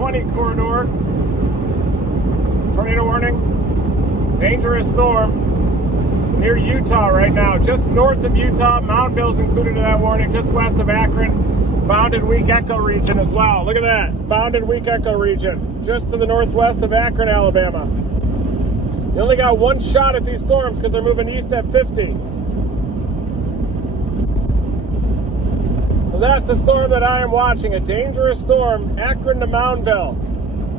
I-20 corridor. Tornado warning. Dangerous storm near Utah right now. Just north of Utah. Moundville's included in that warning. Just west of Akron. Bounded weak echo region as well. Look at that. Bounded weak echo region. Just to the northwest of Akron, Alabama. You only got one shot at these storms because they're moving east at 50. Well, that's the storm that I am watching. A dangerous storm, Akron to Moundville.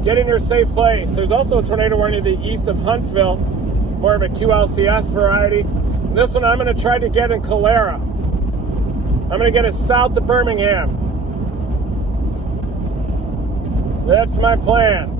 Get in your safe place. There's also a tornado warning to the east of Huntsville. More of a QLCS variety. And this one I'm going to try to get in Calera. I'm going to get it south of Birmingham. That's my plan.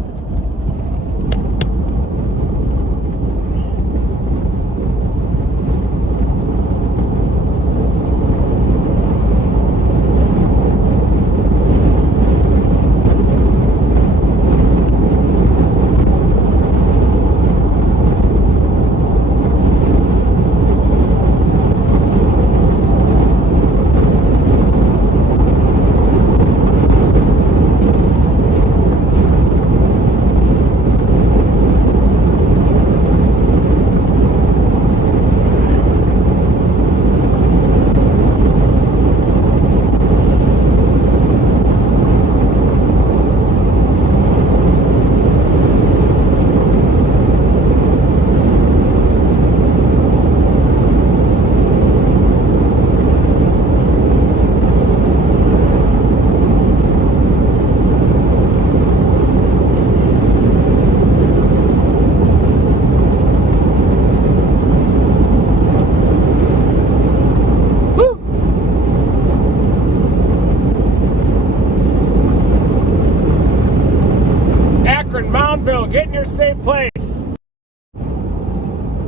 Get in your safe place.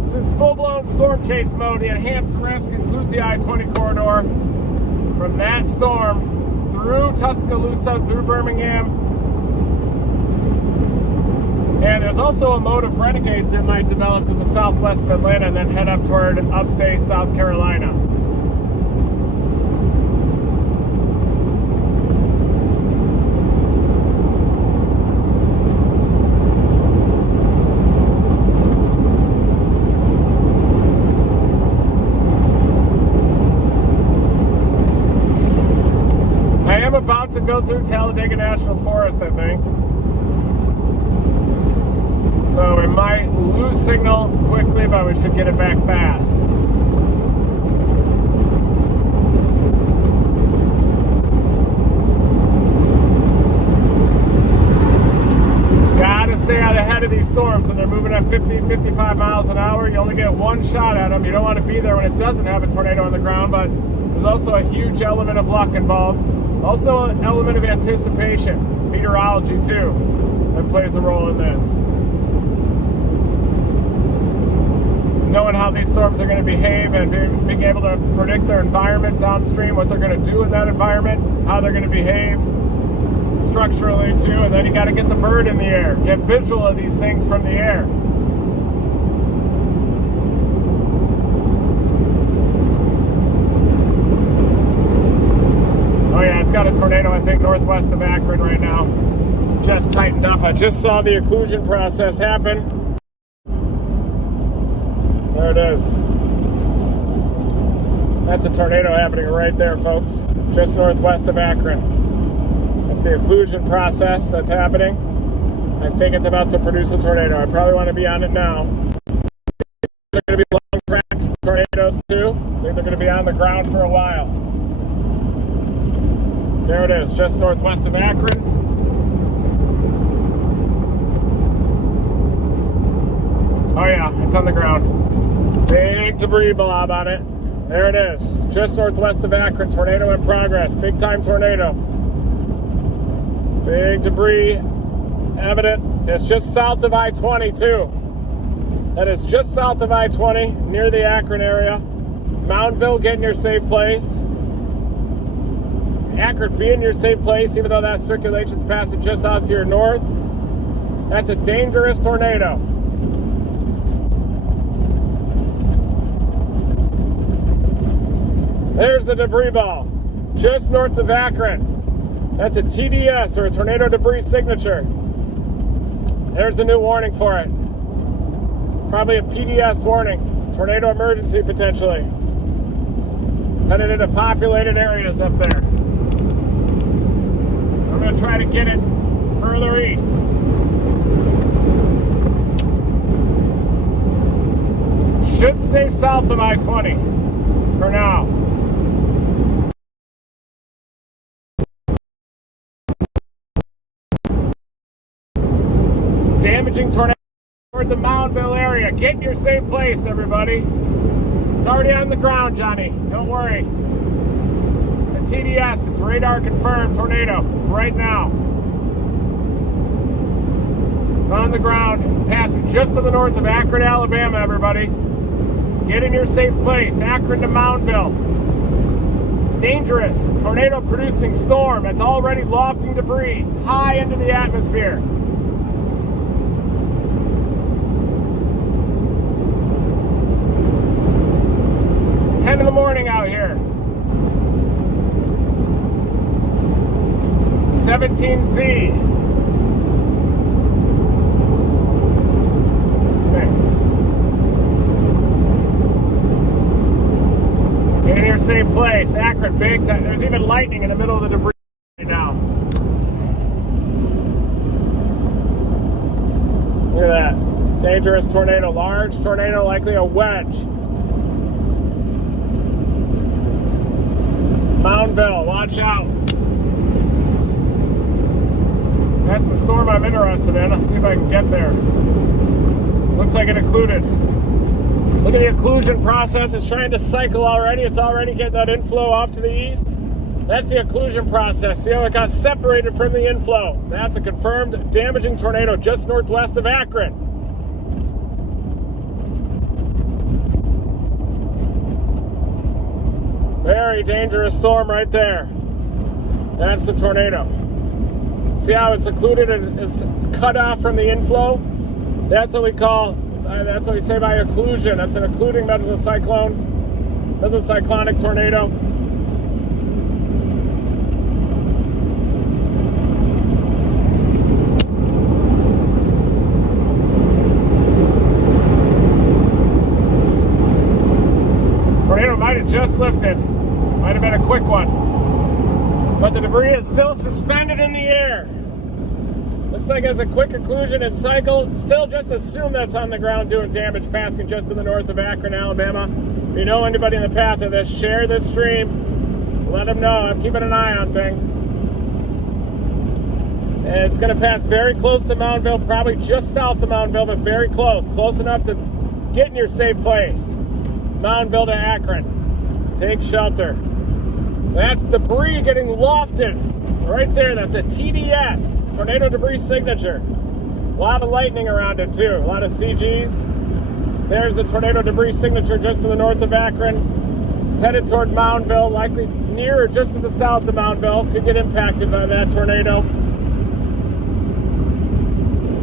This is full-blown storm chase mode. The enhanced risk includes the I-20 corridor from that storm through Tuscaloosa, through Birmingham. And there's also a mode of renegades that might develop to the southwest of Atlanta and then head up toward upstate South Carolina. About to go through Talladega National Forest, I think. So it might lose signal quickly, but we should get it back fast. Gotta stay out ahead of these storms. When they're moving at 50, 55 miles an hour, you only get one shot at them. You don't want to be there when it doesn't have a tornado on the ground, but there's also a huge element of luck involved. Also an element of anticipation, meteorology too, that plays a role in this. Knowing how these storms are going to behave and being able to predict their environment downstream, what they're going to do in that environment, how they're going to behave structurally too, and then you got to get the bird in the air, get visual of these things from the air. Got a tornado, I think, northwest of Akron right now. Just tightened up. I just saw the occlusion process happen. There it is. That's a tornado happening right there, folks. Just northwest of Akron. That's the occlusion process that's happening. I think it's about to produce a tornado. I probably want to be on it now. They're going to be long track tornadoes too. I think they're going to be on the ground for a while. There it is, just northwest of Akron. Oh yeah, it's on the ground. Big debris blob on it. There it is, just northwest of Akron. Tornado in progress, big time tornado. Big debris evident. It's just south of I-20 too. That is just south of I-20, near the Akron area. Moundville, get in your safe place. Akron, be in your safe place, even though that circulation's passing just out to your north. That's a dangerous tornado. There's the debris ball, just north of Akron. That's a TDS, or a tornado debris signature. There's a new warning for it. Probably a PDS warning. Tornado emergency, potentially. It's headed into populated areas up there. I'm going to try to get it further east. Should stay south of I-20 for now. Damaging tornado toward the Moundville area. Get in your safe place, everybody. It's already on the ground, Johnny. Don't worry. It's a TDS. It's radar confirmed tornado right now. It's on the ground, passing just to the north of Akron, Alabama, everybody. Get in your safe place. Akron to Moundville. Dangerous tornado producing storm that's already lofting debris high into the atmosphere. It's 10 in the morning out here. 17Z. Get in your safe place. Akron, big. There's even lightning in the middle of the debris right now. Look at that. Dangerous tornado. Large tornado, likely a wedge. Moundville, watch out. That's the storm I'm interested in. I'll see if I can get there. Looks like it occluded. Look at the occlusion process. It's trying to cycle already. It's already getting that inflow off to the east. That's the occlusion process. See how it got separated from the inflow? That's a confirmed damaging tornado just northwest of Akron. Very dangerous storm right there. That's the tornado. See how it's occluded and it's cut off from the inflow? That's what we call, that's what we say by occlusion. That's an occluding mesocyclone. That's a cyclonic tornado. Tornado might have just lifted. Might have been a quick one. But the debris is still suspended in the air. Looks like as a quick occlusion and cycle, still just assume that's on the ground doing damage, passing just to the north of Akron, Alabama. If you know anybody in the path of this, share this stream. Let them know. I'm keeping an eye on things. And it's going to pass very close to Moundville, probably just south of Moundville, but very close. Close enough to get in your safe place. Moundville to Akron. Take shelter. That's debris getting lofted. Right there, that's a TDS. Tornado debris signature. A lot of lightning around it too. A lot of CGs. There's the tornado debris signature just to the north of Akron. It's headed toward Moundville, likely near or just to the south of Moundville. Could get impacted by that tornado.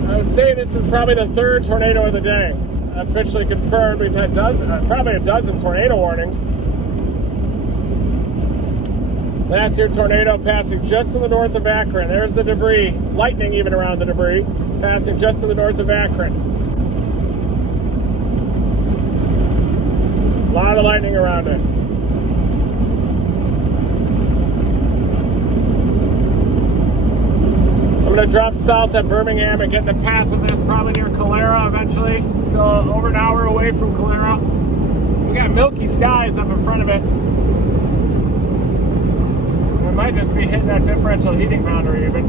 I would say this is probably the third tornado of the day. Officially confirmed. We've had probably a dozen tornado warnings. Last year tornado passing just to the north of Akron. There's the debris. Lightning even around the debris. Passing just to the north of Akron. A lot of lightning around it. I'm going to drop south at Birmingham and get in the path of this, probably near Calera eventually. Still over an hour away from Calera. We got milky skies up in front of it. It might just be hitting that differential heating boundary even.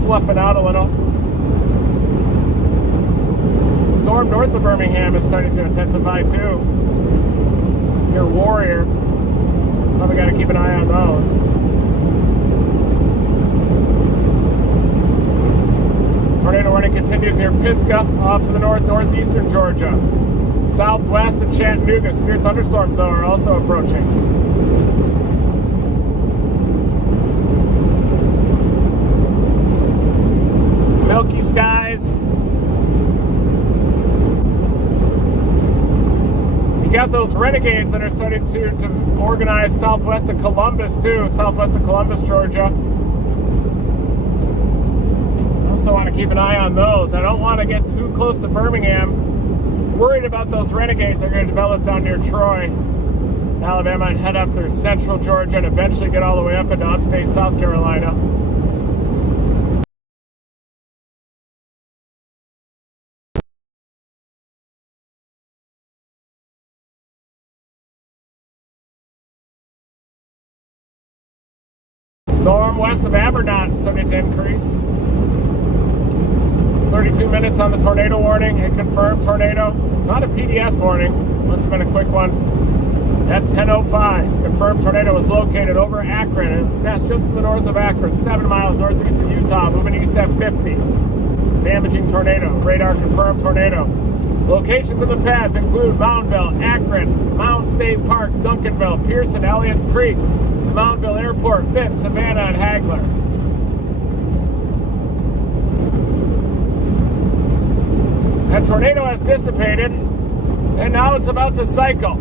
Fluffing out a little. Storm north of Birmingham is starting to intensify too. Near Warrior. Probably got to keep an eye on those. Tornado warning continues near Pisgah, off to the north, northeastern Georgia. Southwest of Chattanooga, severe thunderstorms though are also approaching. Milky skies. You got those renegades that are starting to organize southwest of Columbus too, southwest of Columbus, Georgia. I also want to keep an eye on those. I don't want to get too close to Birmingham. Worried about those renegades that are going to develop down near Troy, Alabama, and head up through central Georgia and eventually get all the way up into upstate South Carolina. Storm west of Aberdeen starting to increase. 32 minutes on the tornado warning. It confirmed tornado. It's not a PDS warning. Must have been a quick one. At 10:05, confirmed tornado was located over Akron and passed just to the north of Akron, 7 miles northeast of Utah, moving east at 50. Damaging tornado. Radar confirmed tornado. Locations of the path include Moundville, Akron, Mound State Park, Duncanville, Pearson, Elliott's Creek, Moundville Airport, Pitt, Savannah, and Hagler. That tornado has dissipated, and now it's about to cycle.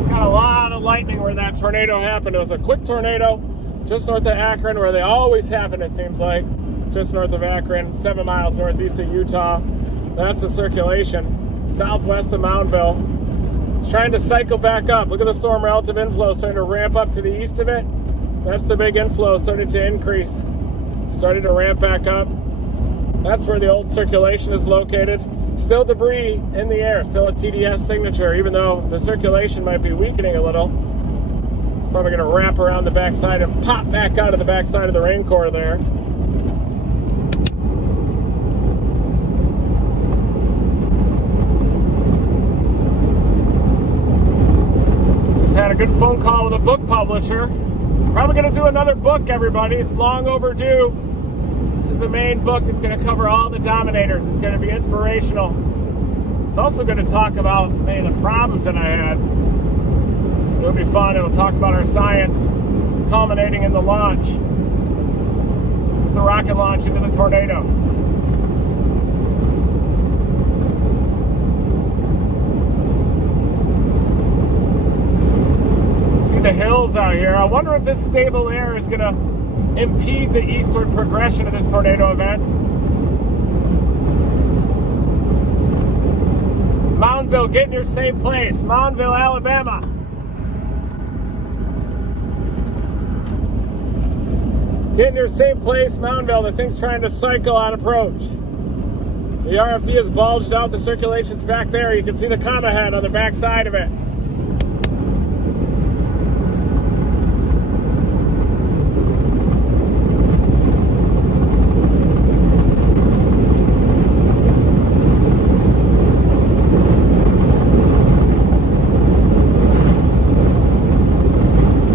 It's got a lot of lightning where that tornado happened. It was a quick tornado just north of Akron, where they always happen, it seems like. Just north of Akron, 7 miles northeast of Utah. That's the circulation. Southwest of Moundville. It's trying to cycle back up. Look at the storm relative inflow starting to ramp up to the east of it. That's the big inflow starting to increase. Starting to ramp back up. That's where the old circulation is located. Still debris in the air, still a TDS signature, even though the circulation might be weakening a little. It's probably going to wrap around the backside and pop back out of the backside of the rain core there. Had a good phone call with a book publisher. Probably going to do another book, everybody. It's long overdue. This is the main book that's going to cover all the dominators. It's going to be inspirational. It's also going to talk about the problems that I had. It'll be fun. It'll talk about our science culminating in the launch, the rocket launch into the tornado. The hills out here. I wonder if this stable air is going to impede the eastward progression of this tornado event. Moundville, get in your safe place. Moundville, Alabama. Get in your safe place, Moundville. The thing's trying to cycle on approach. The RFD is bulged out. The circulation's back there. You can see the comma head on the back side of it.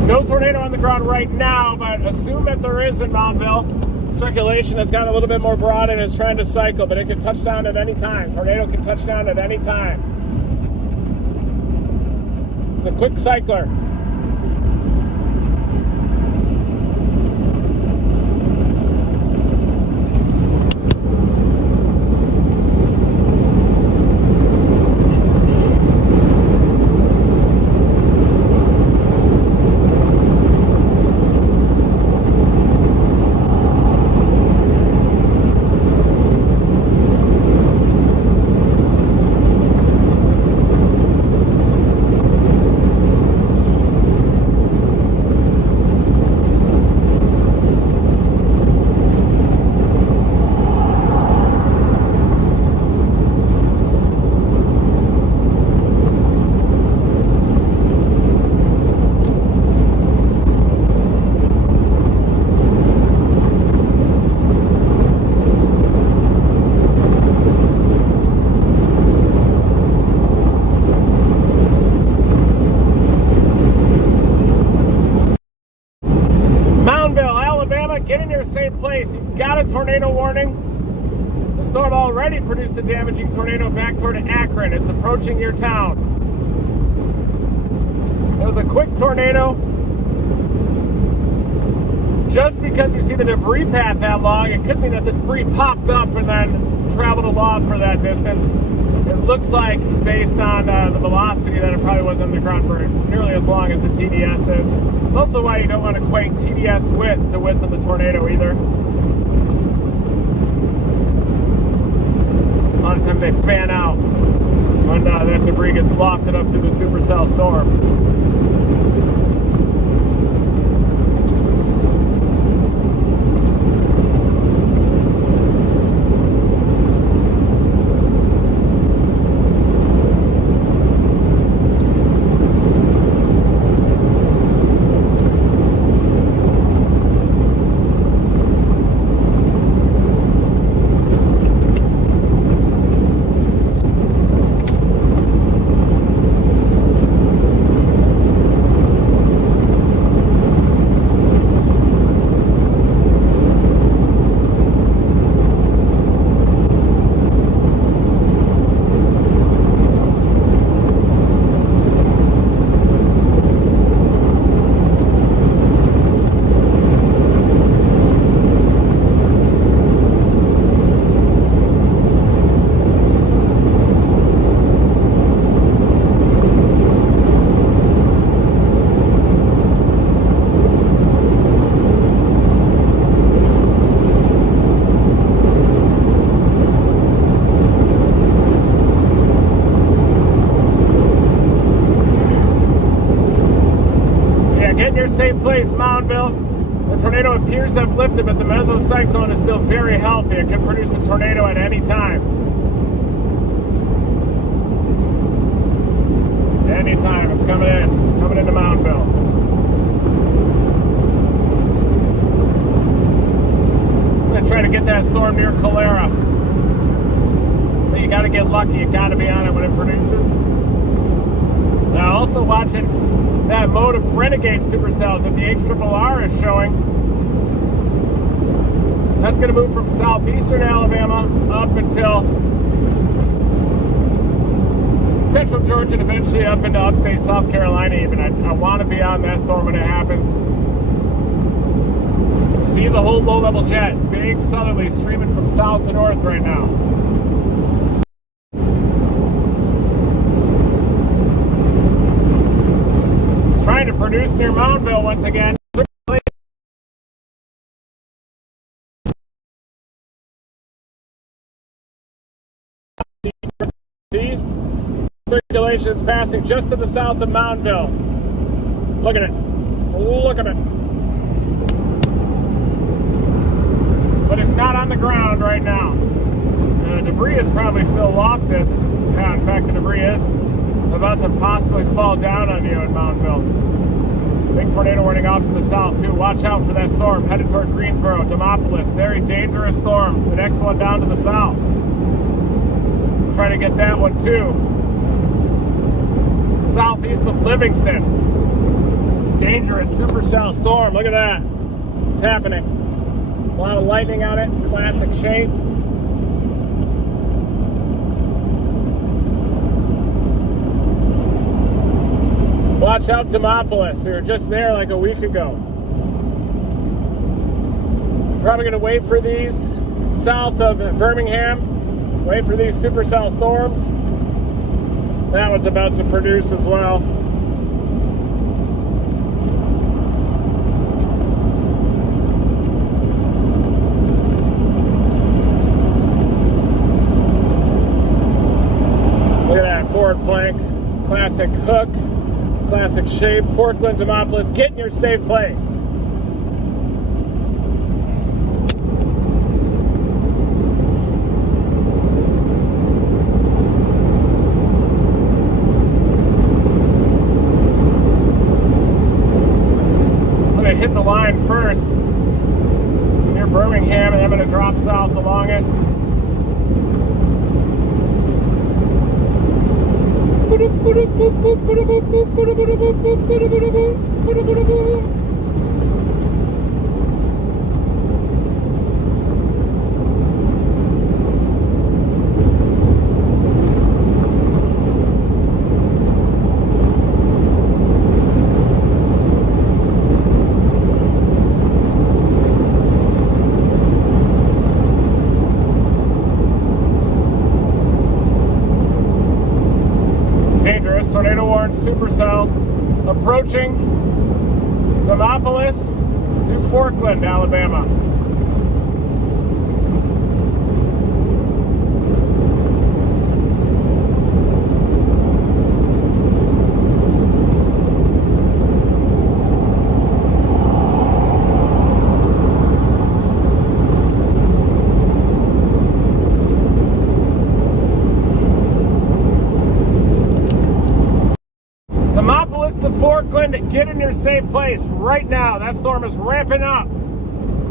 No tornado on the ground right now, but assume that there is in Moundville. Circulation has gotten a little bit more broad and is trying to cycle, but it can touch down at any time. Tornado can touch down at any time. It's a quick cycler. Get in your safe place. You've got a tornado warning. The storm already produced a damaging tornado back toward Akron. It's approaching your town. It was a quick tornado. Just because you see the debris path that long, it could mean that the debris popped up and then traveled aloft for that distance. It looks like, based on the velocity, that it probably wasn't on the ground for nearly as long as the TDS is. It's also why you don't want to equate TDS width to width of the tornado either. A lot of times they fan out when that debris gets lofted up through the supercell storm. Same place, Moundville. The tornado appears to have lifted, but the mesocyclone is still very healthy. It can produce a tornado at any time. Anytime it's coming into Moundville. I'm going to try to get that storm near Calera. But you got to get lucky. You got to be on it when it produces. Now, also watching that mode of renegade supercells that the HRRR is showing. That's going to move from southeastern Alabama up until central Georgia and eventually up into upstate South Carolina even. I want to be on that storm when it happens. See the whole low-level jet, big southerly, streaming from south to north right now. Trying to produce near Moundville once again. East circulation is passing just to the south of Moundville. Look at it. Look at it. But it's not on the ground right now. The debris is probably still lofted. Yeah, in fact, the debris is about to possibly fall down on you in Moundville. Big tornado warning off to the south, too. Watch out for that storm. Headed toward Greensboro, Demopolis. Very dangerous storm. The next one down to the south. Trying to get that one, too. Southeast of Livingston. Dangerous supercell storm. Look at that. It's happening. A lot of lightning on it. Classic shape. Watch out, Demopolis. We were just there like a week ago. Probably going to wait for these south of Birmingham. Wait for these supercell storms. That was about to produce as well. Look at that forward flank. Classic hook. Classic shape. Forkland, Demopolis. Get in your safe place. Hit the line first near Birmingham, and I'm going to drop south along it. warned supercell approaching Demopolis to Forkland, Alabama. Demopolis to Forkland, get in your safe place right now. That storm is ramping up.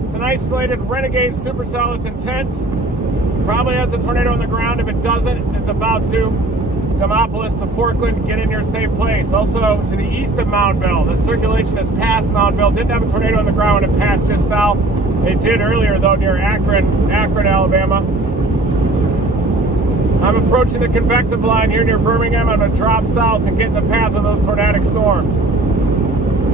It's an isolated renegade supercell. It's intense. Probably has a tornado on the ground. If it doesn't, it's about to. Demopolis to Forkland, get in your safe place. Also to the east of Moundville. The circulation has passed Moundville. Didn't have a tornado on the ground when it passed just south. It did earlier though near Akron, Alabama. I'm approaching the convective line here near Birmingham. I'm going to drop south and get in the path of those tornadic storms.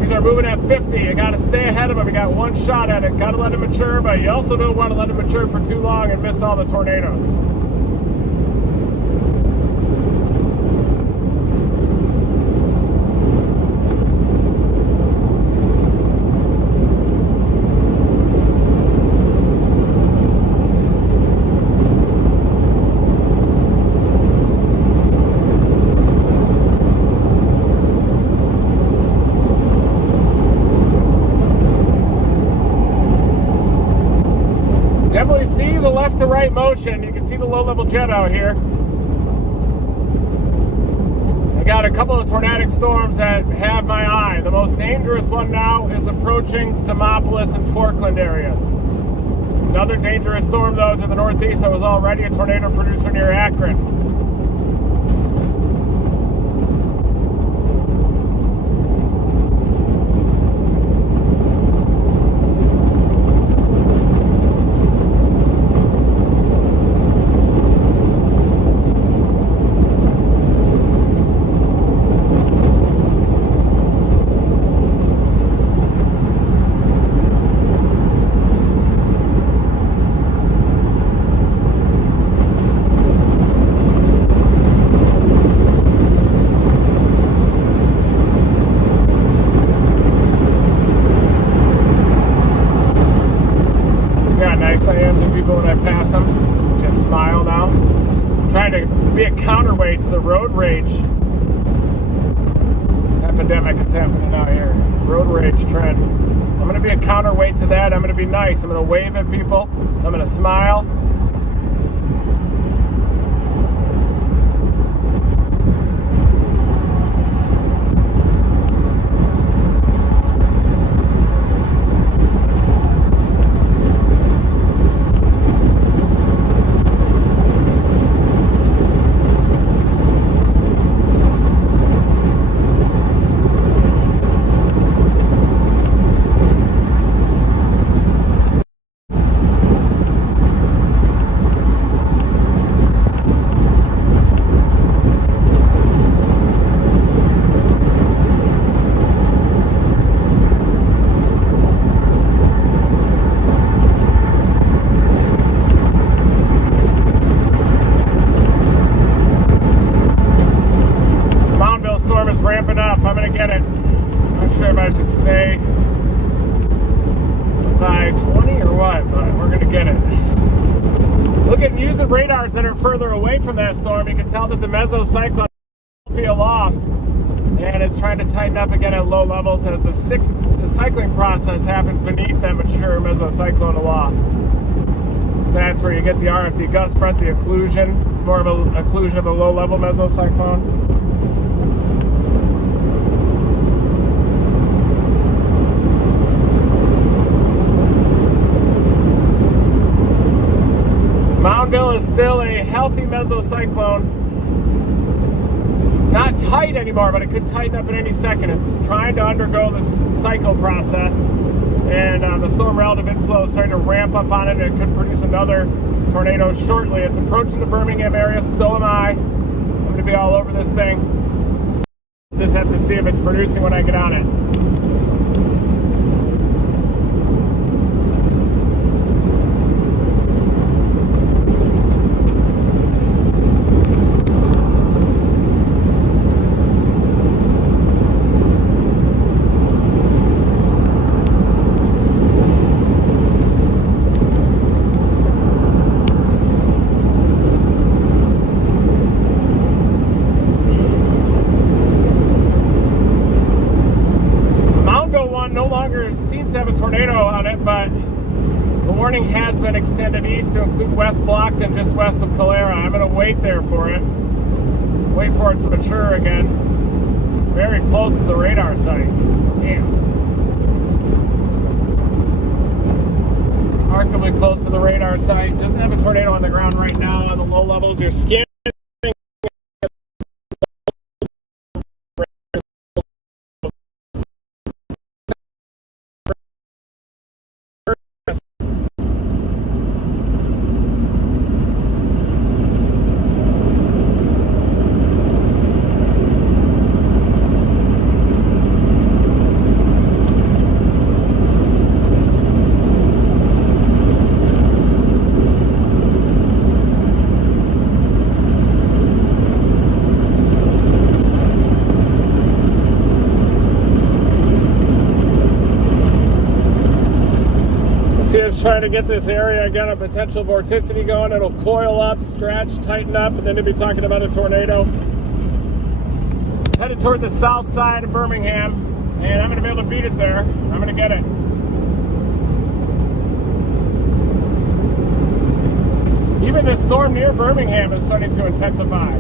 These are moving at 50. You got to stay ahead of them. You got one shot at it. Got to let them mature, but you also don't want to let them mature for too long and miss all the tornadoes. Definitely see the left to right motion. You can see the low-level jet out here. I got a couple of tornadic storms that have my eye. The most dangerous one now is approaching Demopolis and Forkland areas. Another dangerous storm, though, to the northeast that was already a tornado producer near Akron. Nice I am to people when I pass them. Just smile now. I'm trying to be a counterweight to the road rage epidemic that's happening out here. Road rage trend. I'm going to be a counterweight to that. I'm going to be nice. I'm going to wave at people. I'm going to smile. Storm is ramping up. I'm going to get it. I'm not sure if I should stay with I-20 or what, but we're going to get it. Look at using radars that are further away from that storm. You can tell that the mesocyclone is aloft, and it's trying to tighten up again at low levels as the cycling process happens beneath that mature mesocyclone aloft. That's where you get the RFD gust front, the occlusion. It's more of an occlusion of a low-level mesocyclone. Moundville is still a healthy mesocyclone. It's not tight anymore, but it could tighten up at any second. It's trying to undergo this cycle process, and the storm relative inflow is starting to ramp up on it. It could produce another tornado shortly. It's approaching the Birmingham area, so am I. I'm going to be all over this thing. Just have to see if it's producing when I get on it. warning has been extended east to include West Blockton, just west of Calera. I'm going to wait there for it. Wait for it to mature again. Very close to the radar site. Damn. Remarkably close to the radar site. Doesn't have a tornado on the ground right now on the low levels. You're scanning. Trying to get this area again, a potential vorticity going. It'll coil up, stretch, tighten up, and then you'll be talking about a tornado. Headed toward the south side of Birmingham, and I'm going to be able to beat it there. I'm going to get it. Even the storm near Birmingham is starting to intensify.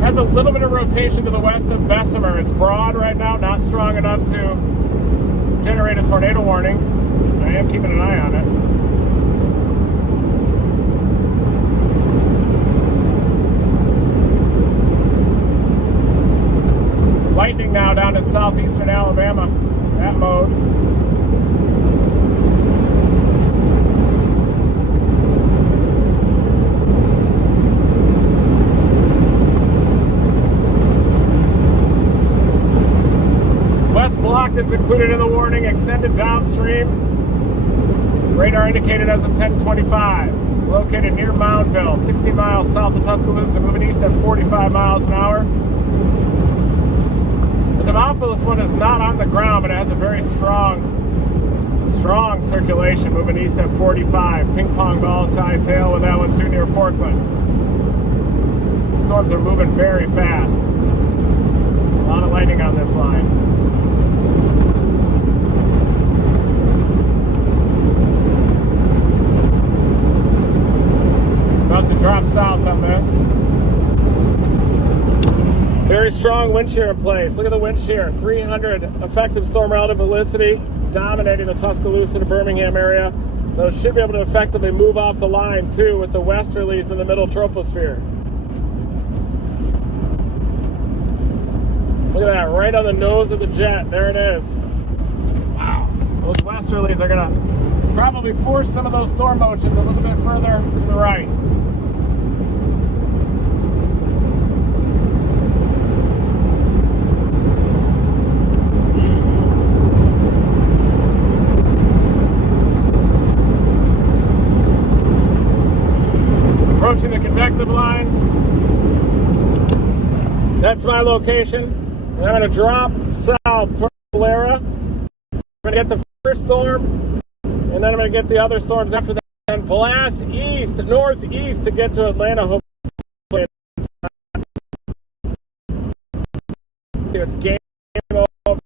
Has a little bit of rotation to the west of Bessemer. It's broad right now, not strong enough to generate a tornado warning. I am keeping an eye on it. Lightning now down in southeastern Alabama. That mode. Blockton's included in the warning, extended downstream. Radar indicated as a 1025. Located near Moundville, 60 miles south of Tuscaloosa, moving east at 45 miles an hour. The Demopolis one is not on the ground, but it has a very strong circulation, moving east at 45. Ping pong ball size hail with that one too near Forkland. The storms are moving very fast. A lot of lightning on this line. About to drop south on this. Very strong wind shear in place. Look at the wind shear. 300 effective storm relative velocity dominating the Tuscaloosa to Birmingham area. Those should be able to effectively move off the line too with the westerlies in the middle troposphere. Look at that, right on the nose of the jet. There it is. Wow. Those westerlies are going to probably force some of those storm motions a little bit further to the right. Approaching the convective line. That's my location. And I'm going to drop south toward Calera. I'm going to get the first storm, and then I'm going to get the other storms after that. And blast east, northeast to get to Atlanta. Hopefully, it's game over.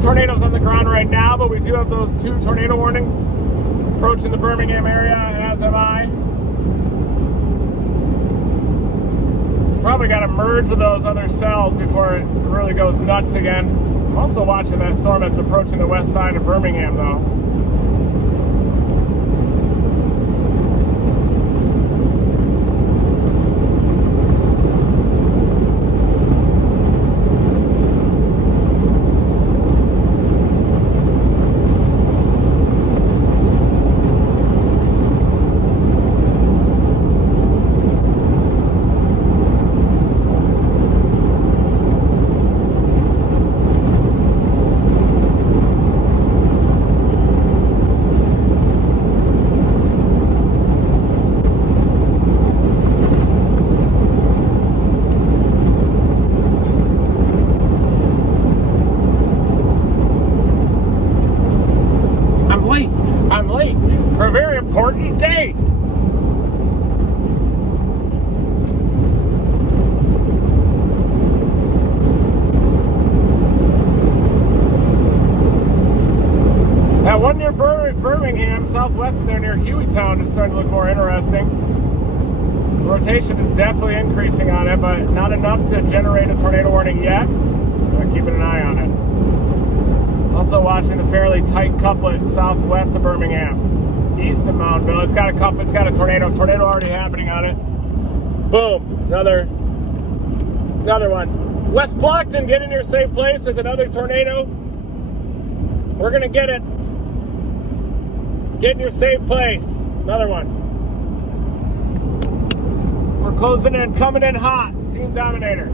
Tornadoes on the ground right now, but we do have those 2 tornado warnings approaching the Birmingham area, as am I. It's probably got to merge with those other cells before it really goes nuts again. I'm also watching that storm that's approaching the west side of Birmingham, though. Birmingham, southwest of there near Hueytown, is starting to look more interesting. Rotation is definitely increasing on it, but not enough to generate a tornado warning yet. But keeping an eye on it. Also watching the fairly tight couplet southwest of Birmingham, east of Mountville. It's got a couplet, it's got a tornado already happening on it. Boom, another one. West Blockton, get in your safe place. There's another tornado. We're gonna get it. Get in your safe place. Another one. We're closing in, coming in hot. Team Dominator.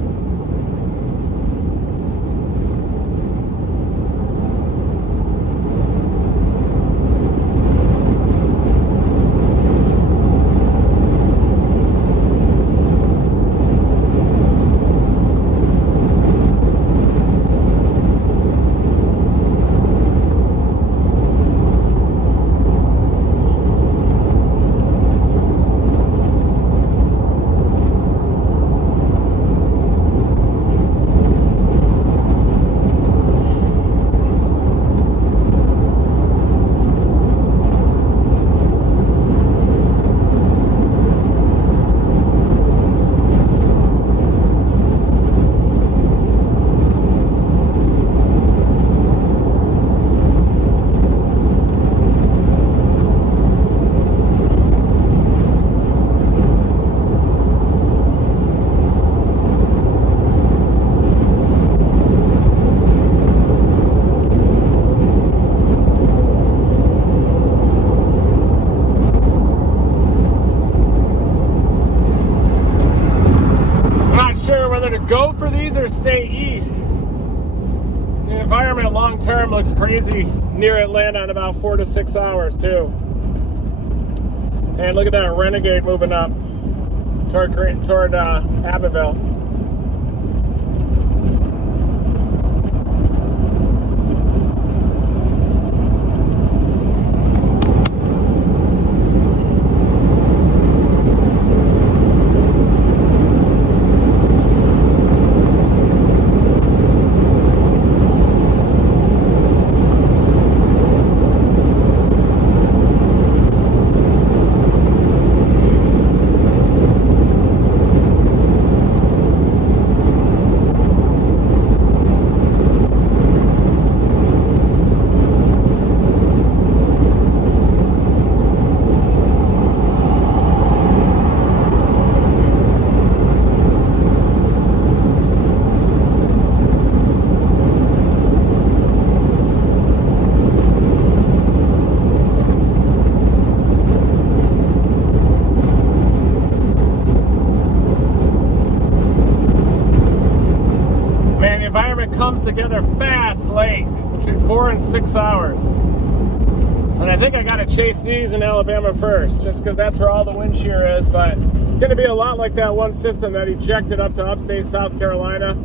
To go for these or stay east. The environment long term looks crazy near Atlanta in about 4 to 6 hours too. And look at that Renegade moving up toward Abbeville. Comes together fast late, between 4 and 6 hours. And I think I gotta chase these in Alabama first, just because that's where all the wind shear is, but it's gonna be a lot like that one system that ejected up to upstate South Carolina.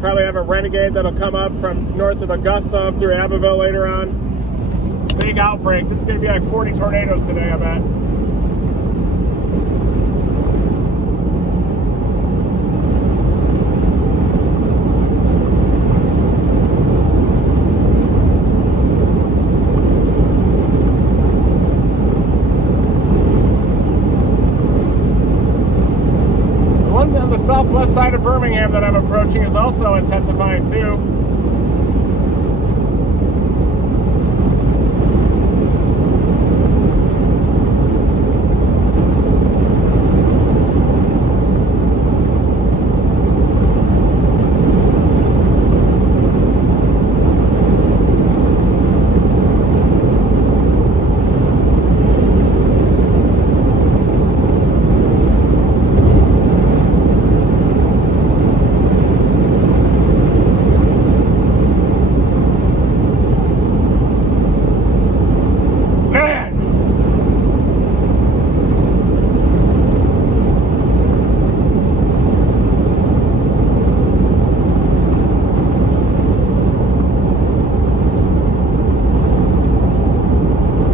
Probably have a Renegade that'll come up from north of Augusta up through Abbeville later on. Big outbreak. This is gonna be like 40 tornadoes today, I bet. The southwest side of Birmingham that I'm approaching is also intensifying too.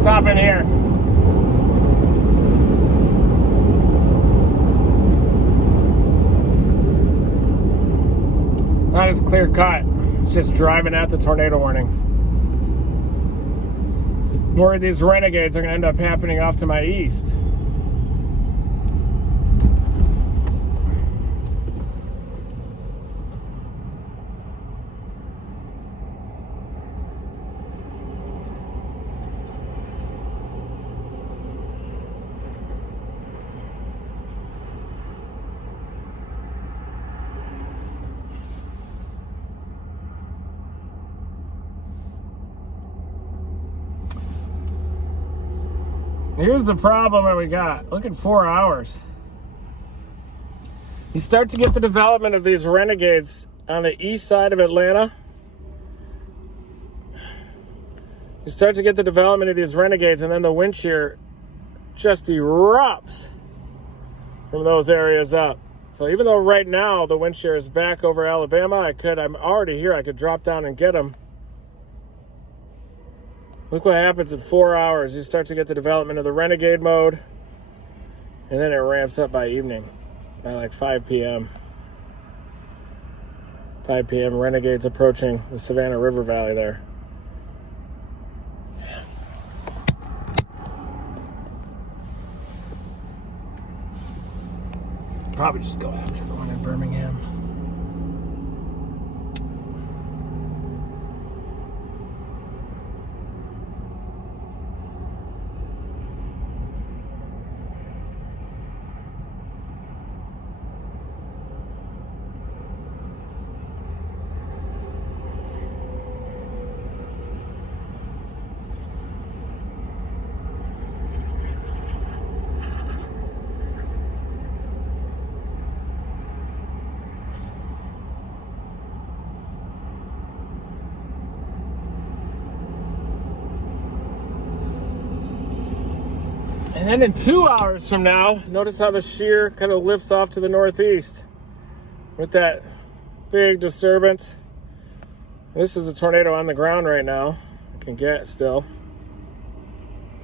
Stop in here. Not as clear cut. It's just driving at the tornado warnings. worried these renegades are going to end up happening off to my east. Here's the problem that we got. Look at 4 hours. You start to get the development of these renegades on the east side of Atlanta. You start to get the development of these renegades, and then the wind shear just erupts from those areas up. So even though right now the wind shear is back over Alabama, I'm already here. I could drop down and get them. Look what happens in 4 hours. You start to get the development of the renegade mode, and then it ramps up by evening, by like 5 p.m. 5 p.m. renegades approaching the Savannah River Valley there. Probably just go after the one in Birmingham. And then in 2 hours from now, notice how the shear kind of lifts off to the northeast with that big disturbance. This is a tornado on the ground right now. I can get still.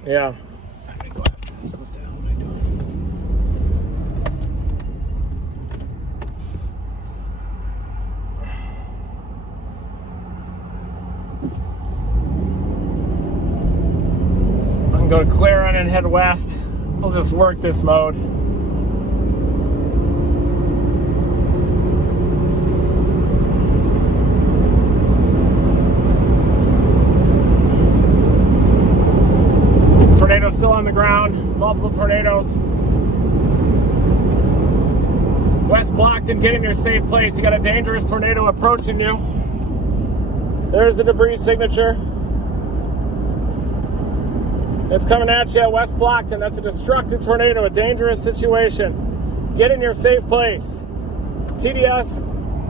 Yeah. It's time to go after this. What the hell am I doing? I can go to Clarion and head west. We'll just work this mode. Tornadoes still on the ground. Multiple tornadoes. West Blockton, get in your safe place. You got a dangerous tornado approaching you. There's the debris signature. It's coming at you at West Blockton. That's a destructive tornado, a dangerous situation. Get in your safe place. TDS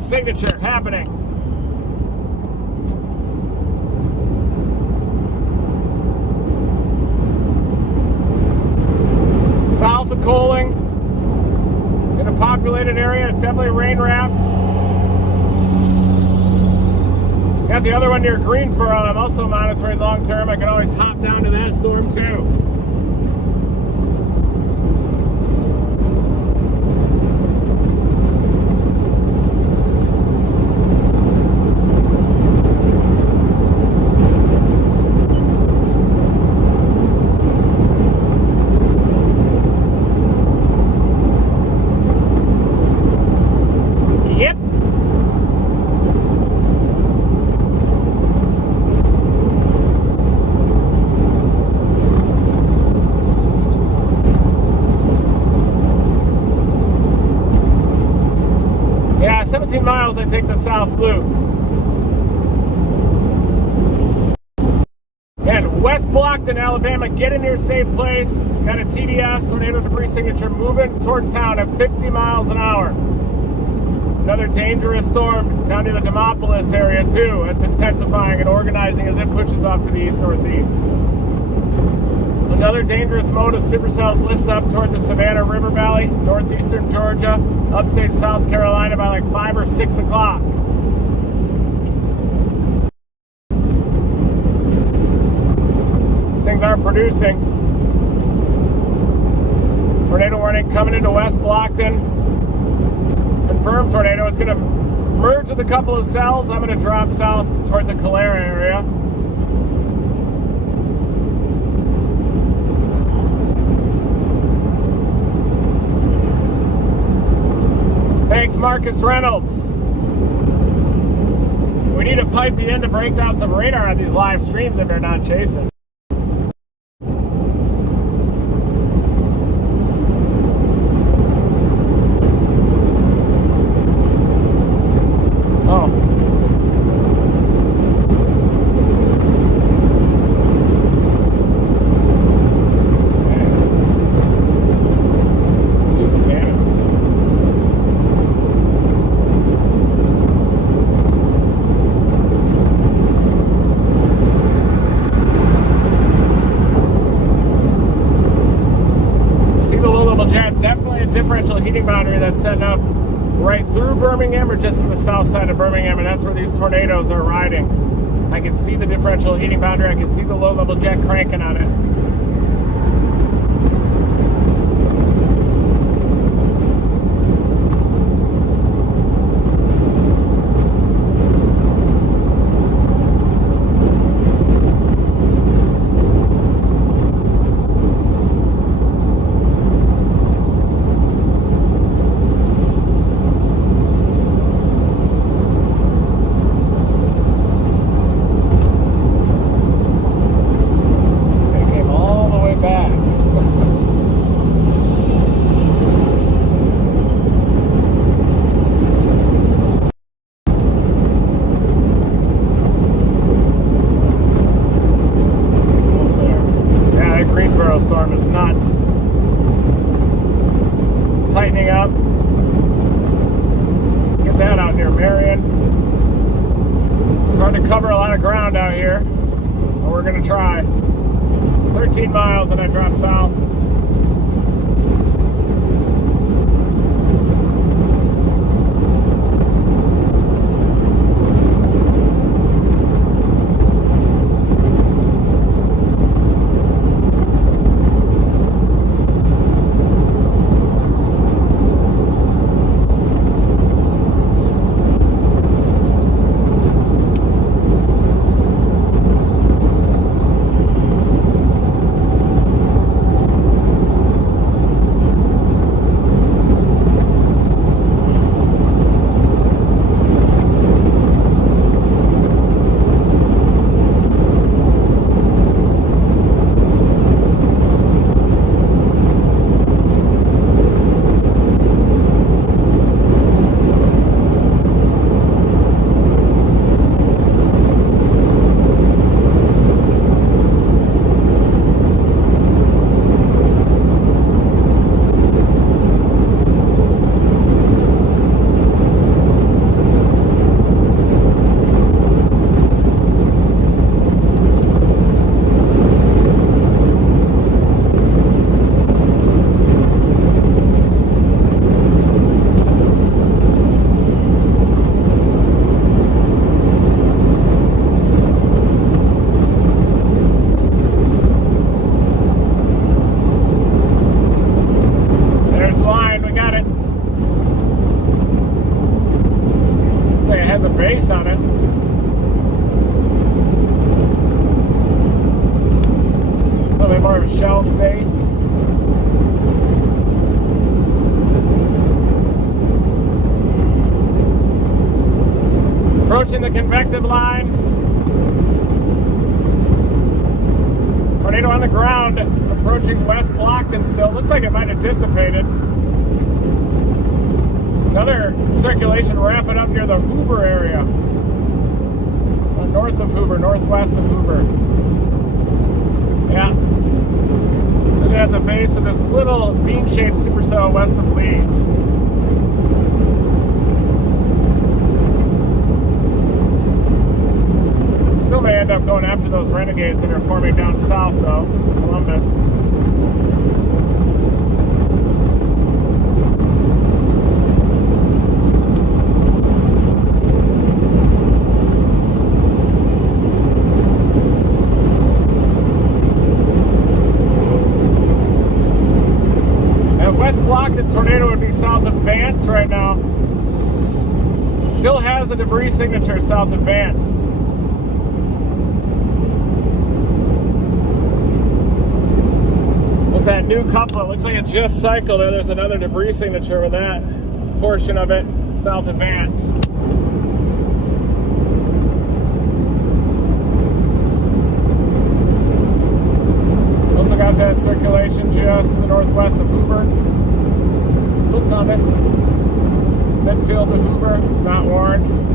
signature happening. South of Coaling. It's in a populated area. It's definitely rain wrapped. Got the other one near Greensboro. I'm also monitoring long term. I can always hop down to that storm too. Yep. Yeah, 17 miles, I take the South Blue. And West Blockton, Alabama, get in your safe place. Got a TDS, tornado debris signature, moving toward town at 50 miles an hour. Another dangerous storm down near the Demopolis area, too. It's intensifying and organizing as it pushes off to the east-northeast. Another dangerous mode of supercells lifts up toward the Savannah River Valley, northeastern Georgia, upstate South Carolina by like 5 or 6 o'clock. These things aren't producing. Tornado warning coming into West Blockton. Confirmed tornado. It's going to merge with a couple of cells. I'm going to drop south toward the Calera area. Thanks, Marcus Reynolds. We need to pipe you in to break down some radar on these live streams if you're not chasing. Differential heating boundary that's setting up right through Birmingham or just in the south side of Birmingham, and that's where these tornadoes are riding. I can see the differential heating boundary. I can see the low-level jet cranking on it. Storm is nuts. It's tightening up. Get that out near Marion. It's hard to cover a lot of ground out here, but we're going to try. 13 miles and I drop south. Base on it. A little bit more of a shelf base. Approaching the convective line. Tornado on the ground, approaching West Blockton still. Looks like it might have dissipated. Another circulation ramping up near the Hoover area. North of Hoover, northwest of Hoover. Yeah. And at the base of this little bean-shaped supercell west of Leeds. Still may end up going after those renegades that are forming down south, though. Columbus. Blockton tornado would be south of Vance right now. Still has a debris signature south of Vance. With that new coupler, looks like it just cycled. There's another debris signature with that portion of it. south advance. Also got that circulation just to the northwest of Hoover. Look on it. Midfield of Hoover. It's not warned.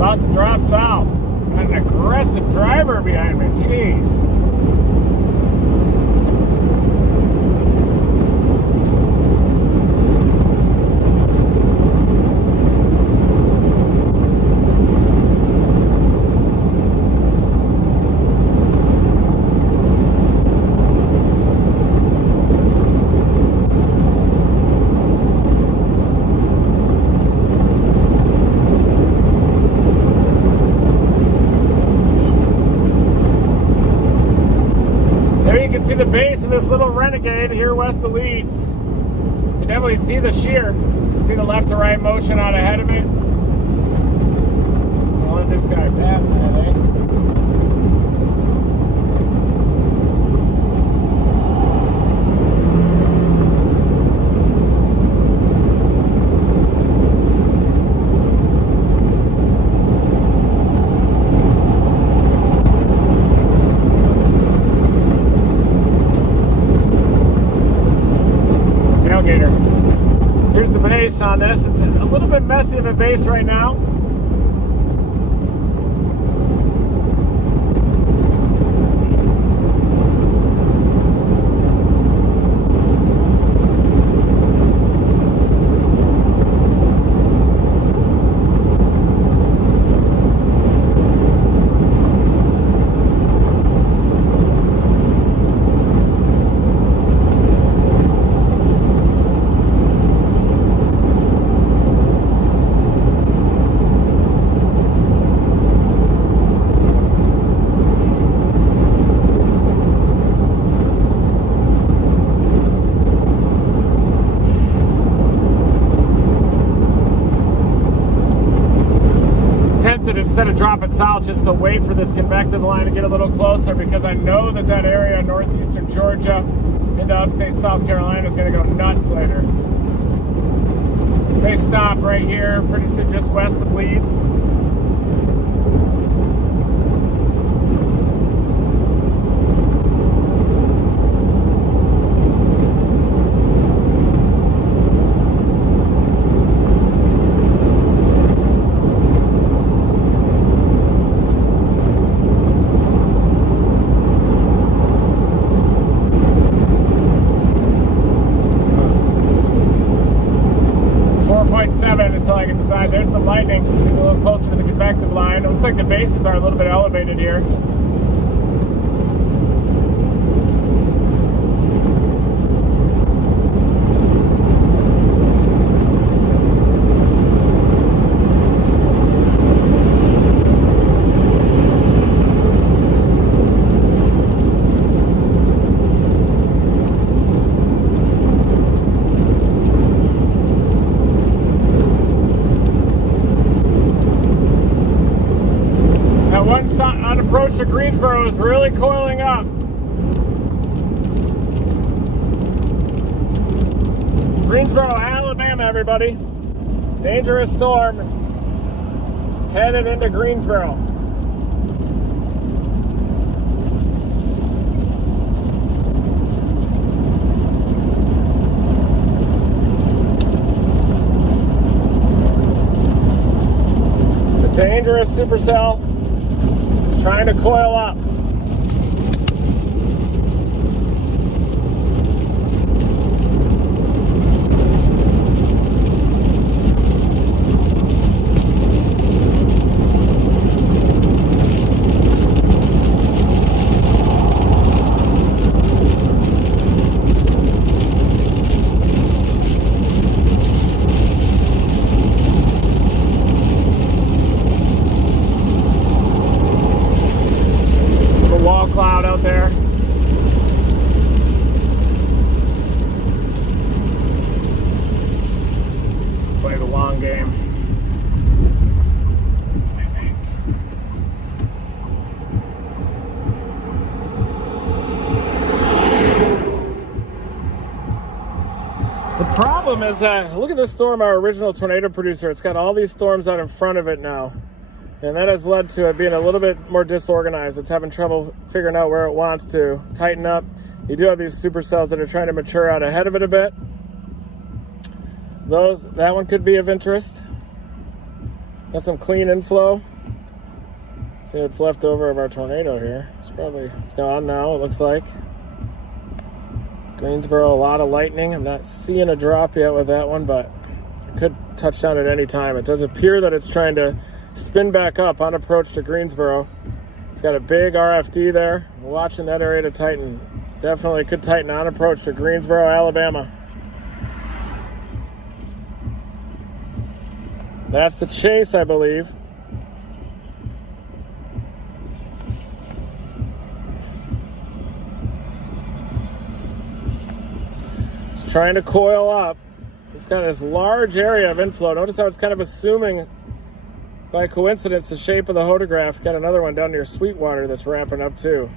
About to drop south. Got an aggressive driver behind me. Jeez. See the base of this little Renegade here west of Leeds. You definitely see the shear. See the left to right motion out ahead of me. I'll let this guy pass me, I think. Here's the base on this. It's a little bit messy of a base right now. Instead of dropping south, just to wait for this convective line to get a little closer, because I know that that area northeastern Georgia into upstate South Carolina is going to go nuts later. They stop right here, pretty soon just west of Leeds. 4.7 until I can decide. There's some lightning, a little closer to the convective line. It looks like the bases are a little bit elevated here. On approach to Greensboro is really coiling up. Greensboro, Alabama, everybody. Dangerous storm headed into Greensboro. It's a dangerous supercell. Trying to coil up. all cloud out there. Play the long game, I think. The problem is that, look at this storm, our original tornado producer. It's got all these storms out in front of it now. And that has led to it being a little bit more disorganized. It's having trouble figuring out where it wants to tighten up. You do have these supercells that are trying to mature out ahead of it a bit. That one could be of interest. Got some clean inflow. See what's left over of our tornado here. It's gone now, it looks like. Greensboro, a lot of lightning. I'm not seeing a drop yet with that one, but it could touch down at any time. It does appear that it's trying to spin back up on approach to Greensboro. It's got a big RFD there. We're watching that area to tighten. Definitely could tighten on approach to Greensboro, Alabama. That's the chase, I believe. It's trying to coil up. It's got this large area of inflow. Notice how it's kind of assuming, by coincidence, the shape of the hodograph. Got another one down near Sweetwater that's wrapping up too.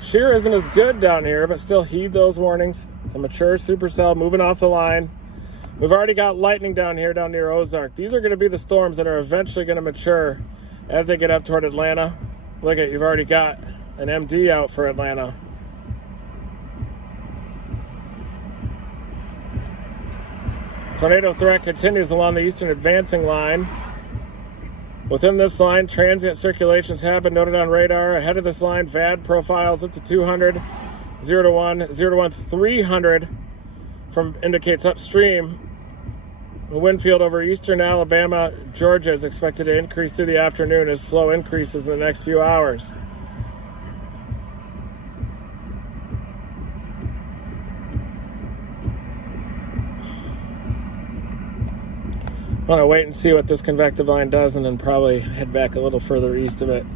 Shear isn't as good down here, but still heed those warnings. It's a mature supercell moving off the line. We've already got lightning down here, down near Ozark. These are going to be the storms that are eventually going to mature as they get up toward Atlanta. Look at, you've already got an MD out for Atlanta. Tornado threat continues along the eastern advancing line. Within this line, transient circulations have been noted on radar. Ahead of this line, VAD profiles up to 200, 0 to 1, 0 to 1, 300 indicates upstream. The wind field over eastern Alabama, Georgia is expected to increase through the afternoon as flow increases in the next few hours. I want to wait and see what this convective line does and then probably head back a little further east of it.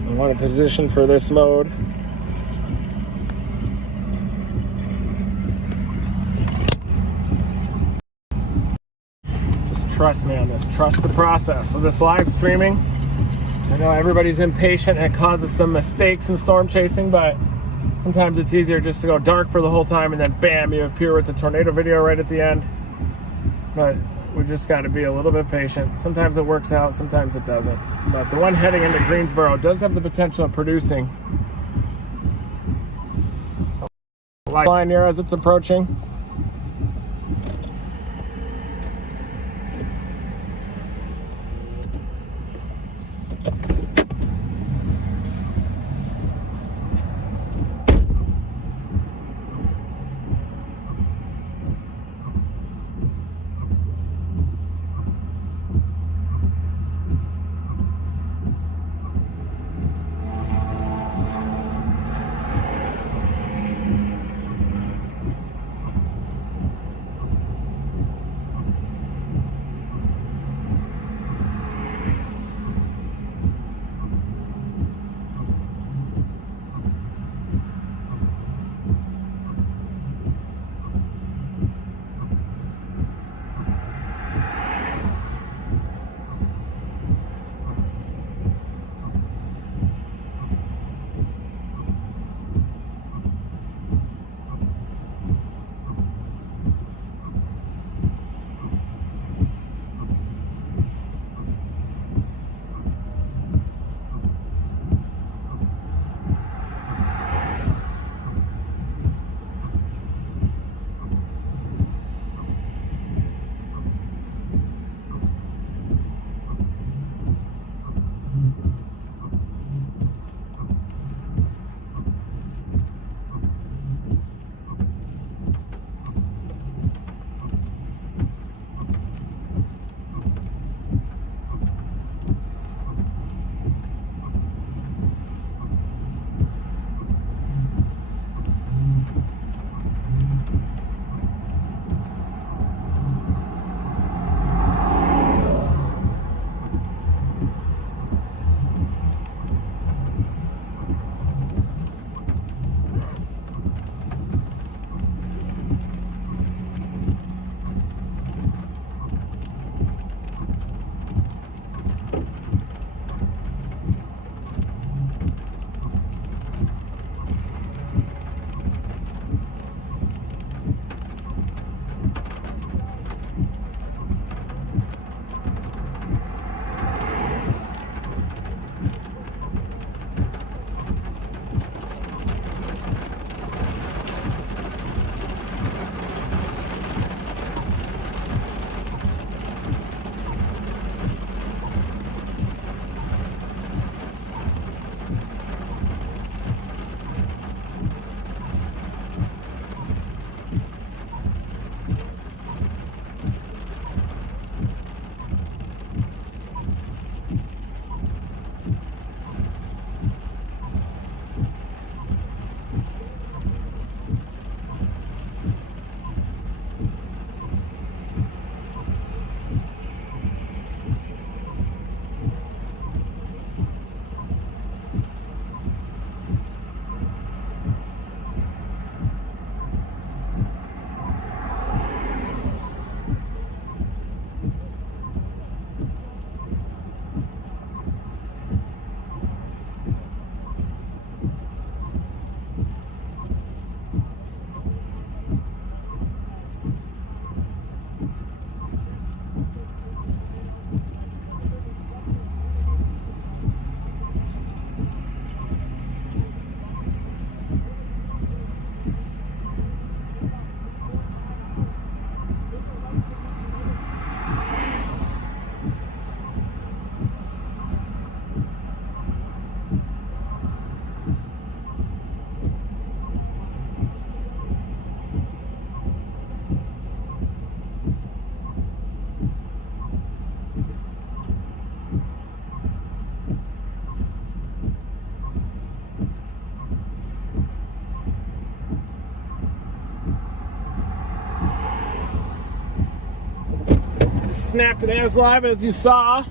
I want to position for this mode. Trust me on this. Trust the process. So this live streaming, I know everybody's impatient and it causes some mistakes in storm chasing, but sometimes it's easier just to go dark for the whole time and then bam, you appear with the tornado video right at the end. But we just got to be a little bit patient. Sometimes it works out, sometimes it doesn't. But the one heading into Greensboro does have the potential of producing a line here as it's approaching. snapped it as live as you saw.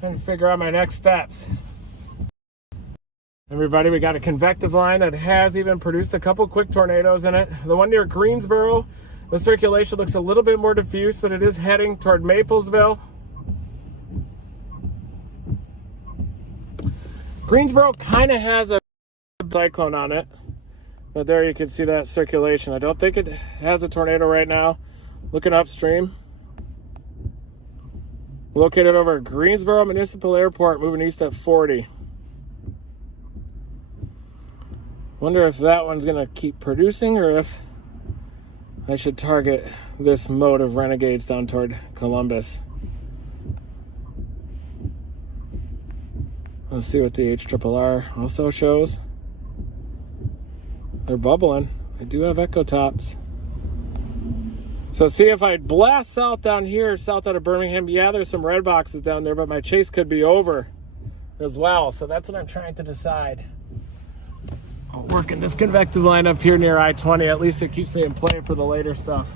Trying to figure out my next steps. Everybody, we got a convective line that has even produced a couple quick tornadoes in it. The one near Greensboro, the circulation looks a little bit more diffuse, but it is heading toward Maplesville. Greensboro kind of has a cyclone on it, but there you can see that circulation. I don't think it has a tornado right now. Looking upstream. Located over at Greensboro Municipal Airport, moving east at 40. Wonder if that one's going to keep producing or if I should target this mode of renegades down toward Columbus. Let's see what the HRRR also shows. They're bubbling. I do have echo tops. So see if I blast south down here, south out of Birmingham. Yeah, there's some red boxes down there, but my chase could be over as well. So that's what I'm trying to decide. I'll work in this convective line up here near I-20. At least it keeps me in play for the later stuff.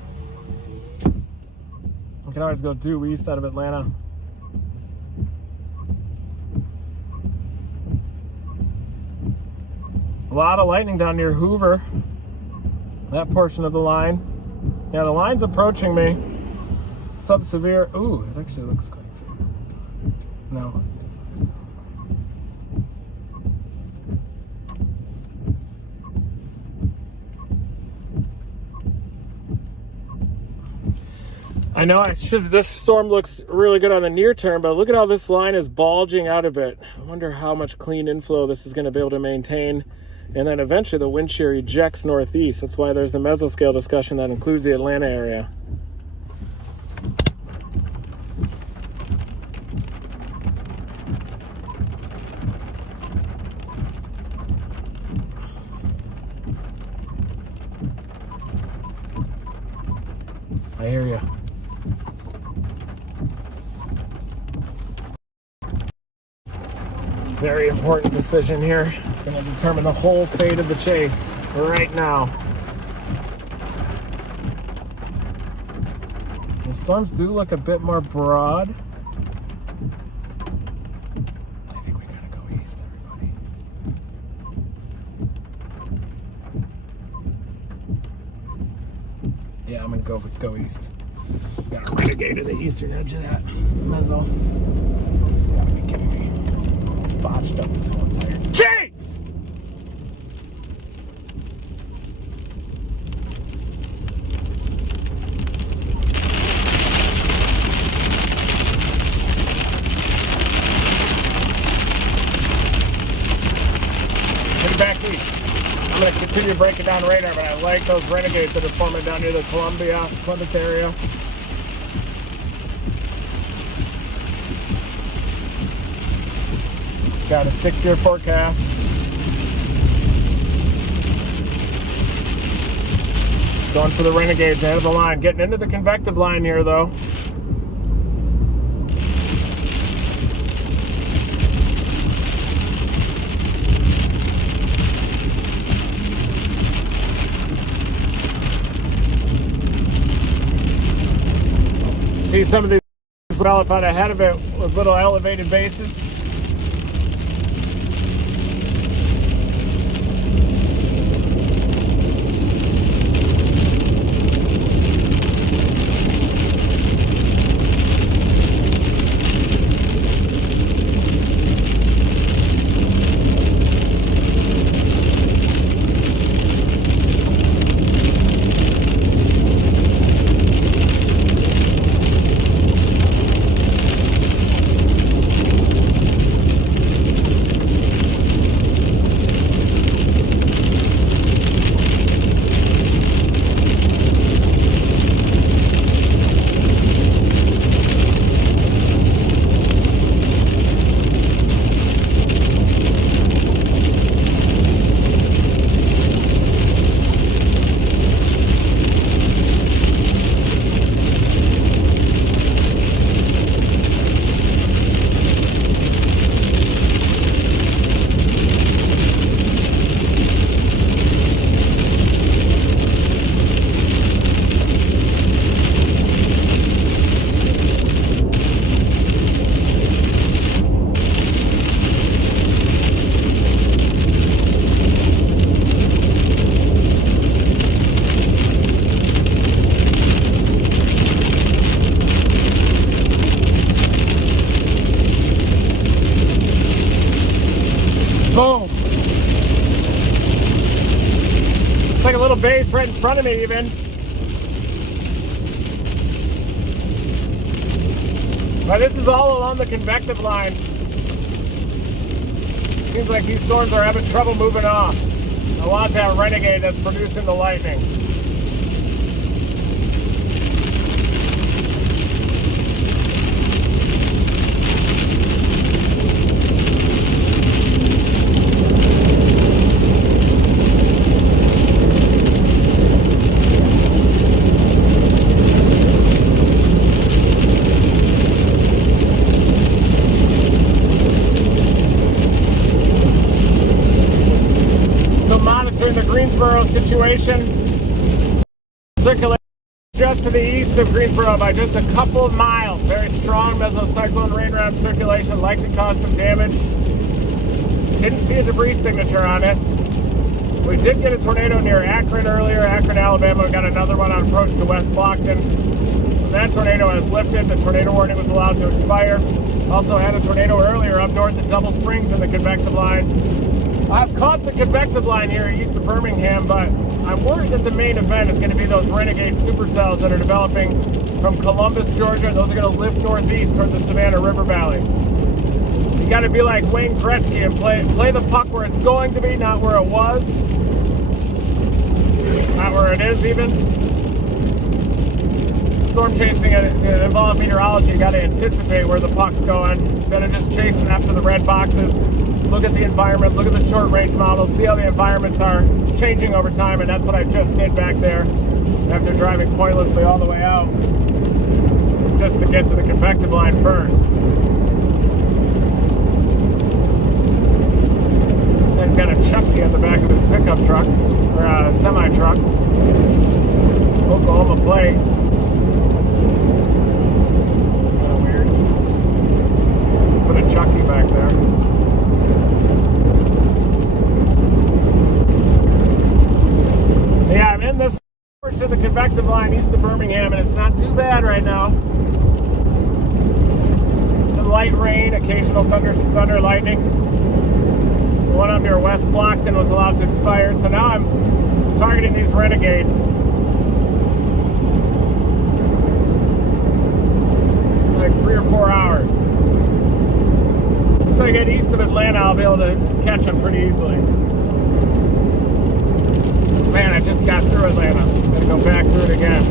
I can always go due east out of Atlanta. A lot of lightning down near Hoover. That portion of the line. Yeah, the line's approaching me. Sub-severe. Ooh, it actually looks quite fair. No, it's too far. I know this storm looks really good on the near term, but look at how this line is bulging out a bit. I wonder how much clean inflow this is going to be able to maintain. And then eventually the wind shear ejects northeast. That's why there's the mesoscale discussion that includes the Atlanta area. I hear you. Very important decision here. It's going to determine the whole fate of the chase right now. The storms do look a bit more broad. I think we gotta go east, everybody. Yeah, I'm gonna go east. Got a renegade to the eastern edge of that mezzo. You gotta be kidding me. Botched up this one side. Jeez! Heading back east. I'm going to continue breaking down radar, but I like those renegades that are forming down near the Columbus area. Got to stick to your forecast. Going for the renegades ahead of the line. Getting into the convective line here, though. See some of these develop out ahead of it with little elevated bases. Boom. It's like a little base right in front of me even. But this is all along the convective line. Seems like these storms are having trouble moving off. I want that renegade that's producing the lightning. Monitoring the Greensboro situation. Circulation just to the east of Greensboro by just a couple of miles. Very strong mesocyclone rain wrap circulation, likely cause some damage. Didn't see a debris signature on it. We did get a tornado near Akron earlier, Akron, Alabama. We got another one on approach to West Blockton. That tornado has lifted. The tornado warning was allowed to expire. Also had a tornado earlier up north at Double Springs in the convective line. I've caught the convective line here east of Birmingham, but I'm worried that the main event is going to be those renegade supercells that are developing from Columbus, Georgia. Those are going to lift northeast toward the Savannah River Valley. You got to be like Wayne Gretzky and play the puck where it's going to be, not where it was, not where it is even. Storm chasing involved meteorology. You got to anticipate where the puck's going instead of just chasing after the red boxes. Look at the environment, look at the short range models, see how the environments are changing over time, and that's what I just did back there after driving pointlessly all the way out just to get to the convective line first. And he's got a Chucky at the back of his pickup truck, or semi-truck. Oklahoma plate. Kind of weird. Put a Chucky back there. Yeah, I'm in this portion of the convective line east of Birmingham, and it's not too bad right now. Some light rain, occasional thunder, lightning. The one up near West Blockton was allowed to expire, so now I'm targeting these renegades. Like 3 or 4 hours. Once I get east of Atlanta, I'll be able to catch them pretty easily. Man, I just got through Atlanta. I'm gonna go back through it again.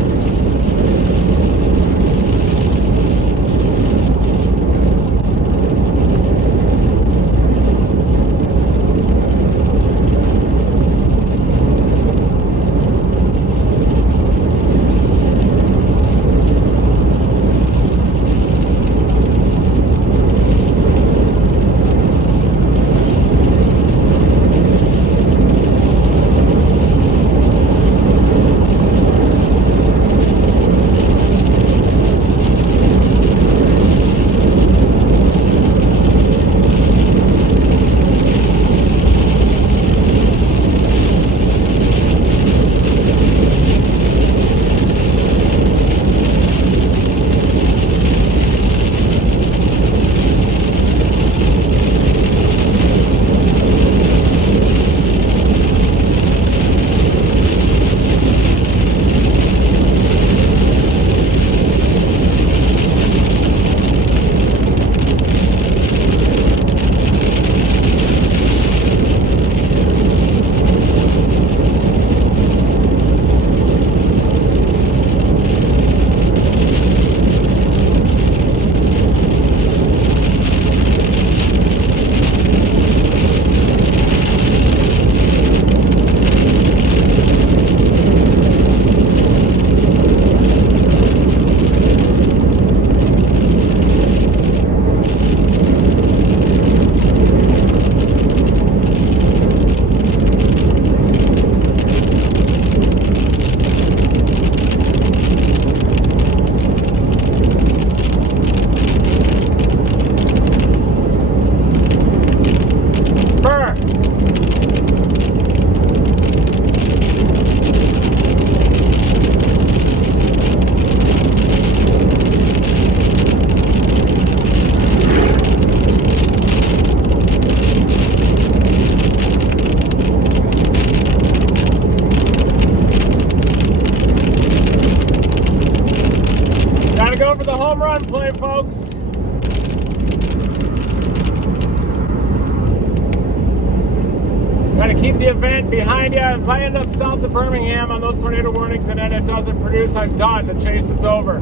Trying to keep the event behind you. If I end up south of Birmingham on those tornado warnings and then it doesn't produce, I'm done. The chase is over.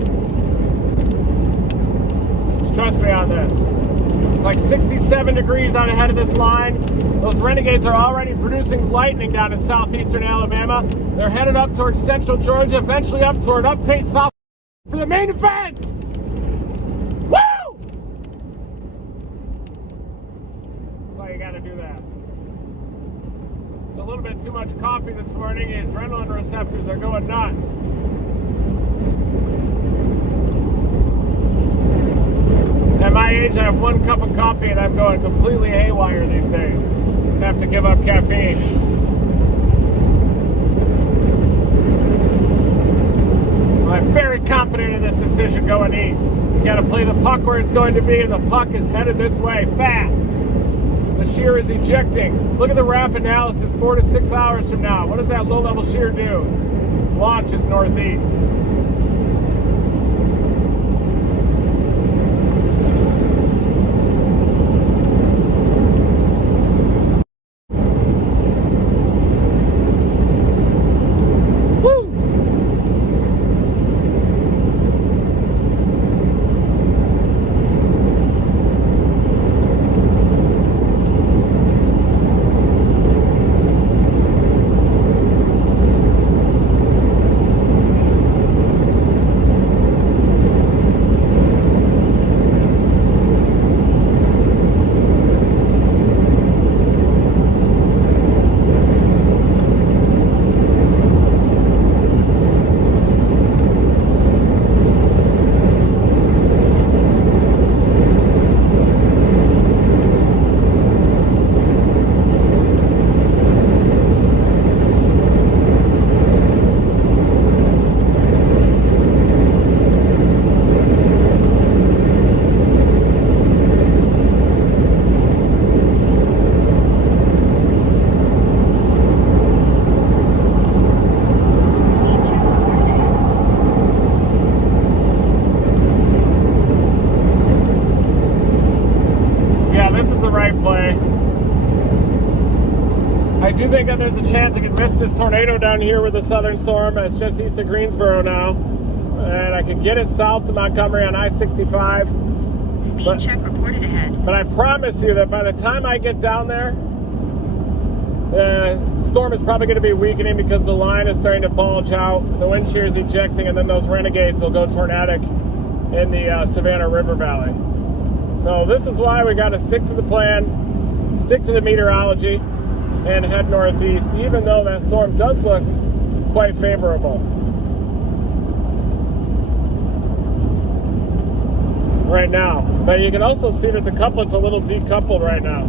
Just trust me on this. It's like 67 degrees out ahead of this line. Those renegades are already producing lightning down in southeastern Alabama. They're headed up towards central Georgia, eventually up toward Upstate South for the main event. Woo! That's why you gotta do that. A little bit too much coffee this morning. The adrenaline receptors are going nuts. At my age, I have 1 cup of coffee and I'm going completely haywire these days. I have to give up caffeine. I'm very confident in this decision going east. You got to play the puck where it's going to be, and the puck is headed this way fast. The shear is ejecting. Look at the RAP analysis 4 to 6 hours from now. What does that low-level shear do? Launch is northeast. I do think that there's a chance I could miss this tornado down here with the southern storm. It's just east of Greensboro now. And I could get it south of Montgomery on I-65. Speed check reported ahead. But I promise you that by the time I get down there, the storm is probably going to be weakening because the line is starting to bulge out. The wind shear is ejecting, and then those renegades will go tornadic in the Savannah River Valley. So this is why we got to stick to the plan, stick to the meteorology, and head northeast, even though that storm does look quite favorable. Right now. But you can also see that the couplet's a little decoupled right now.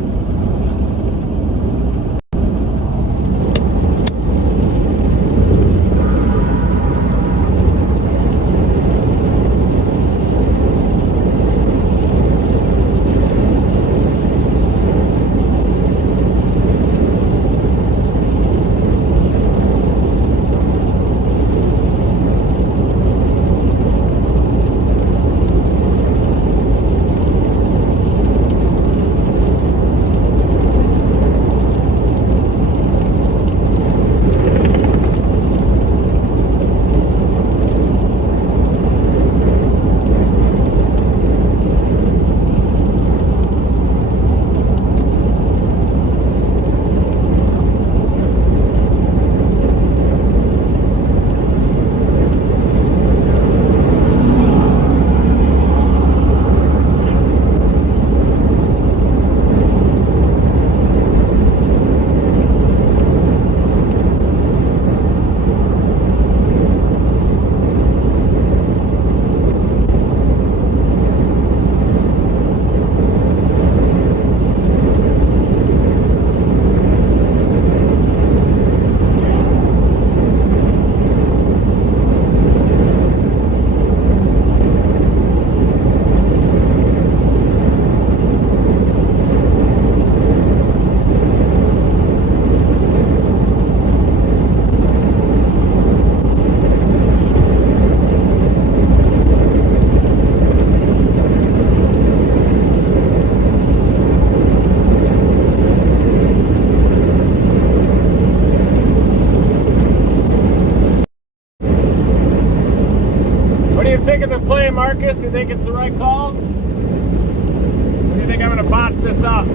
Marcus, you think it's the right call? Or do you think I'm going to botch this up?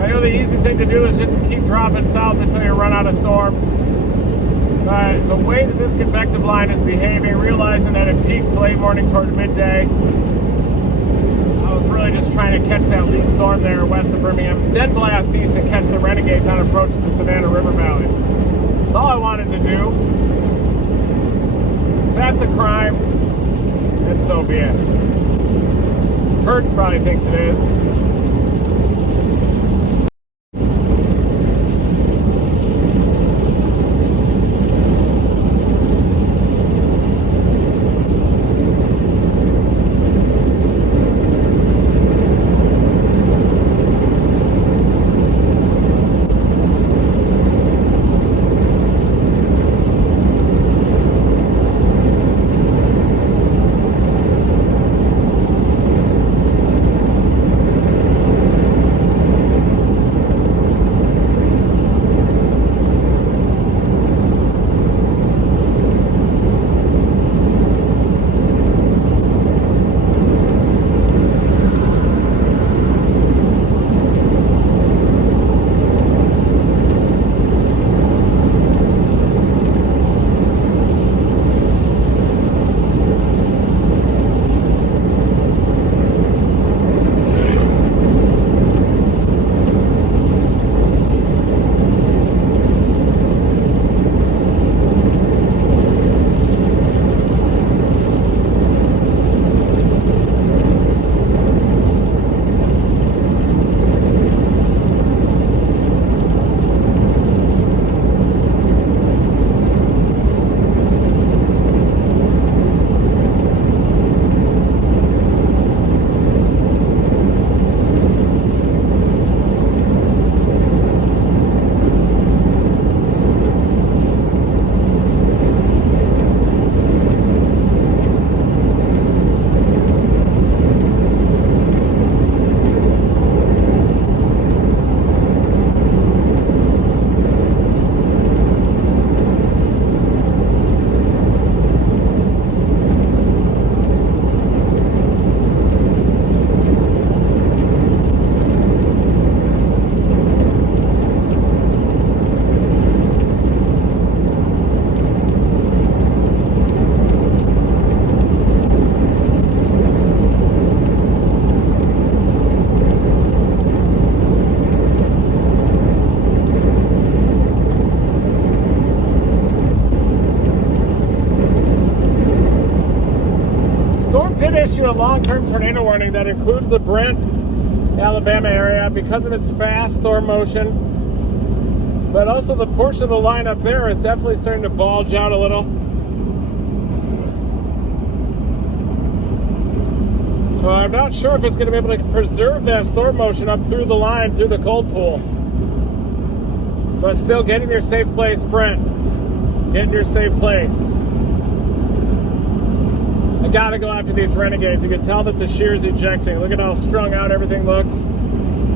I know the easy thing to do is just keep dropping south until you run out of storms. But the way that this convective line is behaving, realizing that it peaks late morning toward midday, I was really just trying to catch that lead storm there west of Birmingham, then blast east and catch the renegades on approach to the Savannah River Valley. That's all I wanted to do. If that's a crime, then so be it. Hertz probably thinks it is. A long-term tornado warning that includes the Brent, Alabama area because of its fast storm motion, but also the portion of the line up there is definitely starting to bulge out a little. So I'm not sure if it's going to be able to preserve that storm motion up through the line, through the cold pool. But still, get in your safe place, Brent. Get in your safe place. I gotta go after these renegades. You can tell that the shear's ejecting. Look at how strung out everything looks.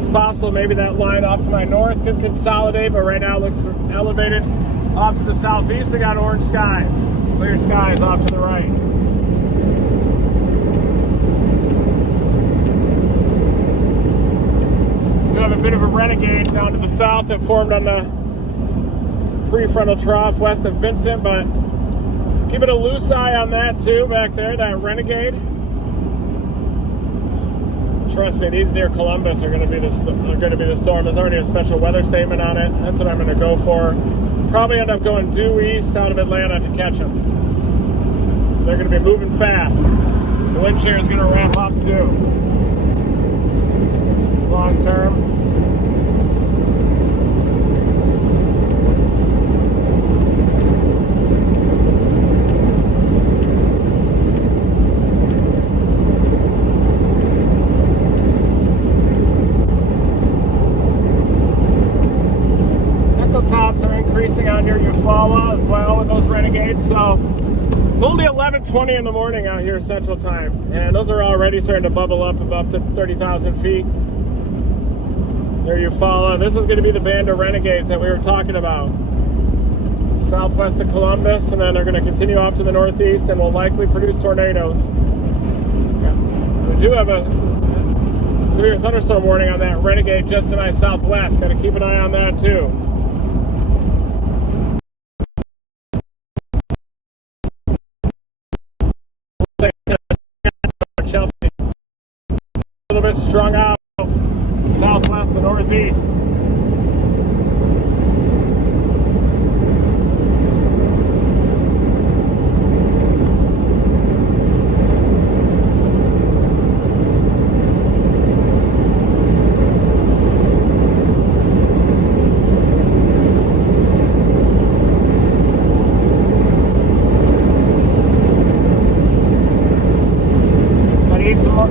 It's possible maybe that line off to my north could consolidate, but right now it looks elevated. Off to the southeast, we got orange skies. Clear skies off to the right. We have a bit of a renegade down to the south that formed on the prefrontal trough west of Vincent, but keeping a loose eye on that too, back there, that renegade. Trust me, these near Columbus are going to be the storm. There's already a special weather statement on it. That's what I'm going to go for. Probably end up going due east out of Atlanta to catch them. They're going to be moving fast. The wind shear is going to ramp up too. Long term. Tops are increasing out here Eufaula as well with those renegades. So it's only 11:20 in the morning out here Central Time, and those are already starting to bubble up to 30,000 feet. There Eufaula. This is going to be the band of renegades that we were talking about. southwest of Columbus, and then they're going to continue off to the northeast and will likely produce tornadoes. Yeah. We do have a severe thunderstorm warning on that Renegade just to my southwest. Got to keep an eye on that too. Chelsea, a little bit strung out southwest and northeast.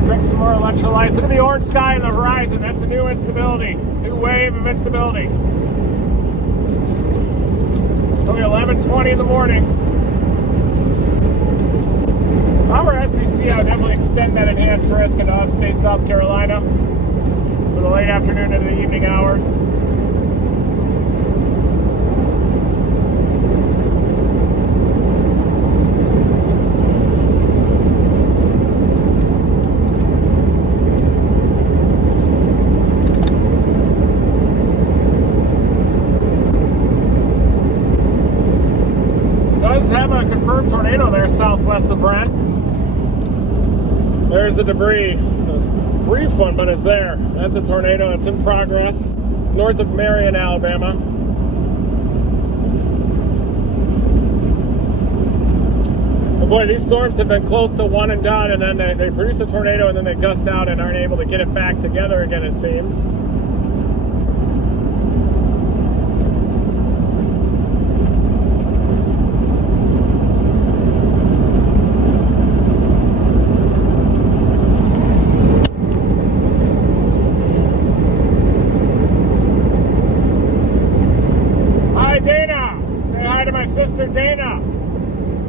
Drink some more electrolytes. Look at the orange sky in the horizon. That's the new instability. New wave of instability. It's only 11:20 in the morning. If I were SBC, I would definitely extend that enhanced risk into upstate South Carolina for the late afternoon into the evening hours. Have a confirmed tornado there southwest of Brent. There's the debris. It's a brief one, but it's there. That's a tornado. It's in progress north of Marion, Alabama. But boy, these storms have been close to one and done, and then they produce a tornado and then they gust out and aren't able to get it back together again, it seems. Sister Dana,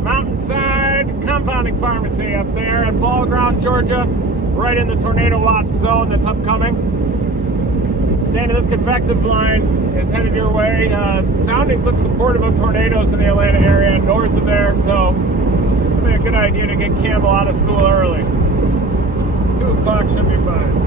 Mountainside Compounding Pharmacy up there at Ball Ground, Georgia, right in the tornado watch zone that's upcoming. Dana, this convective line is headed your way. Soundings look supportive of tornadoes in the Atlanta area north of there, so it'd be a good idea to get Campbell out of school early. 2 o'clock should be fine.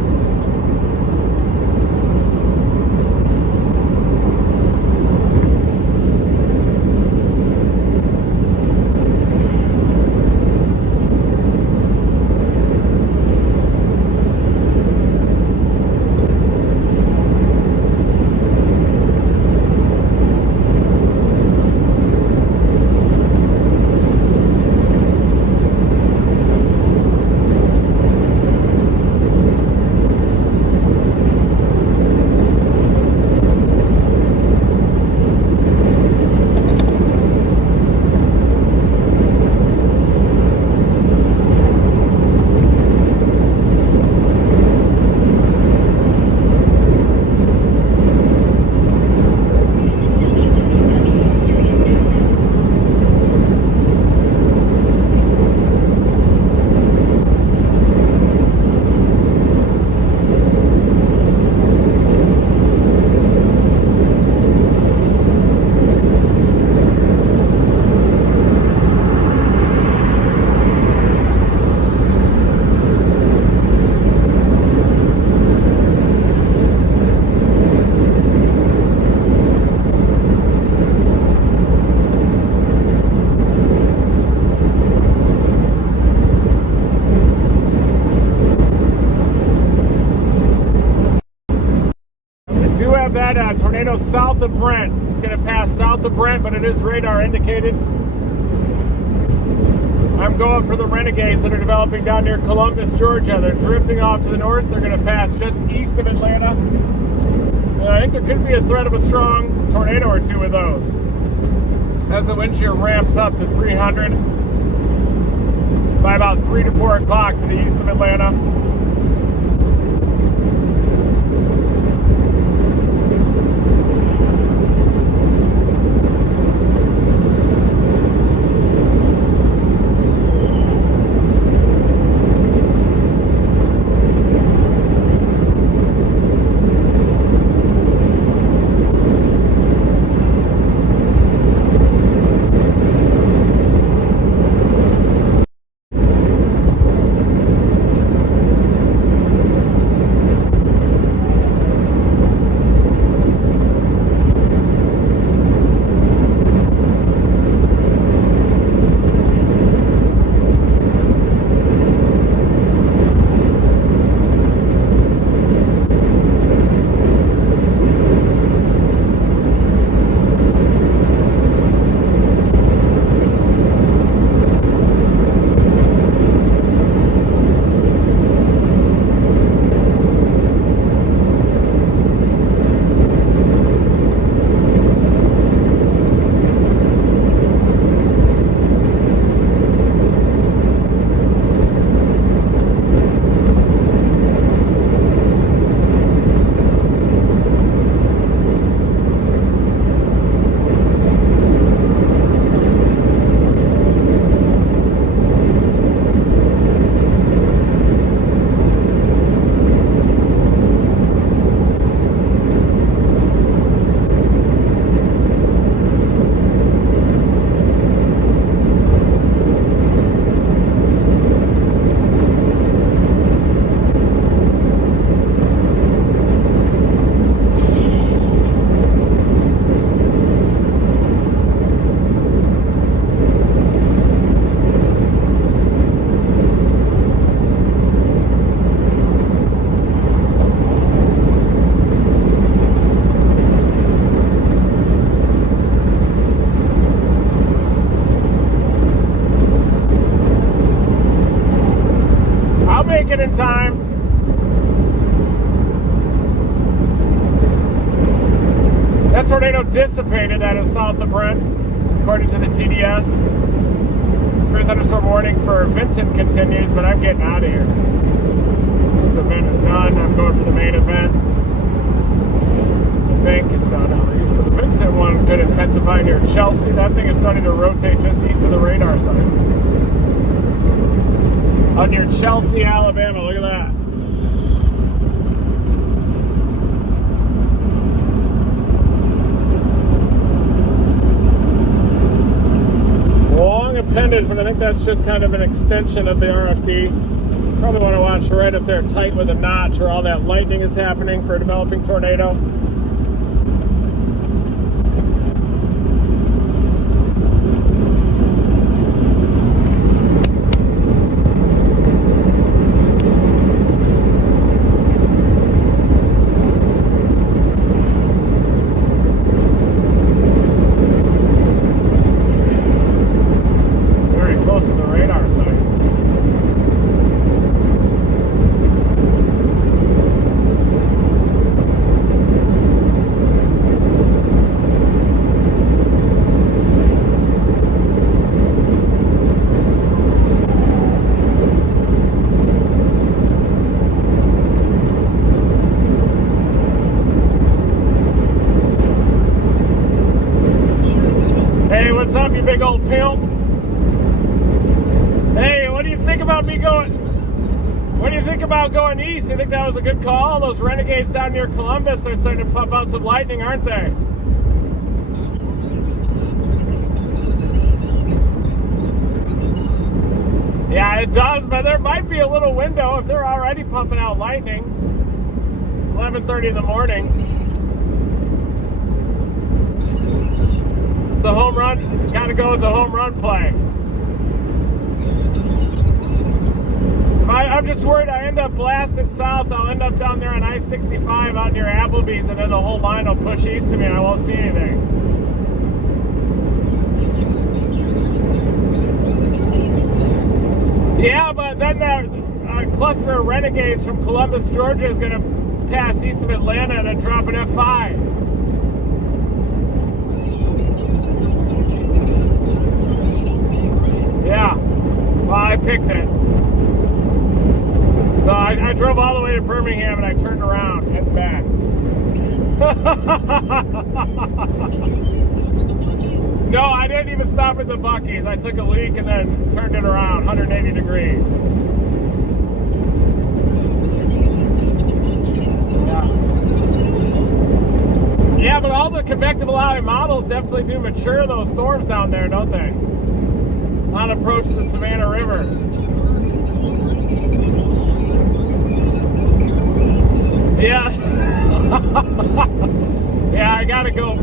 That tornado south of Brent. It's going to pass south of Brent, but it is radar indicated. I'm going for the Renegades that are developing down near Columbus, Georgia. They're drifting off to the north. They're going to pass just east of Atlanta. And I think there could be a threat of a strong tornado or two with those. As the wind shear ramps up to 300 by about 3 to 4 o'clock to the east of Atlanta. it in time. That tornado dissipated at a south of Brent, according to the TDS. Severe thunderstorm warning for Vincent continues, but I'm getting out of here. This event is done. I'm going for the main event. I think it's done out east, but the Vincent one could intensify near Chelsea. That thing is starting to rotate just east of the radar sign. Out near Chelsea, Alabama. Look at that. Long appendage, but I think that's just kind of an extension of the RFD. Probably want to watch right up there tight with a notch where all that lightning is happening for a developing tornado. What's up, you big old pimp? Hey, what do you think about me going? What do you think about going east? Do you think that was a good call? Those renegades down near Columbus are starting to pump out some lightning, aren't they? Yeah, it does, but there might be a little window if they're already pumping out lightning. 11:30 in the morning. The home run, gotta go with the home run play. I'm just worried I end up blasting south. I'll end up down there on I-65 out near Applebee's, and then the whole line will push east to me and I won't see anything. Yeah, but then that cluster of renegades from Columbus, Georgia is gonna pass east of Atlanta and then drop an F5. Yeah, well, I picked it. So I drove all the way to Birmingham and I turned around, headed back. No, I didn't even stop at the Buc-ee's. I took a leak and then turned it around 180 degrees. Yeah, but all the convective allowing models definitely do mature those storms down there, don't they? On approach to the Savannah River. Yeah. Yeah, I gotta go.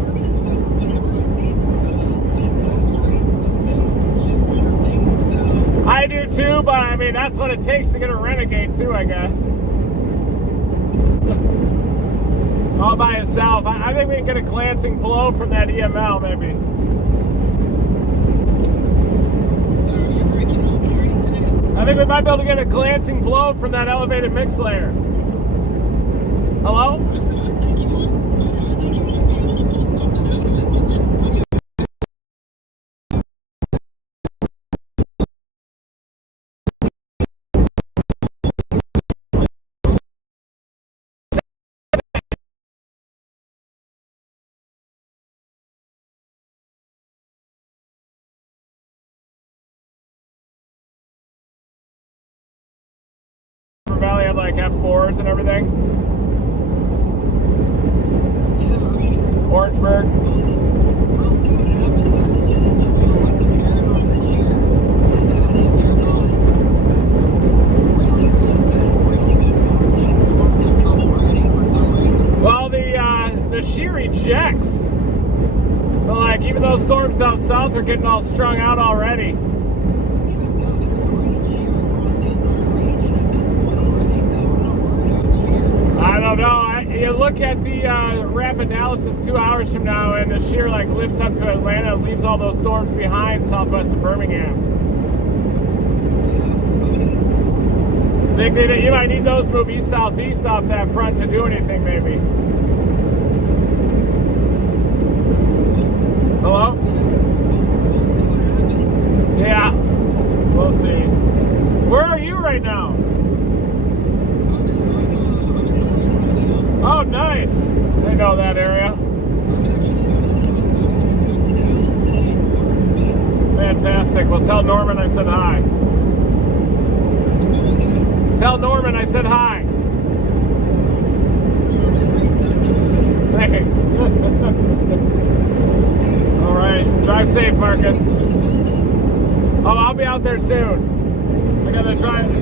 I do too, but I mean, that's what it takes to get a renegade too, I guess. All by itself. I think we can get a glancing blow from that EML, maybe. I think we might be able to get a glancing blow from that elevated mix layer. Hello? Valley had like F4s and everything. Orangeburg. Well, the shear ejects. So like even those storms down south are getting all strung out already. I don't know. You look at the RAP analysis 2 hours from now, and the shear like lifts up to Atlanta and leaves all those storms behind southwest of Birmingham. think you might need those to move east-southeast off that front to do anything, maybe. Hello? Yeah, we'll see. Where are you right now? Oh, nice. I know that area. Fantastic. Well, tell Norman I said hi. Tell Norman I said hi. Thanks. All right. Drive safe, Marcus. Oh, I'll be out there soon. I gotta drive.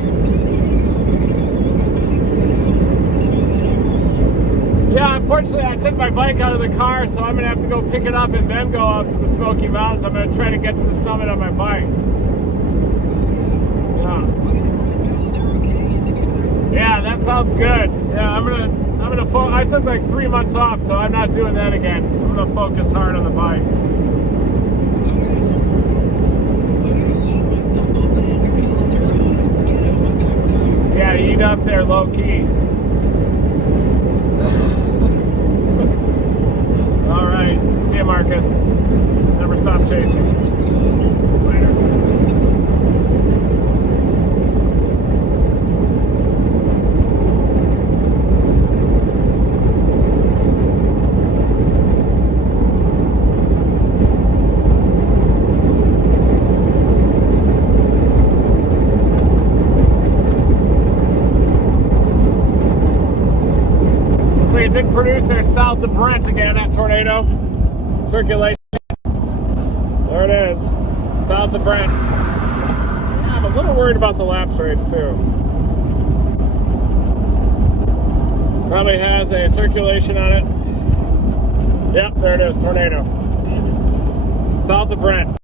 Yeah, unfortunately, I took my bike out of the car, so I'm gonna have to go pick it up and then go out to the Smoky Mountains. I'm gonna try to get to the summit on my bike. Yeah, that sounds good. Yeah, I'm gonna. I took like 3 months off, so I'm not doing that again. I'm gonna focus hard on the bike. Yeah, eat up there, low key. All right, see you, Marcus. Never stop chasing. Later. It did produce there south of Brent again, that tornado. Circulation. There it is. South of Brent. Yeah, I'm a little worried about the lapse rates too. Probably has a circulation on it. Yep, there it is. Tornado. Damn it. South of Brent.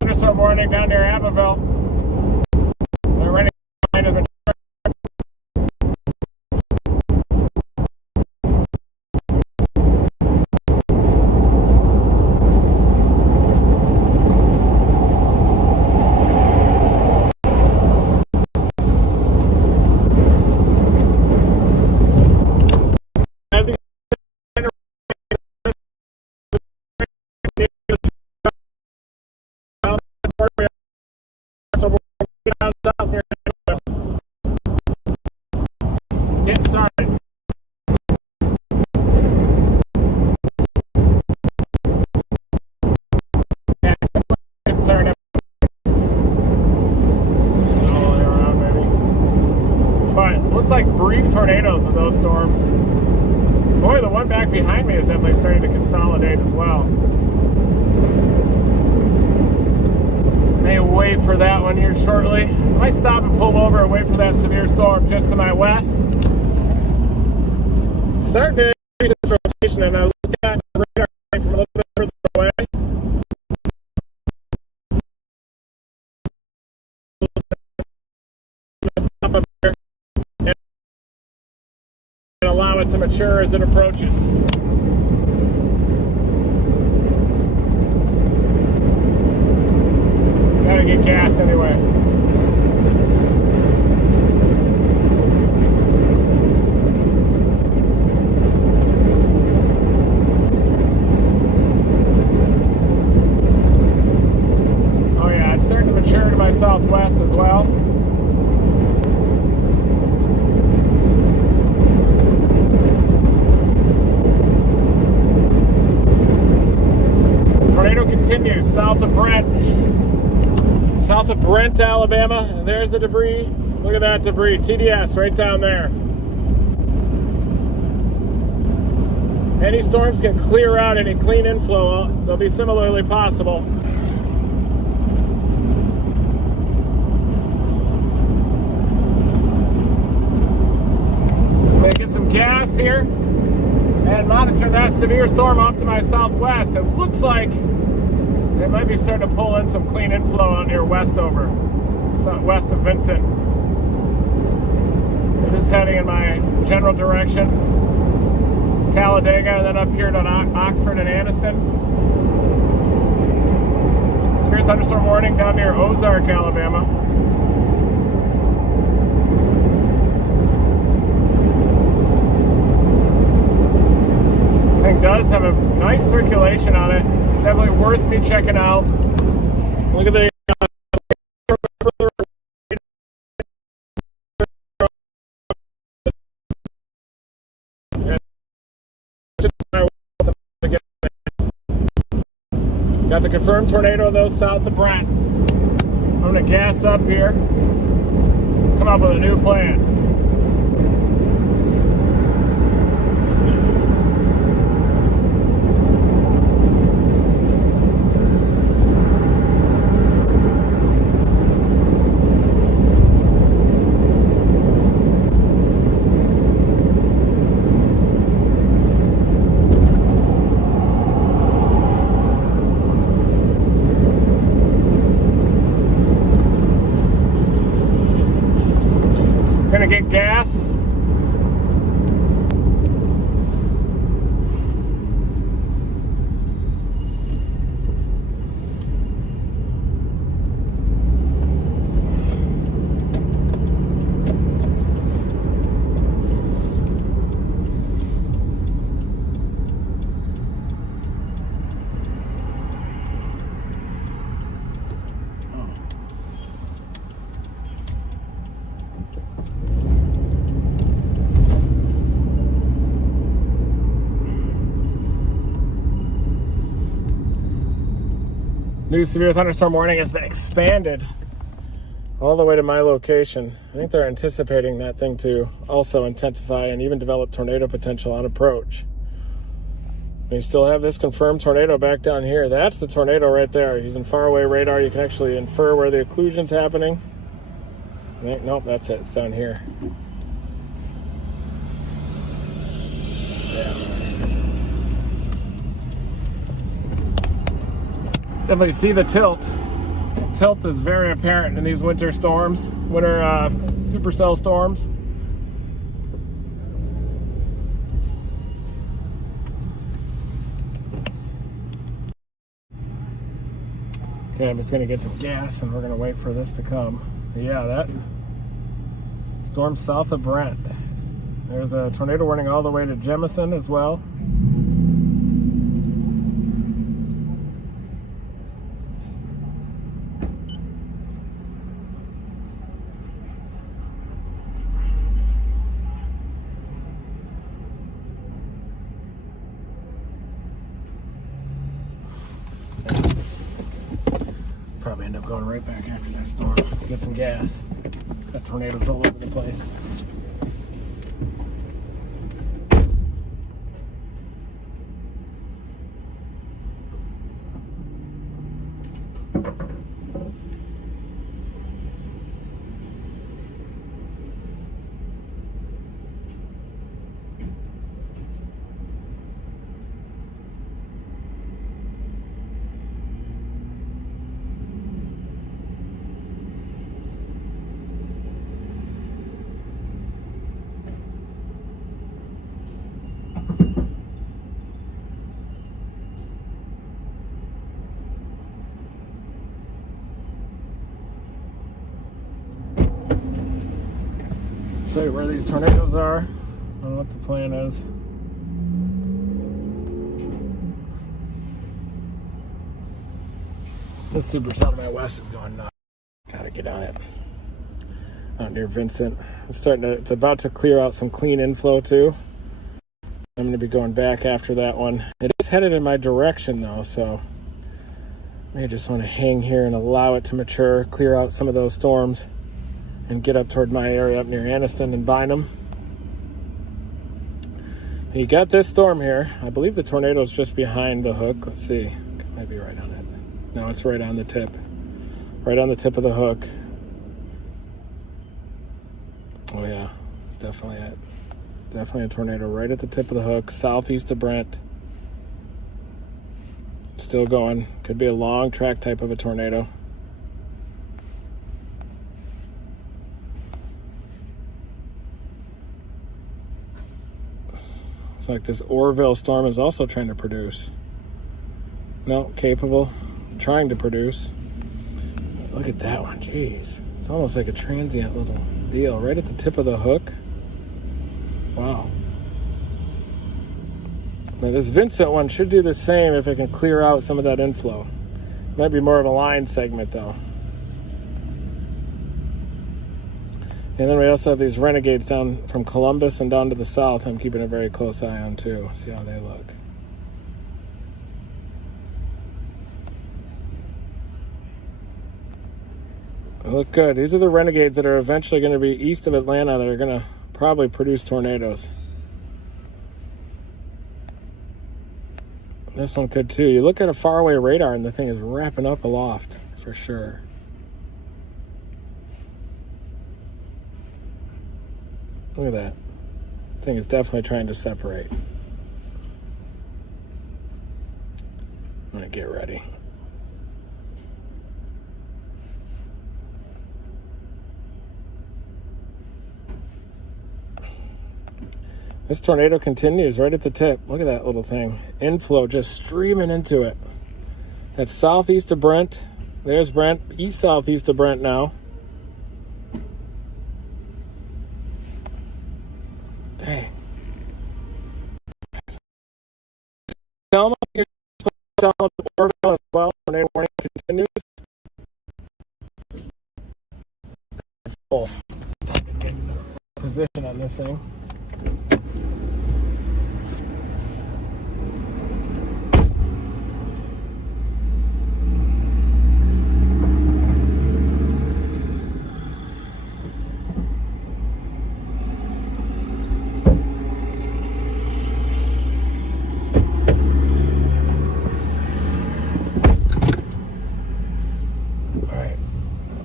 Thunderstorm warning down near Abbeville. They're running behind us. Get started. Yeah, concern all the way around, maybe. But it looks like brief tornadoes in those storms. Boy, the one back behind me is definitely starting to consolidate as well. May wait for that one here shortly. I might stop and pull over and wait for that severe storm just to my west. Starting to increase its rotation, and I look at the radar from a little bit further away. Stop up there and allow it to mature as it approaches. Gotta get gas anyway. Oh yeah, it's starting to mature to my southwest as well. south of Brent, Alabama. And there's the debris. Look at that debris. TDS right down there. If any storms can clear out any clean inflow, they'll be similarly possible. I'm going to get some gas here and monitor that severe storm off to my southwest. It looks like it might be starting to pull in some clean inflow out near Westover, west of Vincent. It is heading in my general direction. Talladega, and then up here to Oxford and Anniston. Severe thunderstorm warning down near Ozark, Alabama. Thing does have a nice circulation on it. It's definitely worth me checking out. Look at the got the confirmed tornado though south of Brent. I'm gonna gas up here, come up with a new plan. Gonna get gas. New severe thunderstorm warning has been expanded all the way to my location. I think they're anticipating that thing to also intensify and even develop tornado potential on approach. We still have this confirmed tornado back down here. That's the tornado right there. Using faraway radar, you can actually infer where the occlusion's happening. Nope, that's it. It's down here. Yeah. Definitely see the tilt. Tilt is very apparent in these winter storms, winter supercell storms. Okay, I'm just gonna get some gas and we're gonna wait for this to come. Yeah, that storm south of Brent. There's a tornado warning all the way to Jemison as well. Probably end up going right back after that storm. Get some gas. Got tornadoes all over the place. Show you where these tornadoes are. I don't know what the plan is. This supercell to my west is going nuts. Gotta get on it. Out near Vincent. It's about to clear out some clean inflow too. I'm gonna be going back after that one. It is headed in my direction though, so May just want to hang here and allow it to mature, clear out some of those storms, and get up toward my area up near Anniston and Bynum. You got this storm here. I believe the tornado is just behind the hook. Let's see. It might be right on it. No, it's right on the tip. Right on the tip of the hook. Oh yeah, it's definitely it. Definitely a tornado right at the tip of the hook, southeast of Brent. Still going. Could be a long track type of a tornado. It's like this Orville storm is also trying to produce. No, capable. Trying to produce. Look at that one. Jeez. It's almost like a transient little deal. Right at the tip of the hook. Wow. Now this Vincent one should do the same if it can clear out some of that inflow. Might be more of a line segment though. And then we also have these renegades down from Columbus and down to the south. I'm keeping a very close eye on too. See how they look. They look good. These are the renegades that are eventually going to be east of Atlanta that are going to probably produce tornadoes. This one could too. You look at a faraway radar and the thing is wrapping up aloft for sure. Look at that. Thing is definitely trying to separate. I'm going to get ready. This tornado continues right at the tip. Look at that little thing. Inflow just streaming into it. That's southeast of Brent. There's Brent. East southeast of Brent now. Dang. Selma, Orville as well. Tornado warning continues. Full. Position on this thing.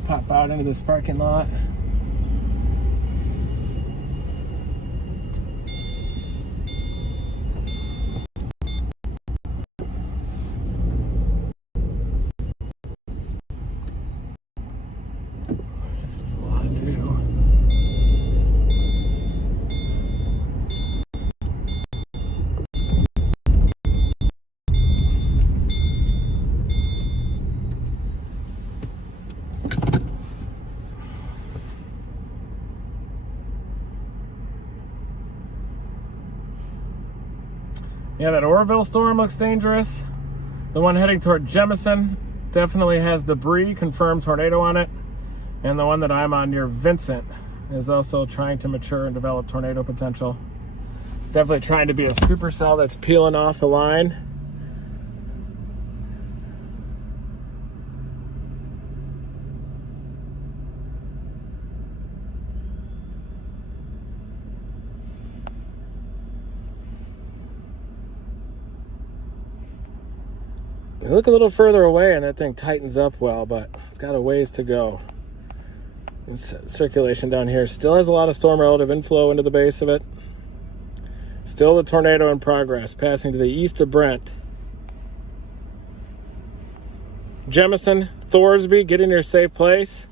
Pop out into this parking lot. This is a lot too. Yeah, that Orville storm looks dangerous. The one heading toward Jemison definitely has debris, confirmed tornado on it. And the one that I'm on near Vincent is also trying to mature and develop tornado potential. It's definitely trying to be a supercell that's peeling off the line. You look a little further away and that thing tightens up well, but it's got a ways to go. Circulation down here still has a lot of storm relative inflow into the base of it. Still the tornado in progress, passing to the east of Brent. Jemison, Thorsby, get in your safe place.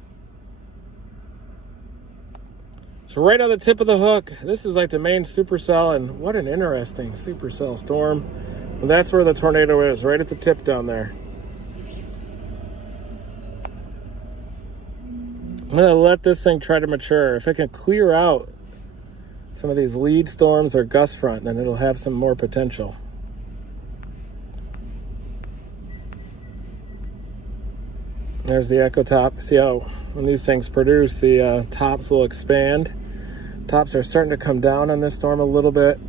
So right on the tip of the hook, this is like the main supercell, and what an interesting supercell storm. And that's where the tornado is, right at the tip down there. I'm going to let this thing try to mature. If it can clear out some of these lead storms or gust front, then it'll have some more potential. There's the echo top. See how when these things produce, the tops will expand. Tops are starting to come down on this storm a little bit.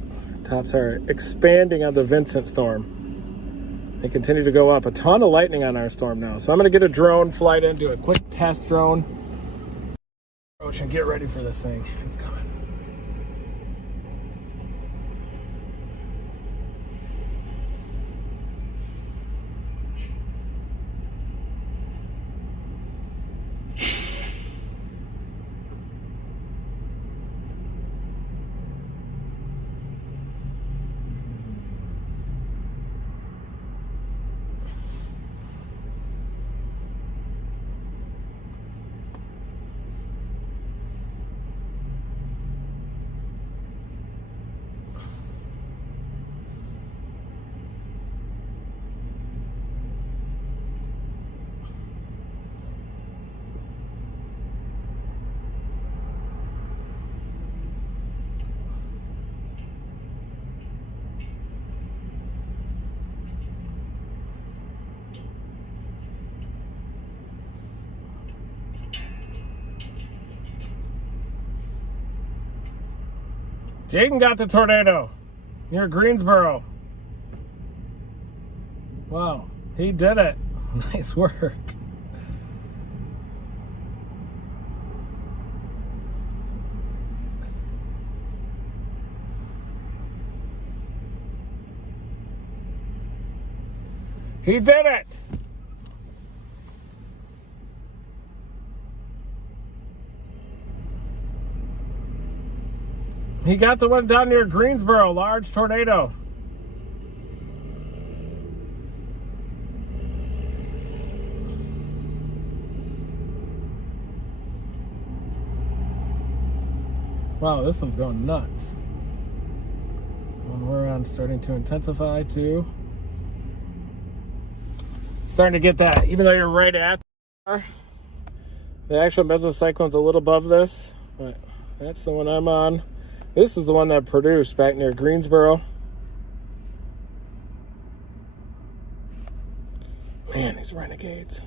Tops are expanding on the Vincent storm. They continue to go up. A ton of lightning on our storm now. So I'm going to get a drone flight in, do a quick test drone approach, and get ready for this thing. It's coming. Jaden got the tornado near Greensboro. Wow, he did it. Nice work. He did it. He got the one down near Greensboro, large tornado. Wow, this one's going nuts. One we're on starting to intensify too. Starting to get that, even though you're right at the actual mesocyclone's a little above this, but that's the one I'm on. This is the one that produced back near Greensboro. Man, these renegades.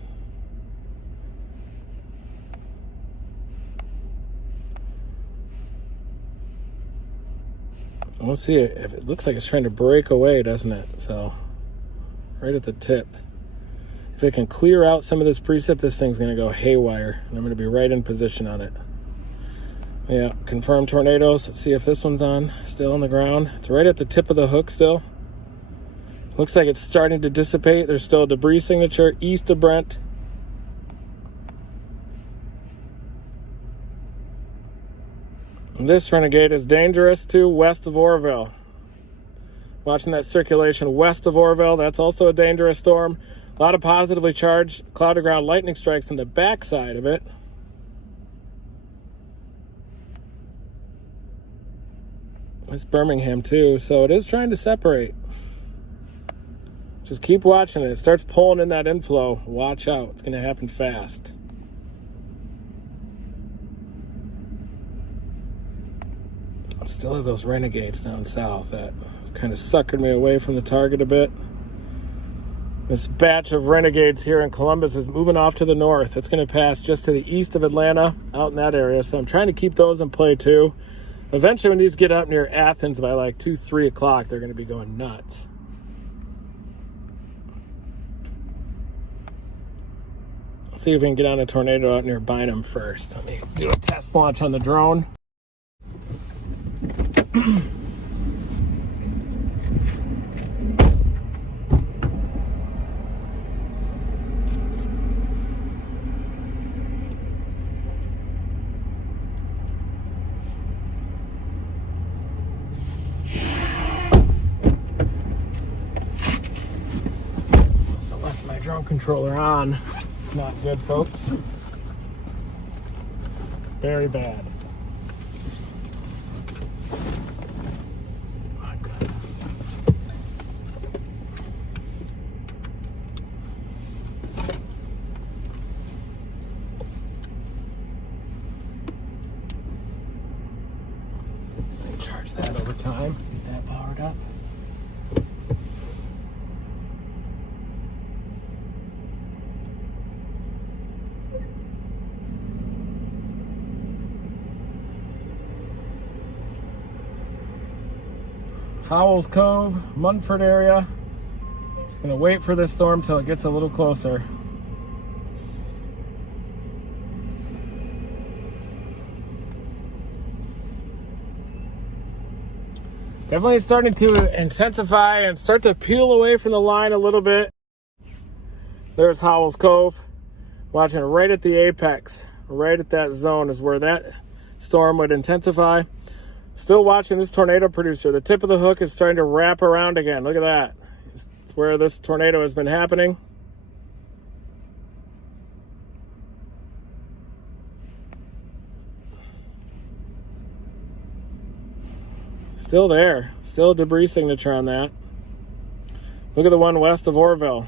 We'll see if it looks like it's trying to break away, doesn't it? So, right at the tip. If it can clear out some of this precip, this thing's going to go haywire. And I'm going to be right in position on it. Yeah, confirmed tornadoes. Let's see if this one's on, still on the ground. It's right at the tip of the hook still. Looks like it's starting to dissipate. There's still a debris signature east of Brent. And this renegade is dangerous too, west of Oroville. Watching that circulation west of Oroville, that's also a dangerous storm. A lot of positively charged cloud to ground lightning strikes on the backside of it. It's Birmingham too, so it is trying to separate. Just keep watching it. It starts pulling in that inflow. Watch out. It's going to happen fast. I still have those renegades down south that have kind of suckered me away from the target a bit. This batch of renegades here in Columbus is moving off to the north. It's going to pass just to the east of Atlanta, out in that area. So I'm trying to keep those in play too. Eventually, when these get up near Athens by like 2, 3 o'clock, they're going to be going nuts. Let's see if we can get on a tornado out near Bynum first. Let me do a test launch on the drone. Drone controller on. It's not good, folks. Very bad. Oh, good. Let me charge that over time. Get that powered up. Howells Cove, Munford area. It's Gonna wait for this storm till it gets a little closer. Definitely starting to intensify and start to peel away from the line a little bit. There's Howells Cove. Watching right at the apex, right at that zone is where that storm would intensify. Still watching this tornado producer. The tip of the hook is starting to wrap around again. Look at that. It's where this tornado has been happening. Still there. Still a debris signature on that. Look at the one west of Orville.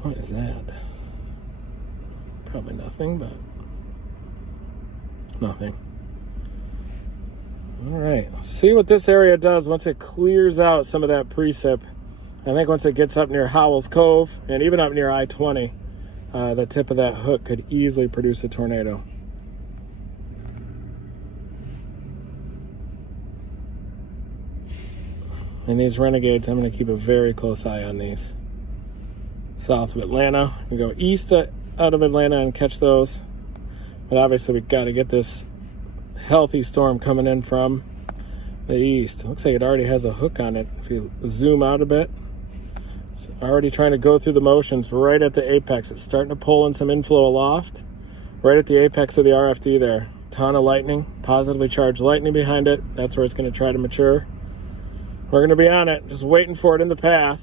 What is that? Probably nothing, but nothing. All right, let's see what this area does once it clears out some of that precip. I think once it gets up near Howells Cove and even up near I-20, the tip of that hook could easily produce a tornado. And these renegades, I'm going to keep a very close eye on these. South of Atlanta, we go east out of Atlanta and catch those. But obviously we've got to get this healthy storm coming in from the east. It looks like it already has a hook on it. If you zoom out a bit, it's already trying to go through the motions right at the apex. It's starting to pull in some inflow aloft, right at the apex of the RFD there. Ton of lightning, positively charged lightning behind it. That's where it's going to try to mature. We're going to be on it, just waiting for it in the path.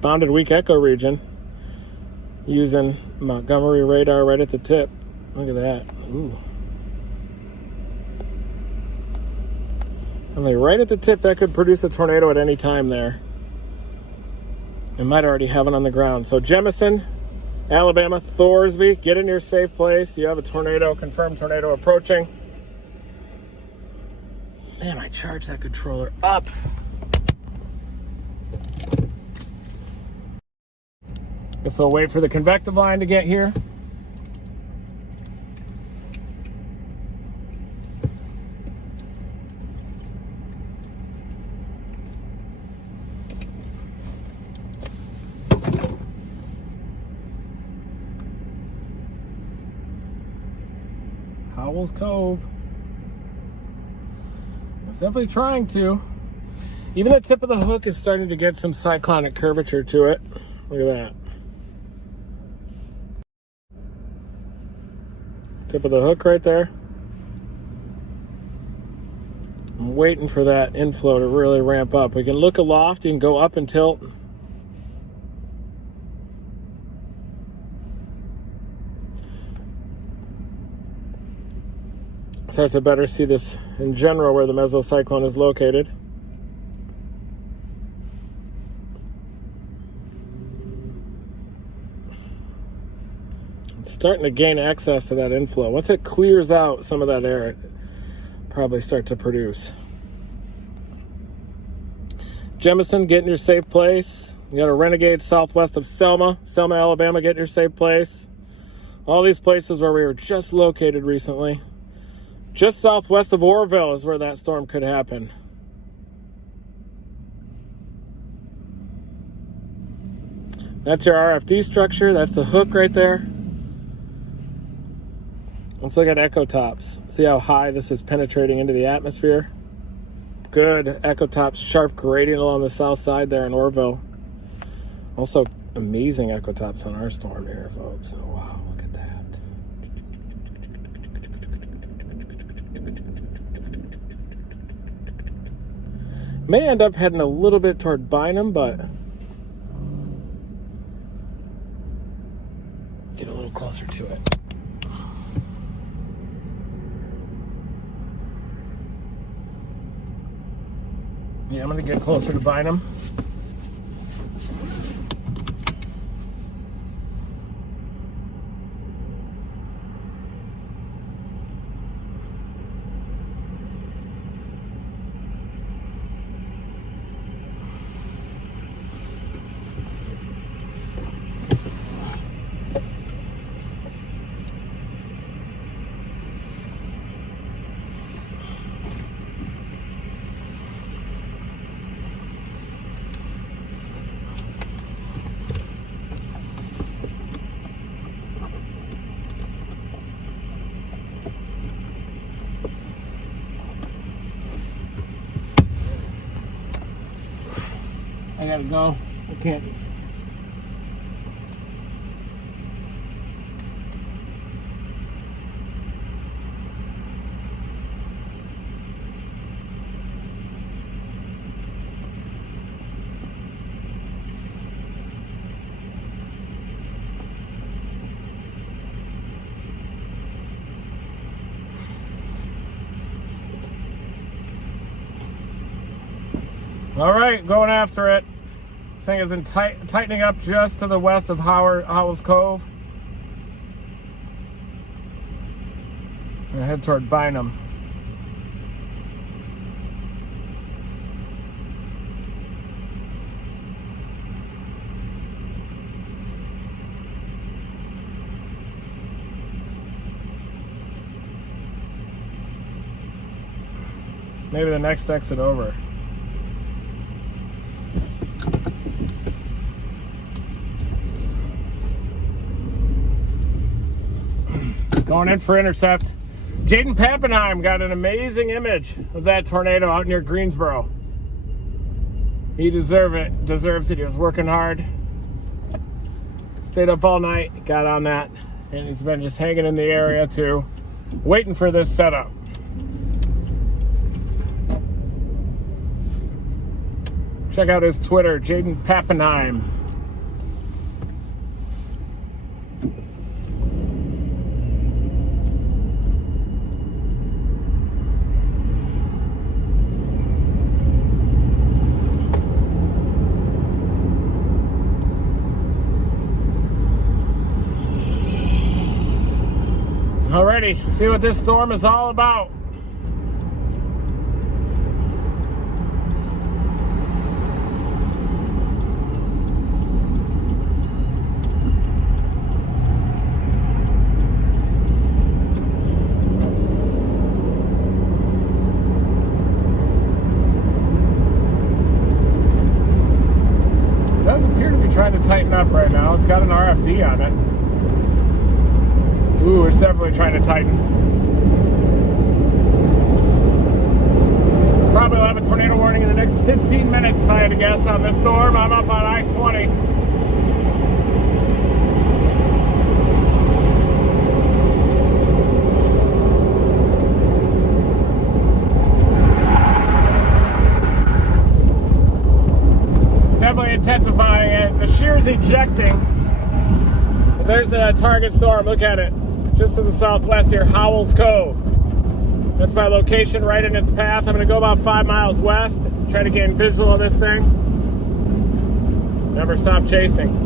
Bounded weak echo region using Montgomery radar right at the tip. Look at that. Ooh. I mean, right at the tip, that could produce a tornado at any time there. It might already have it on the ground. So Jemison, Alabama, Thorsby, get in your safe place. You have a tornado, confirmed tornado approaching. Man, I charged that controller up. Guess I'll wait for the convective line to get here. Howells Cove. It's definitely trying to. Even the tip of the hook is starting to get some cyclonic curvature to it. Look at that. Tip of the hook right there. I'm waiting for that inflow to really ramp up. We can look aloft, you can go up and tilt. Start to better see this in general where the mesocyclone is located. Starting to gain access to that inflow. Once it clears out some of that air, it probably start to produce. Jemison, get in your safe place. You got a renegade southwest of Selma, Alabama, get in your safe place. All these places where we were just located recently. Just southwest of Orville is where that storm could happen. That's your RFD structure. That's the hook right there. Let's look at echo tops. See how high this is penetrating into the atmosphere? Good echo tops, sharp gradient along the south side there in Orville. Also, amazing echo tops on our storm here, folks. Oh, wow, look at that. May end up heading a little bit toward Bynum, but get a little closer to it. Yeah, I'm going to get closer to Bynum. gotta go. I can't. All right, going after it. This thing is tightening up just to the west of Howell's Cove. I'm gonna head toward Bynum. Maybe the next exit over. Going in for intercept. Jaden Pappenheim got an amazing image of that tornado out near Greensboro. He deserves it. He was working hard. Stayed up all night, got on that, and he's been just hanging in the area too, waiting for this setup. Check out his Twitter, Jaden Pappenheim. Alrighty, see what this storm is all about. It does appear to be trying to tighten up right now. It's got an RFD on it. Ooh, it's definitely trying to tighten. Probably will have a tornado warning in the next 15 minutes if I had to guess on this storm. I'm up on I-20. It's definitely intensifying. The shear's ejecting. There's the target storm. Look at it. Just to the southwest here, Howell's Cove. That's my location right in its path. I'm going to go about 5 miles west, try to gain visual of this thing. Never stop chasing.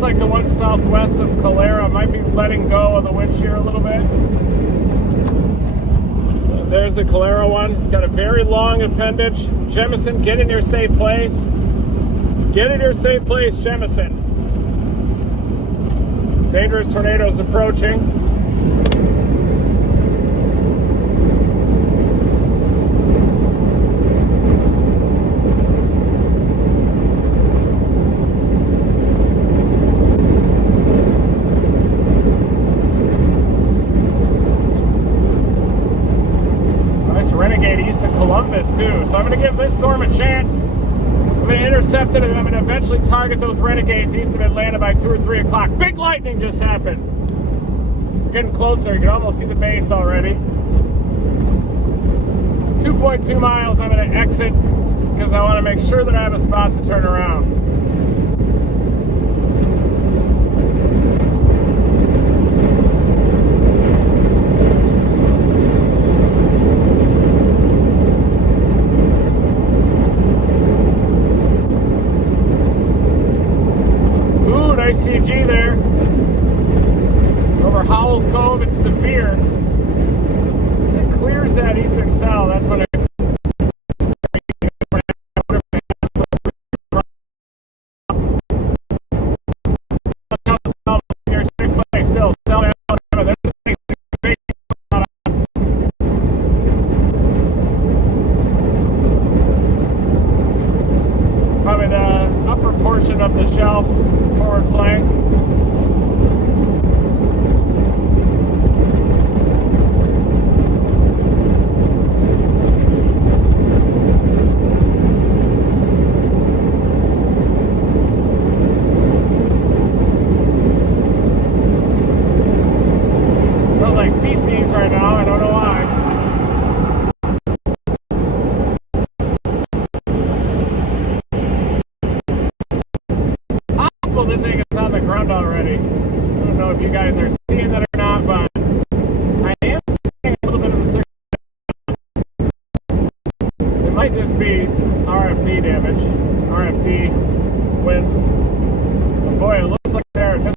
Like the one southwest of Calera might be letting go of the wind shear a little bit. There's the Calera one. It's got a very long appendage. Jemison, get in your safe place. Get in your safe place, Jemison. Dangerous tornadoes approaching. Renegade east of Columbus too, so I'm going to give this storm a chance. I'm going to intercept it and I'm going to eventually target those renegades east of Atlanta by 2 or 3 o'clock. Big lightning just happened. We're getting closer. You can almost see the base already. 2.2 miles. I'm going to exit because I want to make sure that I have a spot to turn around. Ooh, nice CG there. It's over Howells Cove. It's severe. As it clears that eastern cell, that's when it probably the upper portion of the shelf, forward flank. Smells like feces right now, I don't know why. This thing is on the ground already. I don't know if you guys are seeing that or not, but I am seeing a little bit of a circulation. It might just be RFT damage, RFT winds. But boy, it looks like they're just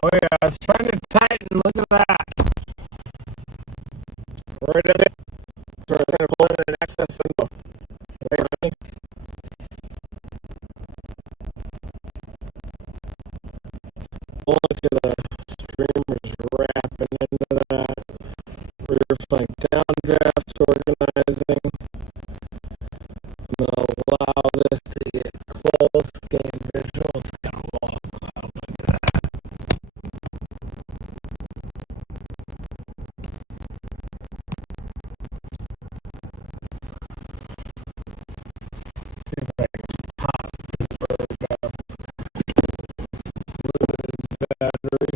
Oh yeah, I was trying to tighten. Look at that. Right at it. So we're going to pull in an excess and go. Right. Pull into the streamers, wrapping into that. Rear flank downdraft, organizing. I'm going to allow this to get close, gain visuals. Got a wall cloud. Look at that. See if I can pop the bird up. Battery.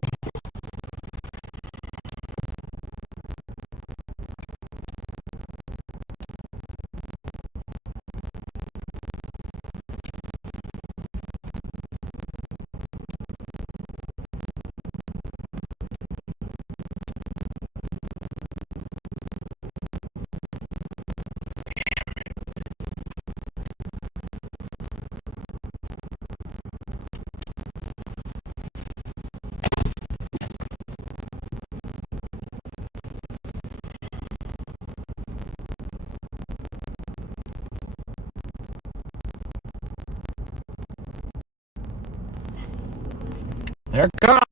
There it comes.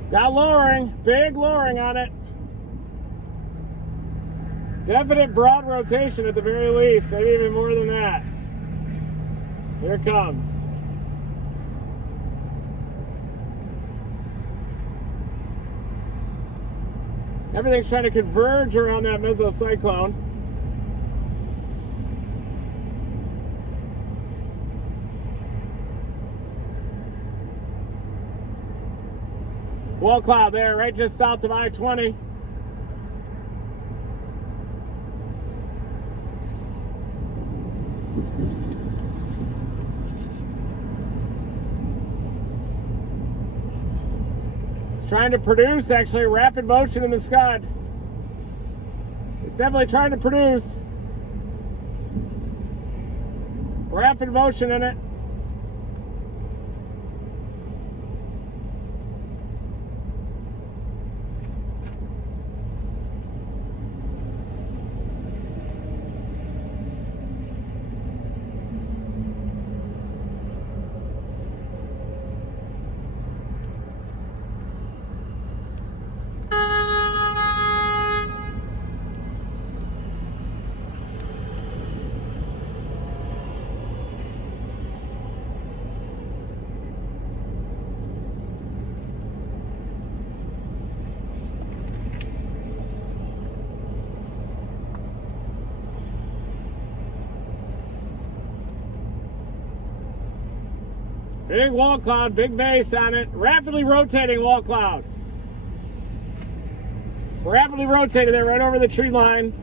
It's got lowering, big lowering on it. Definite broad rotation at the very least, maybe even more than that. Here it comes. Everything's trying to converge around that mesocyclone. Wall cloud there, right just south of I-20. It's trying to produce, actually, rapid motion in the scud. It's definitely trying to produce rapid motion in it. Big wall cloud, big base on it. Rapidly rotating wall cloud. Rapidly rotated there right over the tree line.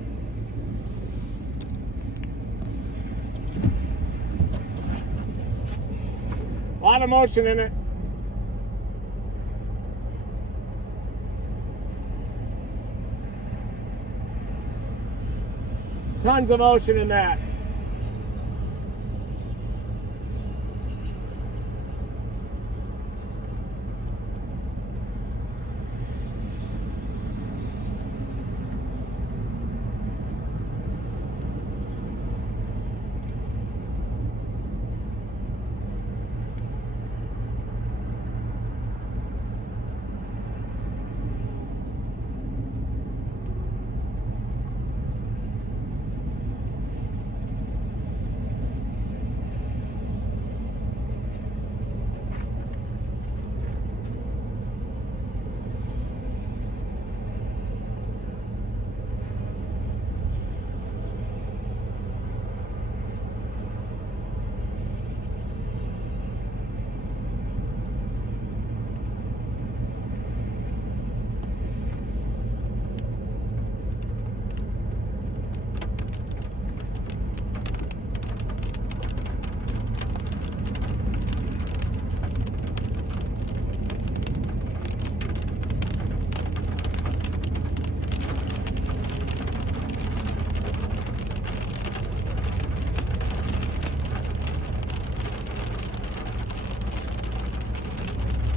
A lot of motion in it. Tons of motion in that.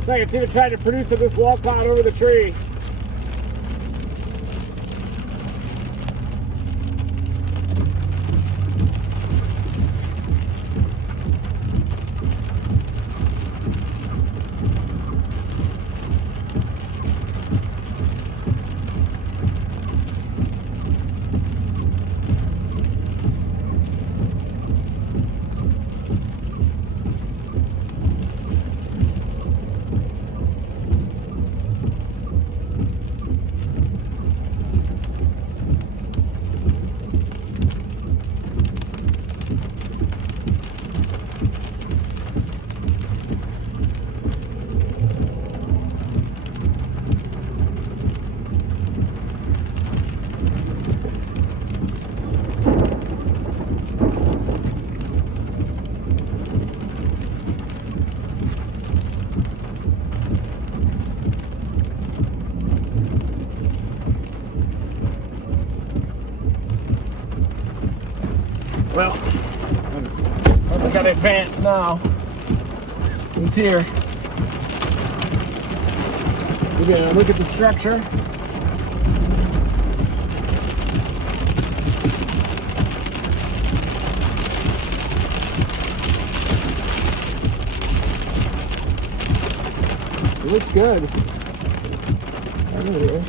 So I can see it trying to produce this wall cloud over the tree. Well, we got to advance now. It's here. We're gonna look at the structure. It looks good. I don't know.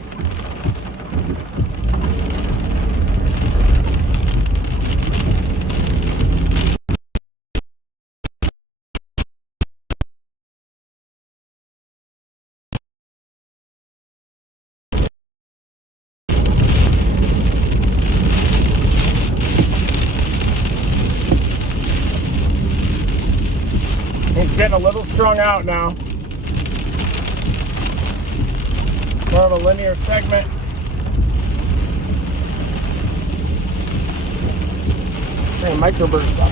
It's getting a little strung out now. More of a linear segment. Hey, microburst up.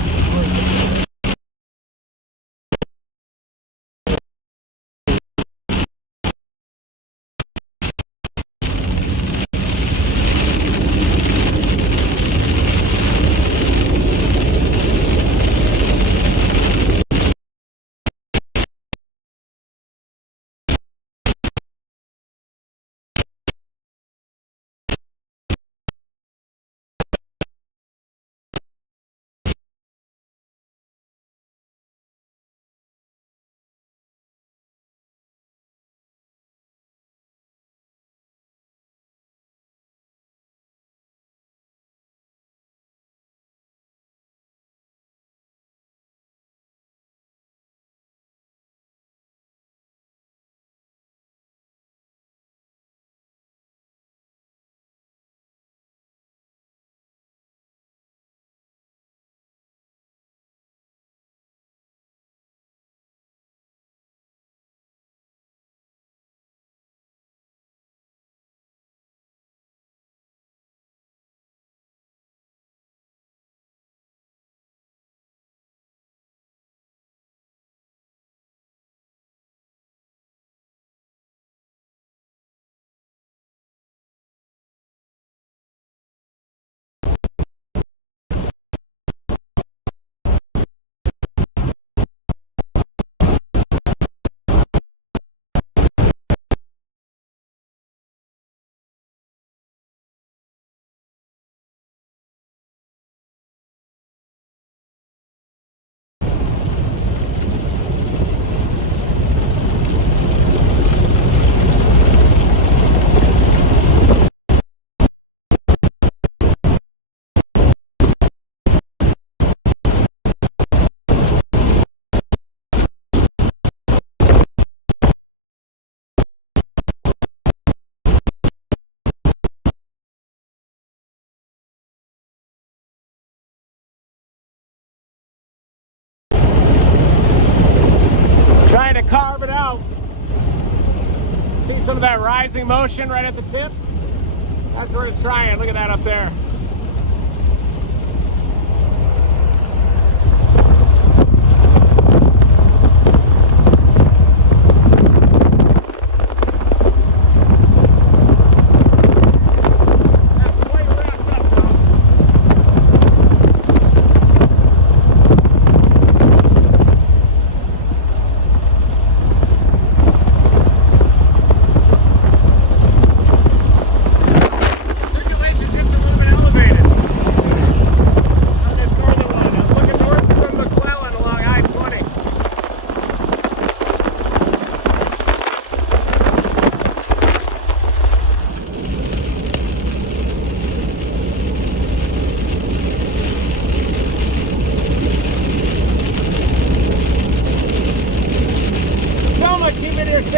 Trying to carve it out. See some of that rising motion right at the tip? That's where it's trying. Look at that up there.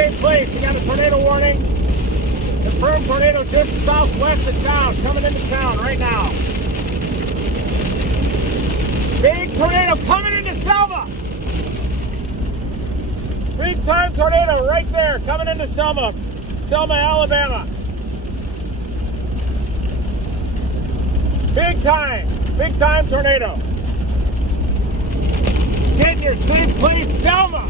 safe place. You got a tornado warning. Confirmed tornado just southwest of town, coming into town right now. Big tornado coming into Selma. Big time tornado right there, coming into Selma, Alabama. Big time tornado. Get in your safe place, Selma.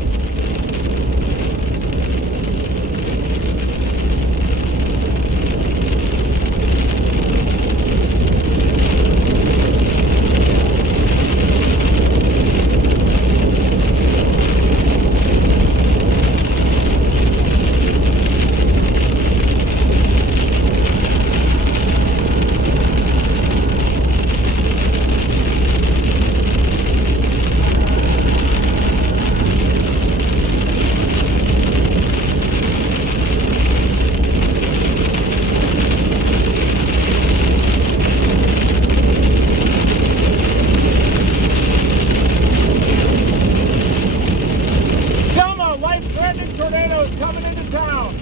Tornadoes coming into town.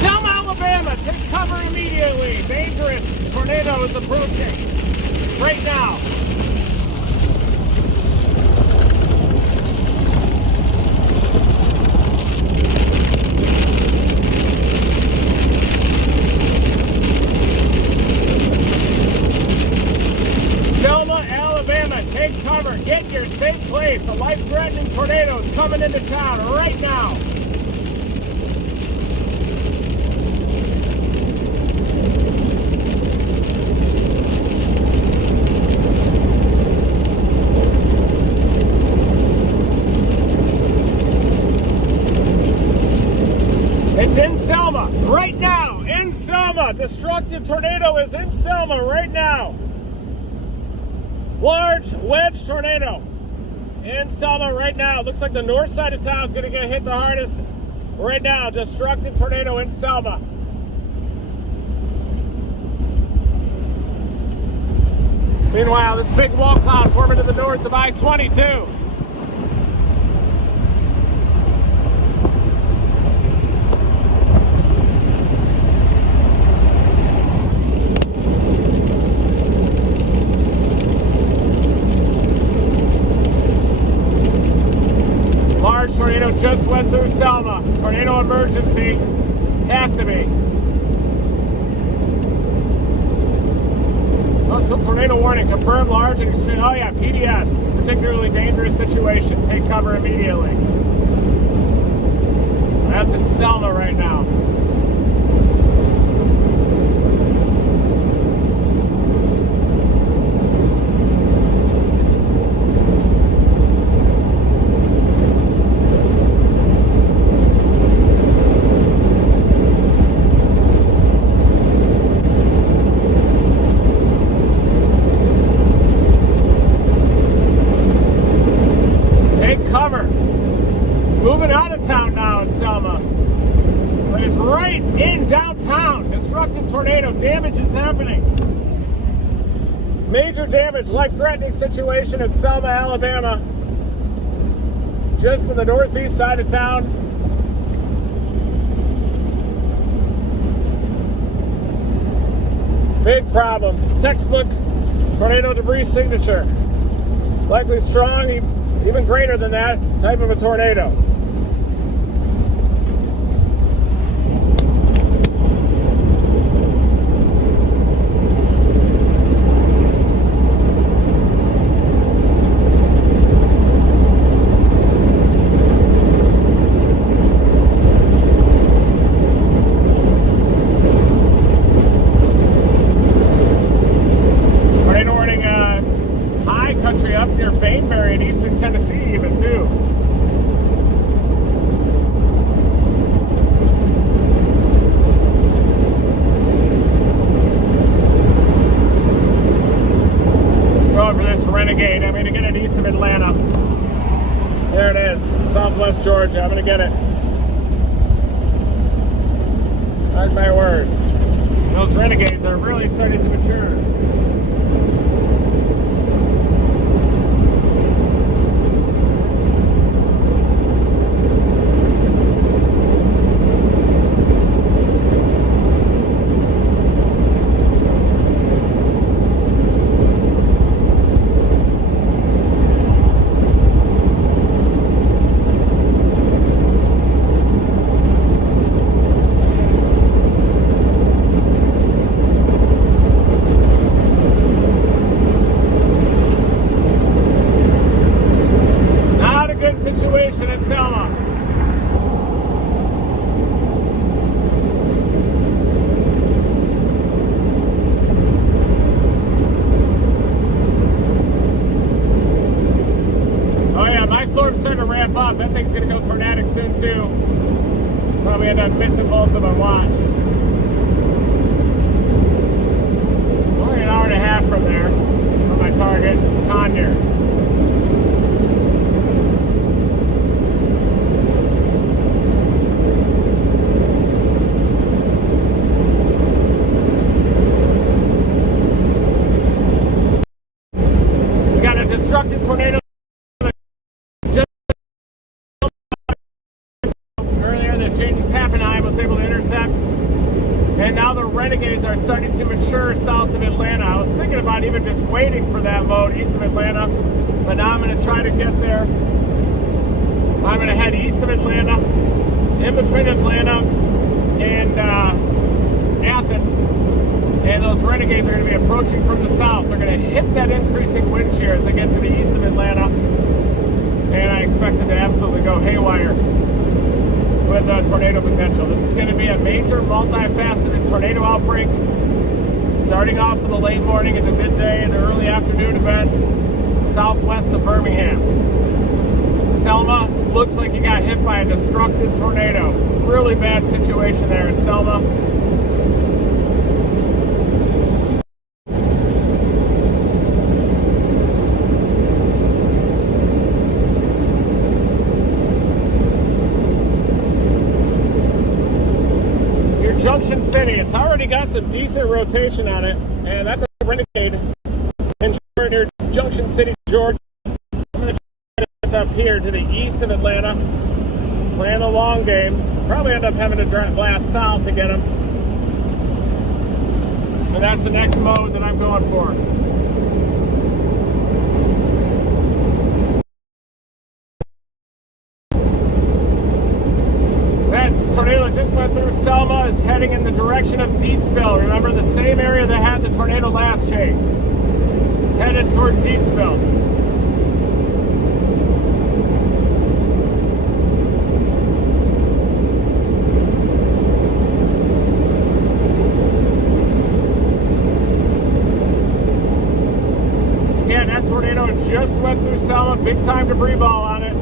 Selma, Alabama, take cover immediately. Dangerous tornado is approaching right now. Take cover, get in your safe place. A life-threatening tornado is coming into town right now. It's in Selma right now. In Selma. Destructive tornado is in Selma right now. Large wedge tornado in Selma right now. Looks like the north side of town is going to get hit the hardest right now. Destructive tornado in Selma. Meanwhile, this big wall cloud forming to the north of I-22. Tornado just went through Selma. Tornado emergency. Has to be. Oh, still tornado warning. Confirmed large and extreme. Oh yeah, PDS. Particularly dangerous situation. Take cover immediately. That's in Selma right now. Moving out of town now in Selma. But it's right in downtown. Destructive tornado. Damage is happening. Major damage, life-threatening situation in Selma, Alabama. Just in the northeast side of town. Big problems. Textbook tornado debris signature. Likely strong, even greater than that type of a tornado. Tornado warning, high country up near Bainbury in eastern Tennessee even too. Go over this Renegade. I'm going to get it east of Atlanta. There it is, Southwest Georgia. I'm going to get it. Mark my words. Those Renegades are really starting to mature. Situation in Selma. Oh yeah, my storm's starting to ramp up. That thing's gonna go tornadic soon too. Probably end up missing both of them on watch. Only an hour and a half from there, from my target, Conyers. Destructive tornado just earlier that Jaden Papp and I was able to intercept, and now the Renegades are starting to mature south of Atlanta. I was thinking about even just waiting for that mode east of Atlanta, but now I'm going to try to get there. I'm going to head east of Atlanta, in between Atlanta and Athens. And those Renegades are going to be approaching from the south. They're going to hit that increasing wind shear as they get to the east of Atlanta. And I expect it to absolutely go haywire with tornado potential. This is going to be a major multifaceted tornado outbreak, starting off in the late morning into midday and the early afternoon event southwest of Birmingham. Selma looks like you got hit by a destructive tornado. Really bad situation there in Selma. Junction City, it's already got some decent rotation on it, and that's a Renegade near Junction City, Georgia. I'm going to try this up here to the east of Atlanta, playing the long game. Probably end up having to blast south to get them. And that's the next mode that I'm going for. Tornado that just went through Selma is heading in the direction of Deatsville. Remember, the same area that had the tornado last chase. Headed toward Deatsville. Again, that tornado just went through Selma. Big time debris ball on it.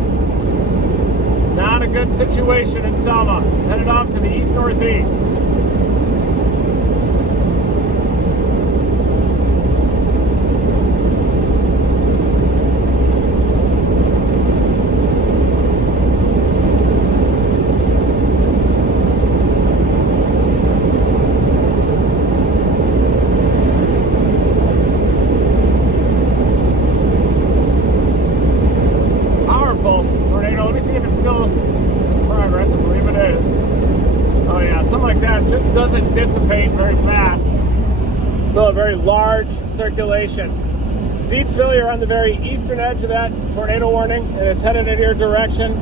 Not a good situation in Selma. Headed off to the east-northeast. Powerful tornado. Let me see if it's still progress. I believe it is. Oh yeah, something like that just doesn't dissipate very fast. Still a very large circulation. Deatsville, you're on the very eastern edge of that tornado warning, and it's headed in your direction.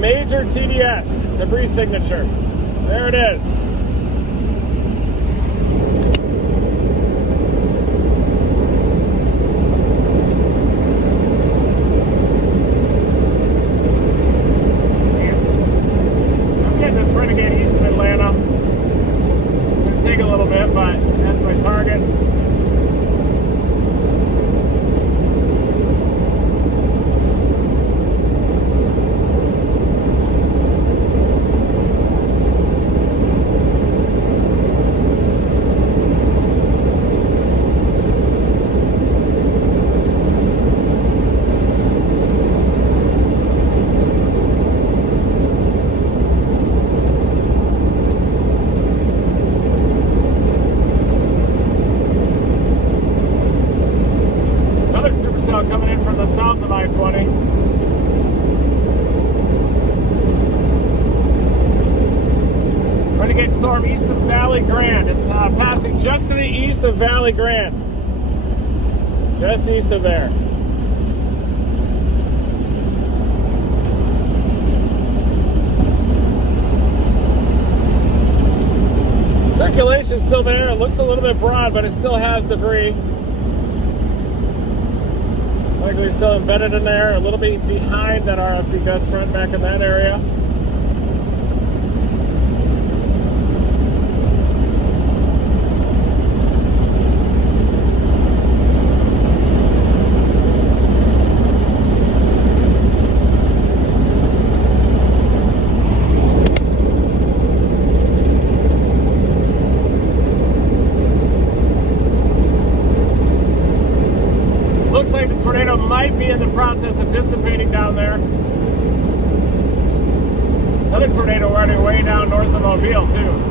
Major TDS, debris signature. There it is. Renegade east of Atlanta. It's going to take a little bit, but that's my target. storm east of Valley Grande. It's passing just to the east of Valley Grande. Just east of there. Circulation's still there. It looks a little bit broad, but it still has debris. Likely still embedded in there, a little bit behind that RFD gust front back in that area. Looks like the tornado might be in the process of dissipating down there. Another tornado running way down north of Mobile, too.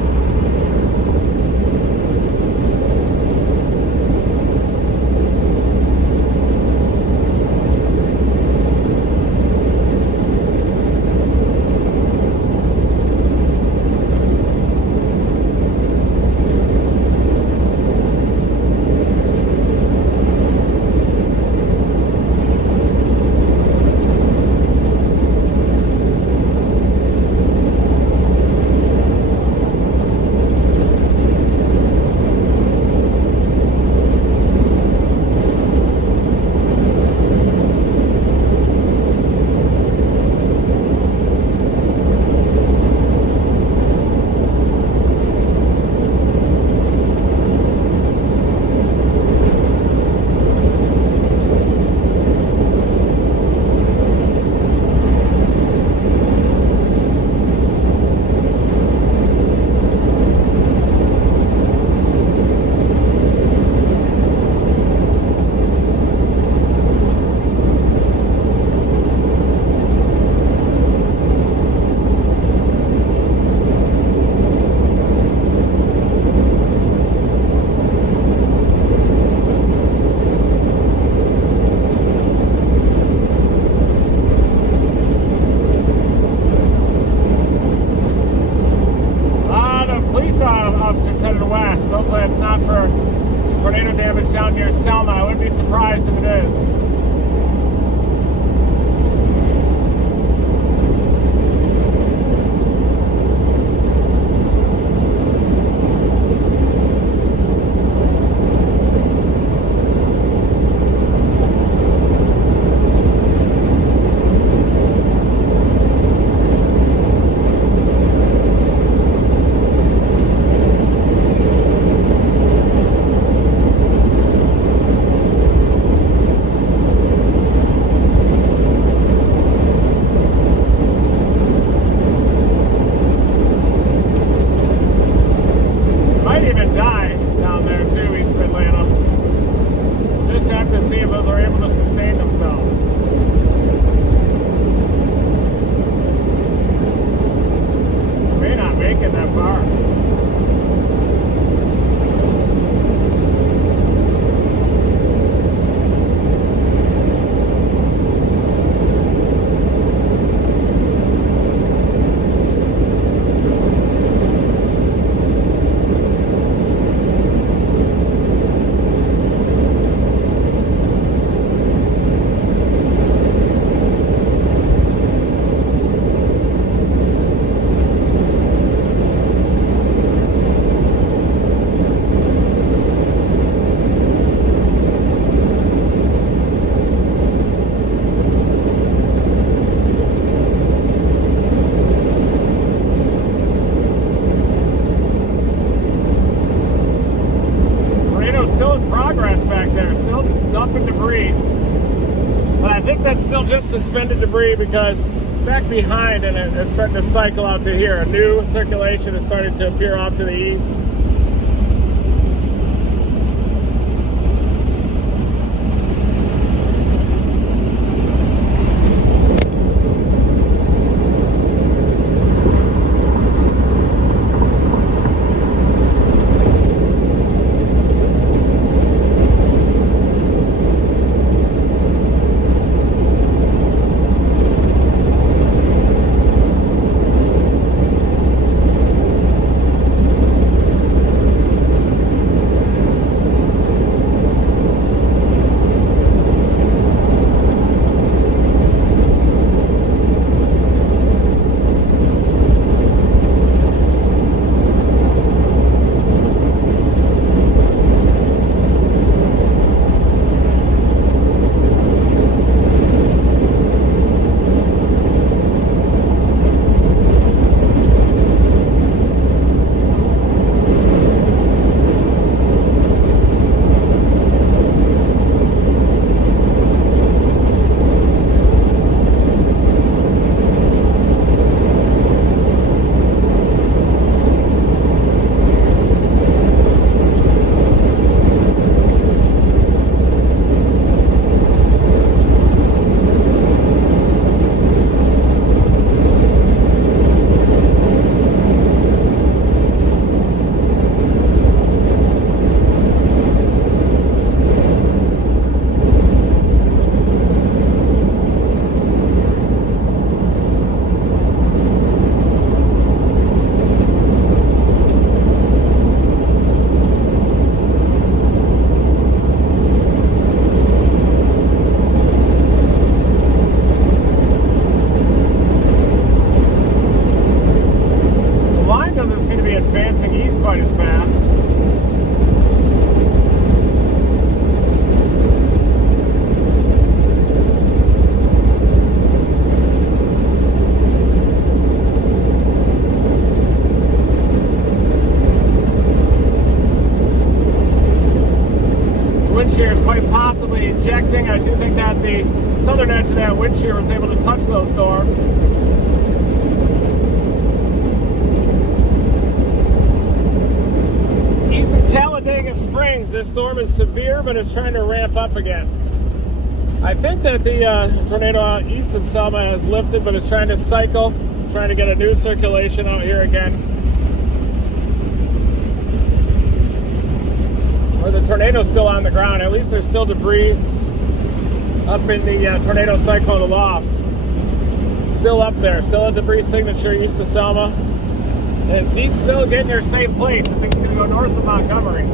Officers headed west. Hopefully it's not for tornado damage down near Selma. I wouldn't be surprised if it is. Even die down there too, east of Atlanta. Just have to see if those are able to sustain themselves. May not make it that far. Still in progress back there, still dumping debris. But I think that's still just suspended debris because it's back behind and it's starting to cycle out to here. A new circulation is starting to appear off to the east. possibly ejecting. I do think that the southern edge of that wind shear was able to touch those storms. East of Talladega Springs, this storm is severe, but it's trying to ramp up again. I think that the tornado east of Selma has lifted, but it's trying to cycle. It's trying to get a new circulation out here again. Or the tornado's still on the ground. At least there's still debris up in the tornado cyclone aloft. Still up there. Still a debris signature east of Selma. And deep snow getting their safe place. I think it's going to go north of Montgomery.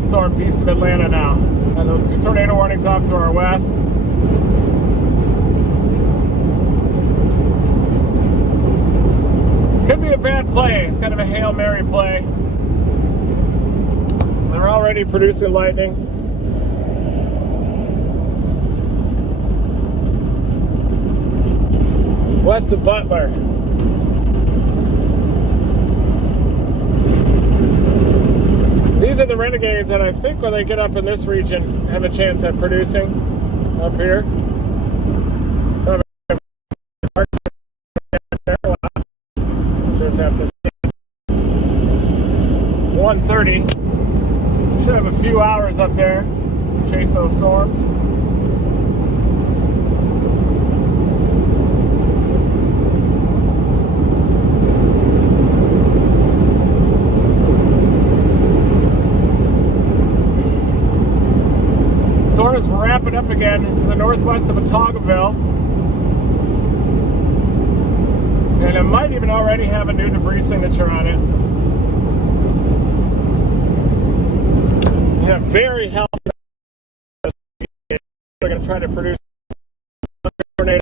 Storms east of Atlanta now. And those two tornado warnings off to our west. Could be a bad play. It's kind of a Hail Mary play. They're already producing lightning. West of Butler. These are the renegades that I think when they get up in this region have a chance at producing up here. Just have to see. It's 1:30. Should have a few hours up there to chase those storms. Storm is ramping up again to the northwest of Otagoville. And it might even already have a new debris signature on it. Yeah, very healthy. They're going to try to produce a tornado.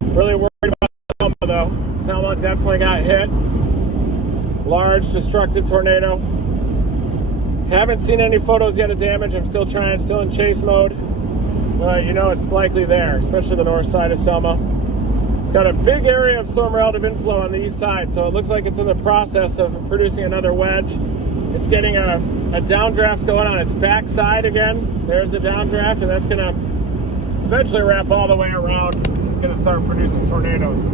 Really worried about Selma though. Selma definitely got hit. Large destructive tornado. Haven't seen any photos yet of damage. I'm still in chase mode. But you know it's likely there, especially the north side of Selma. It's got a big area of storm relative inflow on the east side, so it looks like it's in the process of producing another wedge. It's getting a downdraft going on its backside again. There's the downdraft, and that's going to eventually wrap all the way around. It's going to start producing tornadoes.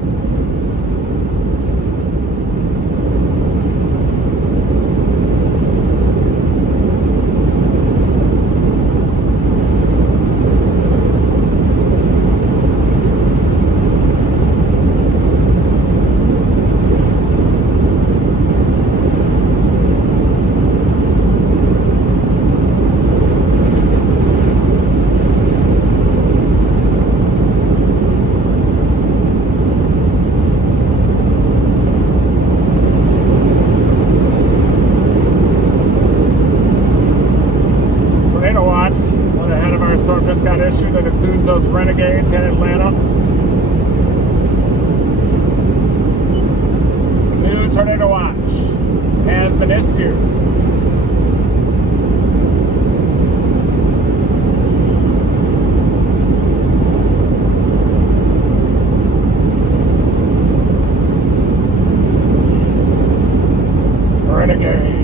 Just got issued that includes those renegades in Atlanta. New tornado watch has been issued. Renegades.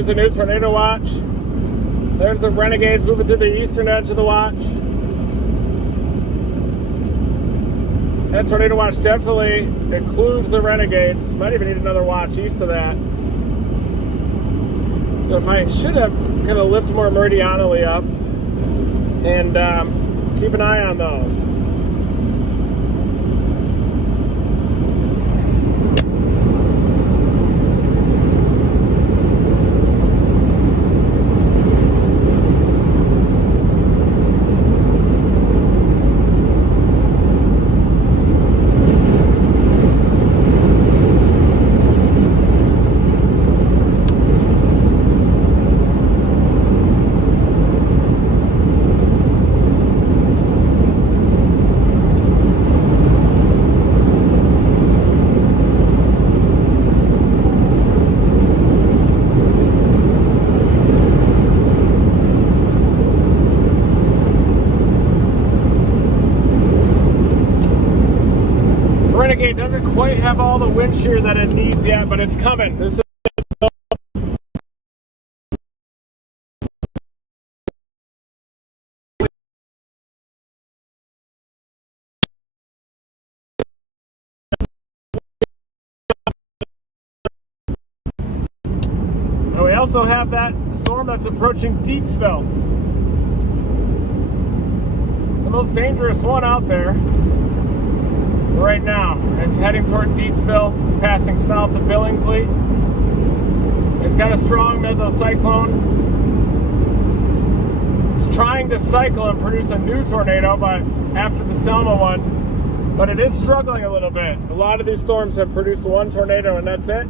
There's the new tornado watch. There's the Renegades moving through the eastern edge of the watch. That tornado watch definitely includes the Renegades. Might even need another watch east of that. So it should have kind of lift more meridionally up. And keep an eye on those. Renegade doesn't quite have all the wind shear that it needs yet, but it's coming. This is and we also have that storm that's approaching Deatsville. It's the most dangerous one out there right now. It's heading toward Deatsville. It's passing south of Billingsley. It's got a strong mesocyclone. It's trying to cycle and produce a new tornado, but after the Selma one, but it is struggling a little bit. A lot of these storms have produced one tornado and that's it.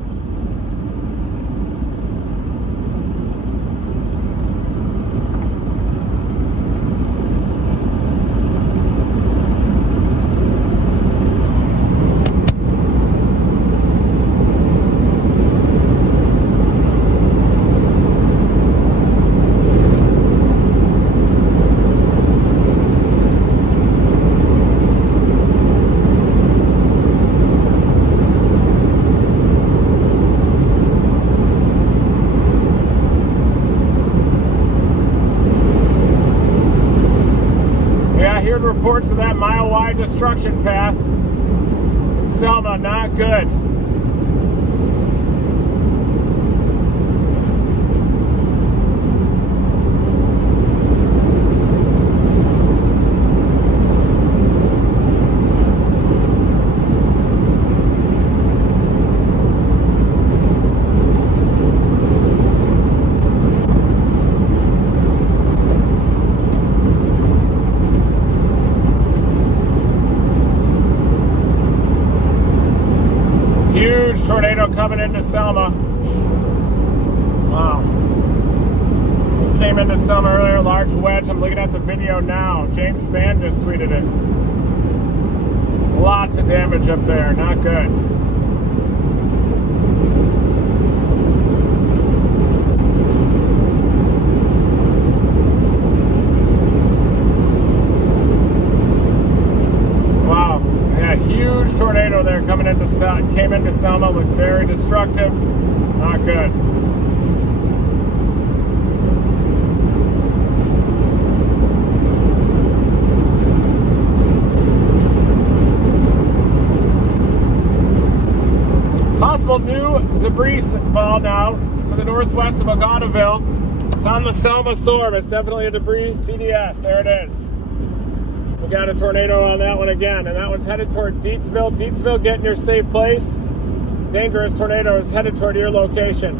Reports of that mile-wide destruction path in Selma, not good. Huge tornado coming into Selma. Wow. It came into Selma earlier, large wedge. I'm looking at the video now. James Spann just tweeted it. Lots of damage up there, not good. Huge tornado there coming into came into Selma. Looks very destructive. Not good. Possible new debris fall now to the northwest of Ogatoville. It's on the Selma storm. It's definitely a debris TDS. There it is. We got a tornado on that one again, and that one's headed toward Deatsville. Deatsville, get in your safe place. Dangerous tornado is headed toward your location.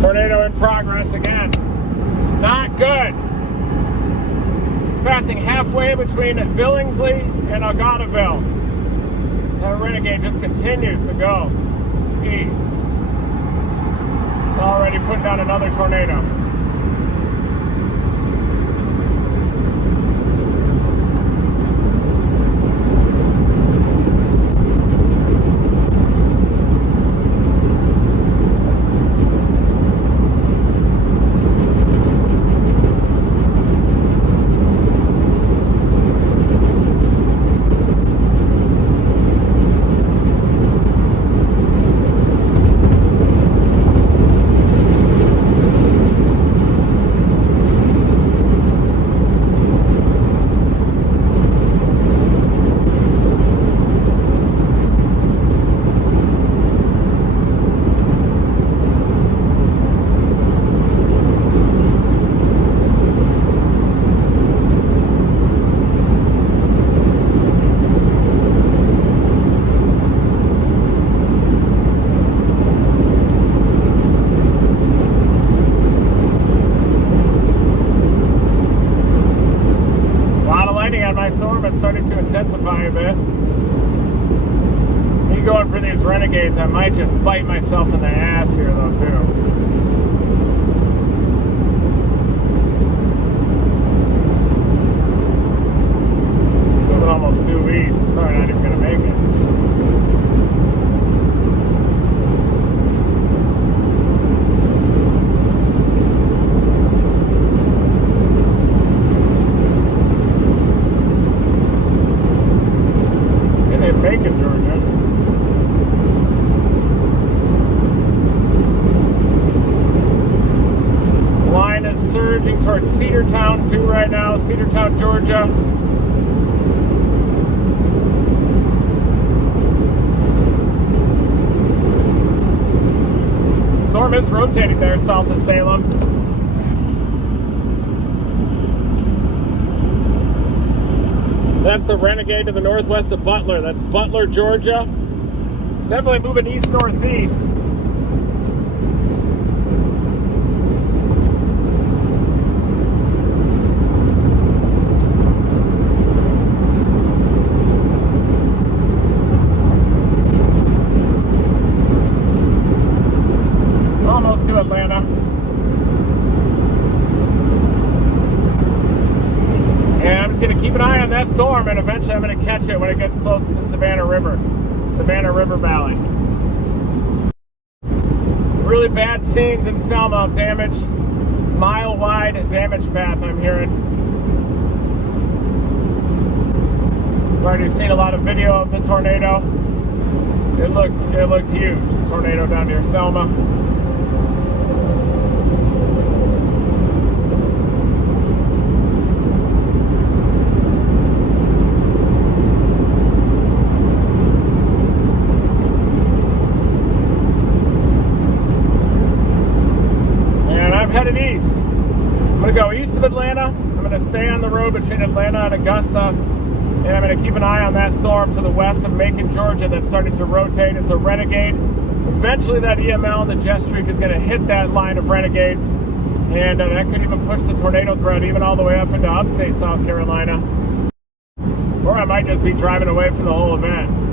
Tornado in progress again. Not good. It's passing halfway between Billingsley and Ogatoville. That Renegade just continues to go. Jeez. It's already putting down another tornado. starting to intensify a bit. Me going for these Renegades, I might just bite myself in the ass here though too. Almost due east. It's probably not even going to make it. It ain't making Georgia. The line is surging towards Cedartown too right now. Cedartown, Georgia. Storm is rotating there south of Salem. That's the Renegade to the northwest of Butler. That's Butler, Georgia. It's definitely moving east-northeast. Almost to Atlanta. And I'm just going to keep an eye on that storm, and eventually I'm going to catch it when it gets close to the Savannah River Valley. Really bad scenes in Selma of damage, mile-wide damage path I'm hearing. I've already seen a lot of video of the tornado. It looked huge. The tornado down near Selma. Headed east. I'm going to go east of Atlanta. I'm going to stay on the road between Atlanta and Augusta. And I'm going to keep an eye on that storm to the west of Macon, Georgia that's starting to rotate. It's a Renegade. Eventually that EML and the jet streak is going to hit that line of Renegades. And that could even push the tornado threat even all the way up into upstate South Carolina. Or I might just be driving away from the whole event.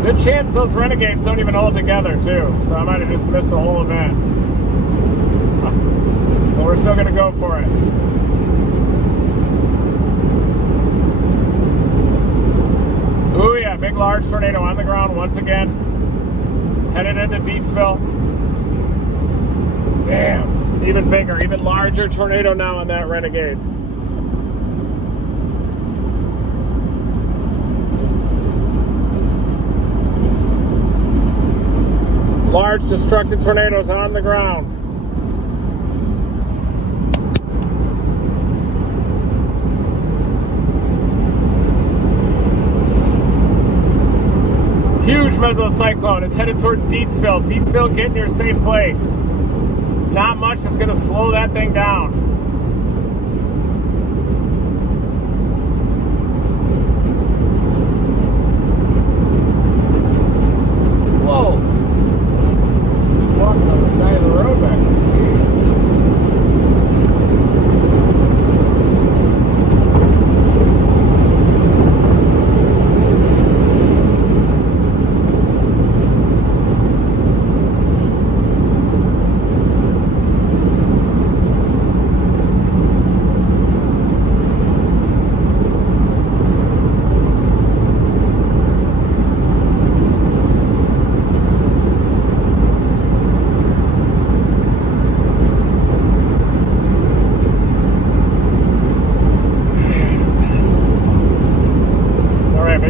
Good chance those Renegades don't even hold together too, so I might have just missed the whole event. But we're still gonna go for it. Ooh yeah, big large tornado on the ground once again. Headed into Deepsville. Damn, even bigger, even larger tornado now on that Renegade. Large destructive tornadoes on the ground. Huge mesocyclone. It's headed toward Deepsville. Deepsville, get in your safe place. Not much that's going to slow that thing down. Whoa. Walking on the side of the road back there.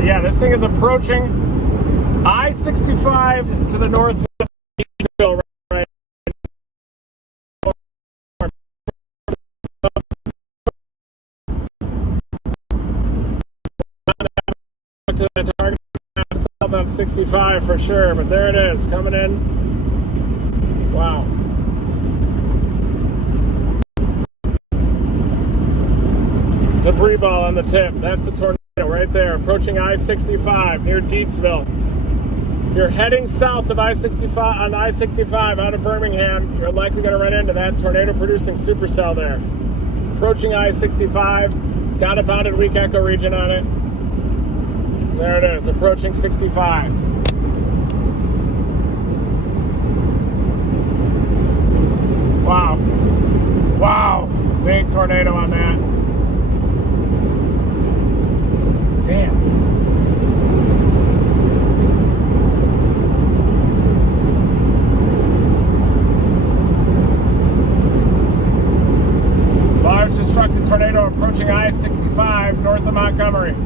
Yeah, this thing is approaching I-65 to the northwest right to the target south on 65 for sure, but there it is, coming in. Wow. Debris ball on the tip. That's the tornado right there, approaching I-65 near Deatsville. If you're heading south of I-65 on I-65 out of Birmingham, you're likely going to run into that tornado-producing supercell there. It's approaching I-65. It's got a bounded weak echo region on it. There it is, approaching 65. Wow. Wow. Big tornado on that. Damn. Large destructive tornado approaching I-65 north of Montgomery.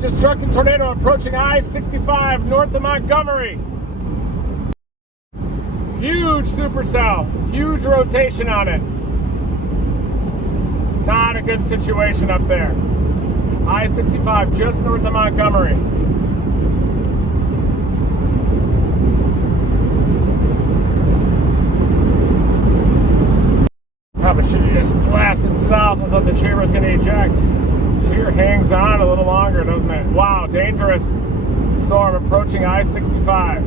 Destructive tornado approaching I-65 north of Montgomery. Huge supercell, huge rotation on it. Not a good situation up there. I-65 just north of Montgomery. Probably should have just blasted south. I thought the shear was going to eject. Shear hangs on a little longer, doesn't it? Wow, dangerous storm approaching I-65.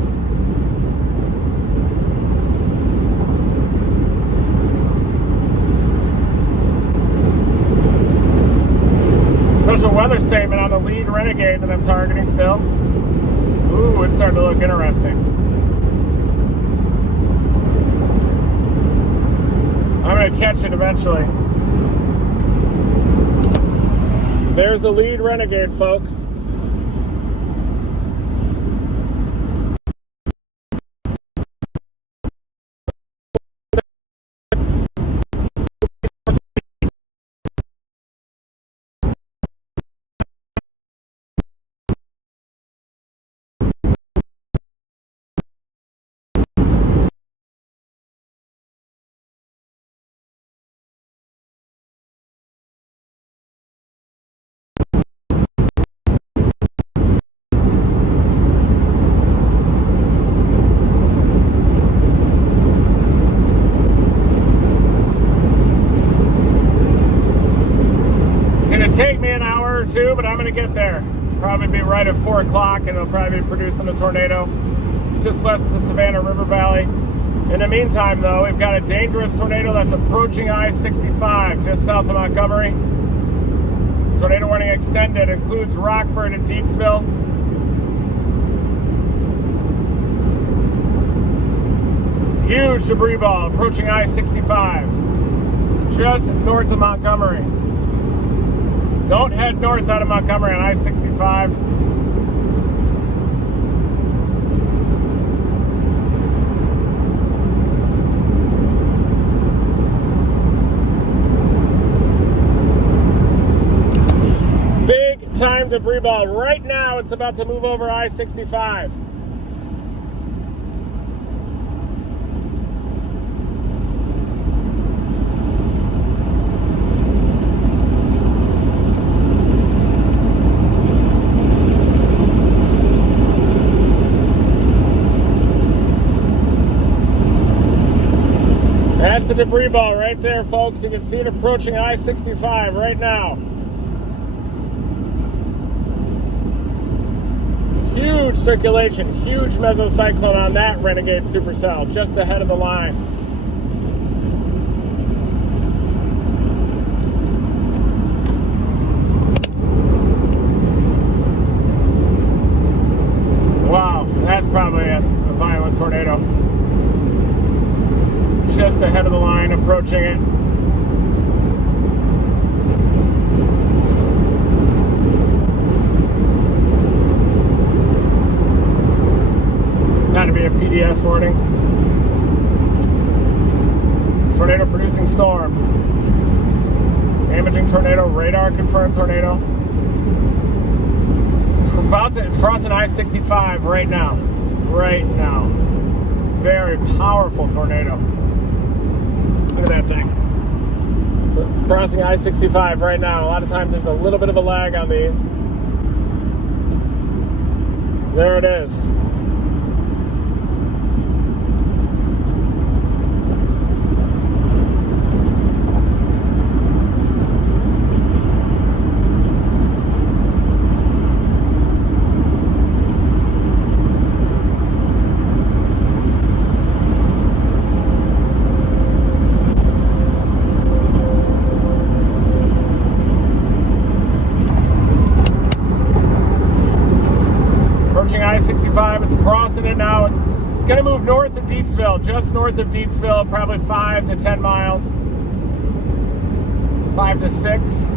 Special weather statement on the lead Renegade that I'm targeting still. Ooh, it's starting to look interesting. I'm going to catch it eventually. There's the lead Renegade, folks. Take me an hour or two, but I'm going to get there. Probably be right at 4 o'clock, and it'll probably be producing a tornado just west of the Savannah River Valley. In the meantime, though, we've got a dangerous tornado that's approaching I-65 just south of Montgomery. Tornado warning extended, includes Rockford and Deatsville. Huge debris ball approaching I-65 just north of Montgomery. Don't head north out of Montgomery on I-65. Big time debris ball. Right now, it's about to move over I-65. That's the debris ball right there, folks. You can see it approaching I-65 right now. Huge circulation, huge mesocyclone on that Renegade supercell, just ahead of the line. Wow, that's probably a violent tornado. Just ahead of the line, approaching it. Got to be a PDS warning. Tornado producing storm. Damaging tornado, radar confirmed tornado. It's crossing I-65 right now. Right now. Very powerful tornado. Look at that thing. It's crossing I-65 right now. A lot of times there's a little bit of a lag on these. There it is. I-65, it's crossing it now. It's going to move north of Deatsville, just north of Deatsville, probably 5 to 10 miles. 5 to 6.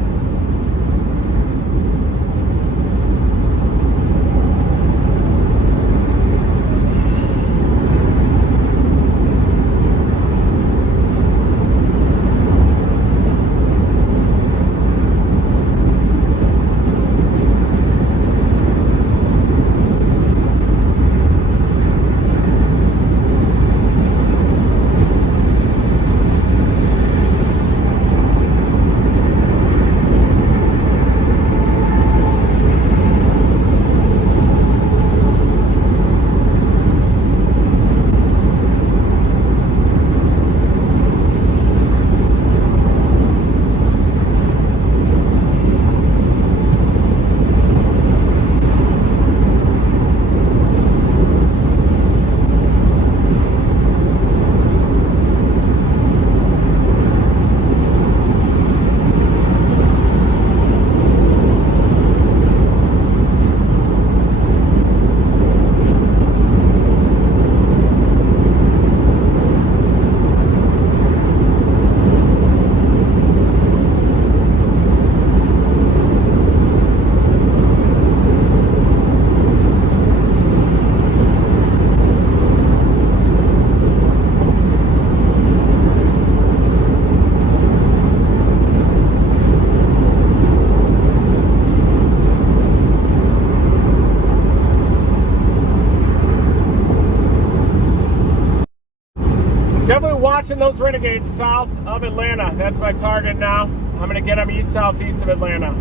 Definitely watching those Renegades south of Atlanta. That's my target now. I'm going to get them east-southeast of Atlanta.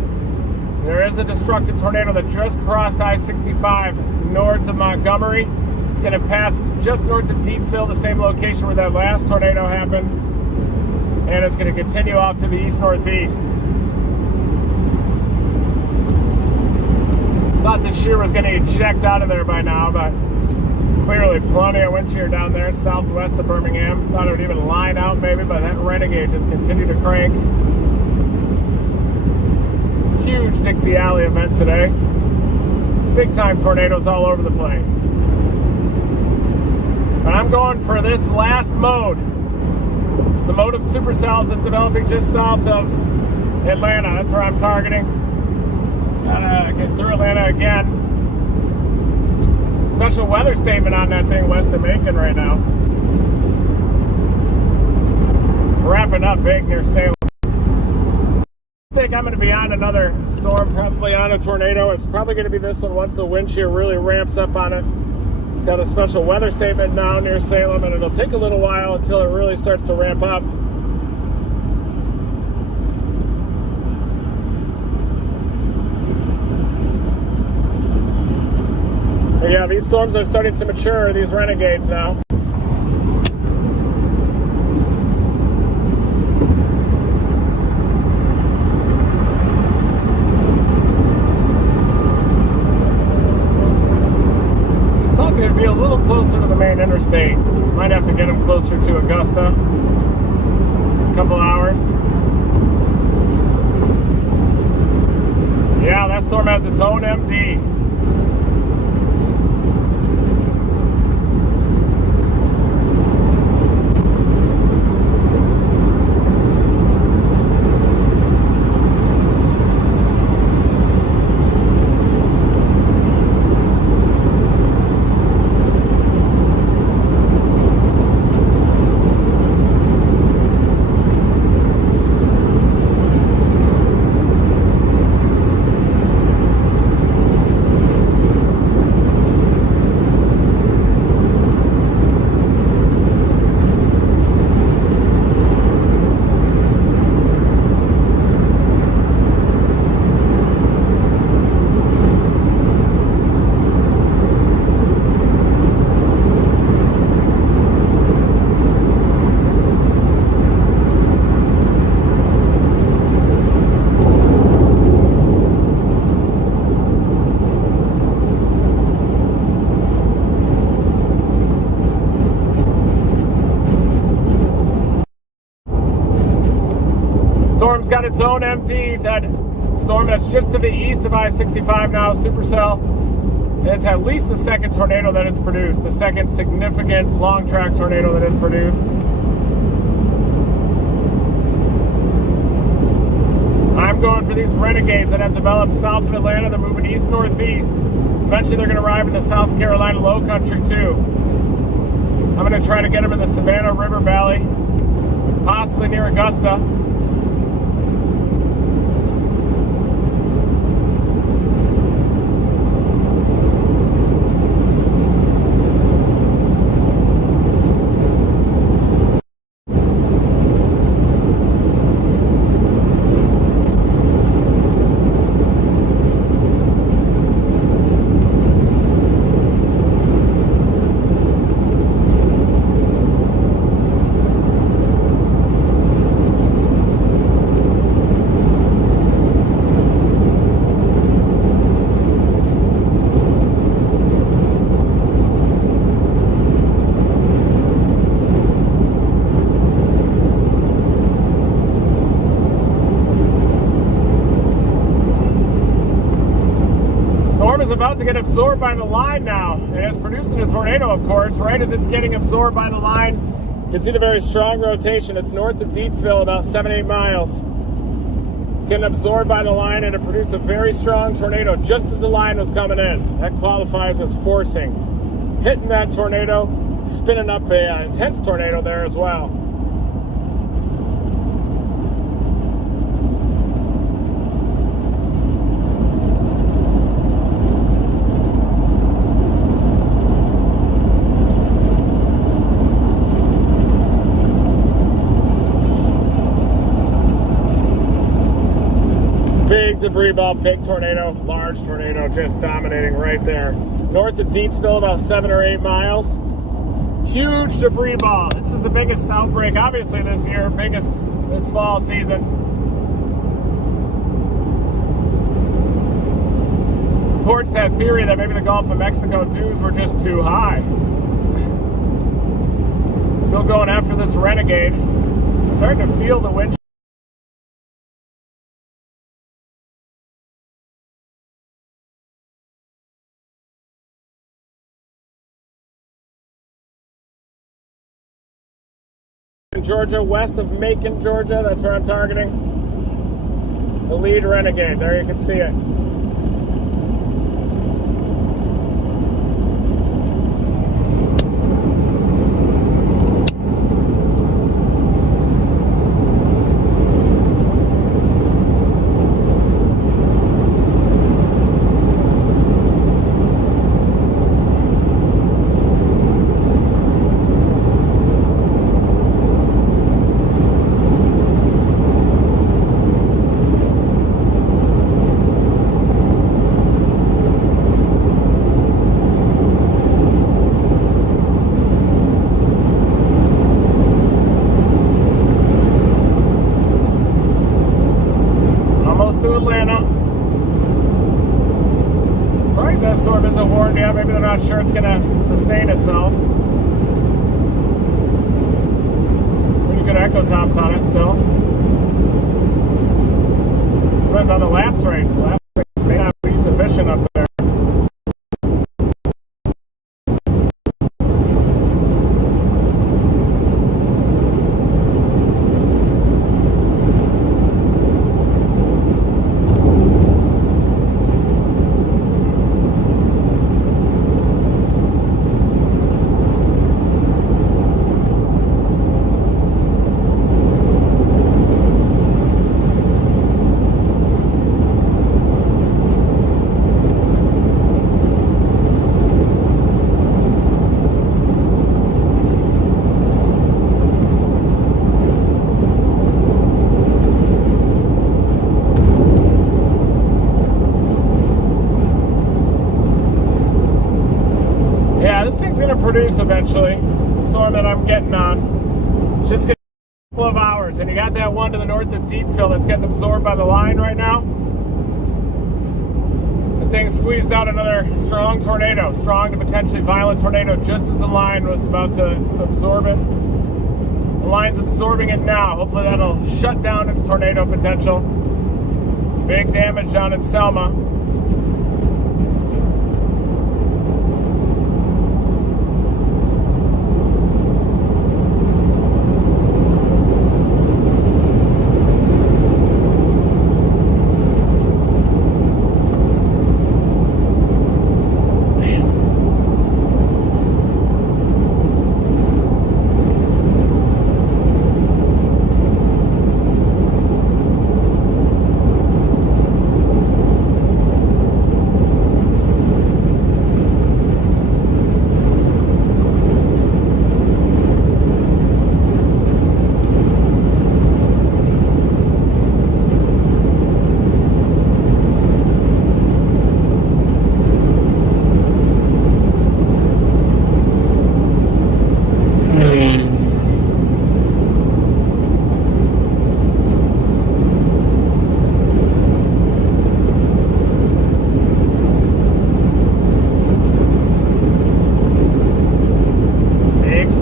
There is a destructive tornado that just crossed I-65 north of Montgomery. It's going to pass just north of Deatsville, the same location where that last tornado happened. And it's going to continue off to the east-northeast. Thought the shear was going to eject out of there by now, but clearly plenty of wind shear down there southwest of Birmingham. Thought it would even line out maybe, but that Renegade just continued to crank. Huge Dixie Alley event today. Big time tornadoes all over the place. But I'm going for this last mode. The mode of supercells that's developing just south of Atlanta. That's where I'm targeting. Gotta get through Atlanta again. Special weather statement on that thing west of Macon right now. It's wrapping up big near Salem. I think I'm going to be on another storm, probably on a tornado. It's probably going to be this one once the wind shear really ramps up on it. It's got a special weather statement now near Salem, and it'll take a little while until it really starts to ramp up. But yeah, these storms are starting to mature, these Renegades now. be a little closer to the main interstate. Might have to get him closer to Augusta. A couple hours. Yeah, that storm has its own MD. Storm's got its own MD. That storm that's just to the east of I-65 now, supercell. It's at least the second tornado that it's produced, the second significant long track tornado that it's produced. I'm going for these renegades that have developed south of Atlanta. They're moving east-northeast. Eventually they're going to arrive in the South Carolina low country too. I'm going to try to get them in the Savannah River Valley, possibly near Augusta. Is about to get absorbed by the line now, and it's producing a tornado, of course. Right as it's getting absorbed by the line, you can see the very strong rotation. It's north of Deatsville, about 7-8 miles. It's getting absorbed by the line, and it produced a very strong tornado just as the line was coming in. That qualifies as forcing. Hitting that tornado, spinning up an intense tornado there as well. Big debris ball, big tornado, large tornado just dominating right there. North of Deatsville, about 7 or 8 miles. Huge debris ball. This is the biggest outbreak, obviously, this year, biggest this fall season. Supports that theory that maybe the Gulf of Mexico dues were just too high. Still going after this renegade. Starting to feel the wind. Georgia, west of Macon, Georgia. That's where I'm targeting. The lead renegade. There you can see it. hasn't warned yet. Maybe they're not sure it's going to sustain itself. Pretty good echo tops on it still. Depends on the lapse rates. The lapse rates may not be sufficient up there. This thing's going to produce eventually. The storm that I'm getting on. It's just going to take a couple of hours. And you got that one to the north of Deatsville that's getting absorbed by the line right now. The thing squeezed out another strong tornado. Strong to potentially violent tornado just as the line was about to absorb it. The line's absorbing it now. Hopefully that'll shut down its tornado potential. Big damage down in Selma.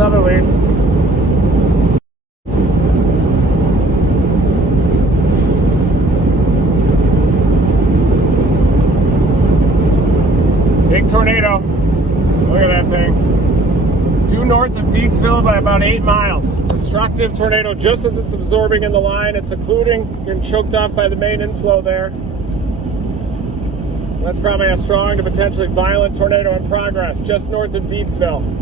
Southerlies. Big tornado. Look at that thing. Due north of Deatsville by about 8 miles. Destructive tornado just as it's absorbing in the line. It's occluding, getting choked off by the main inflow there. That's probably a strong to potentially violent tornado in progress just north of Deatsville.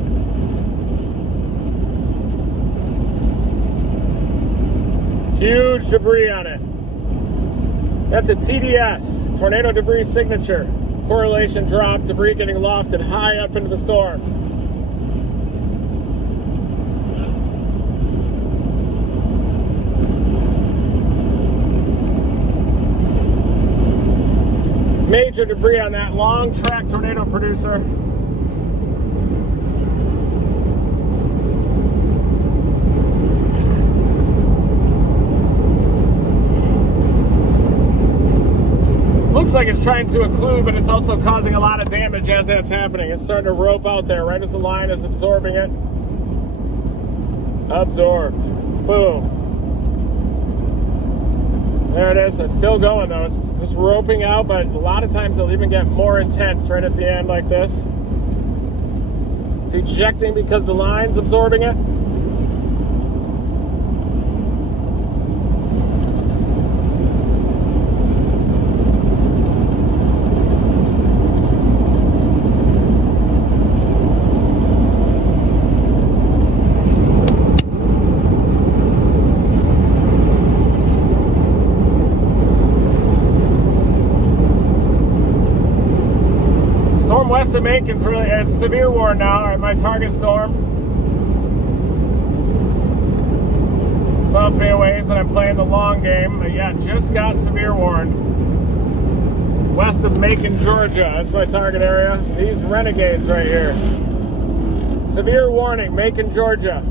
Huge debris on it. That's a TDS, tornado debris signature. Correlation drop, debris getting lofted high up into the storm. Major debris on that long track tornado producer. Looks like it's trying to occlude, but it's also causing a lot of damage as that's happening. It's starting to rope out there right as the line is absorbing it. Absorbed. Boom. There it is. It's still going though. It's just roping out, but a lot of times they'll even get more intense right at the end like this. It's ejecting because the line's absorbing it. Storm west of Macon's really is severe warning now. Alright, my target storm. South me a ways, but I'm playing the long game. But yeah, just got severe warned. West of Macon, Georgia. That's my target area. These renegades right here. Severe warning, Macon, Georgia.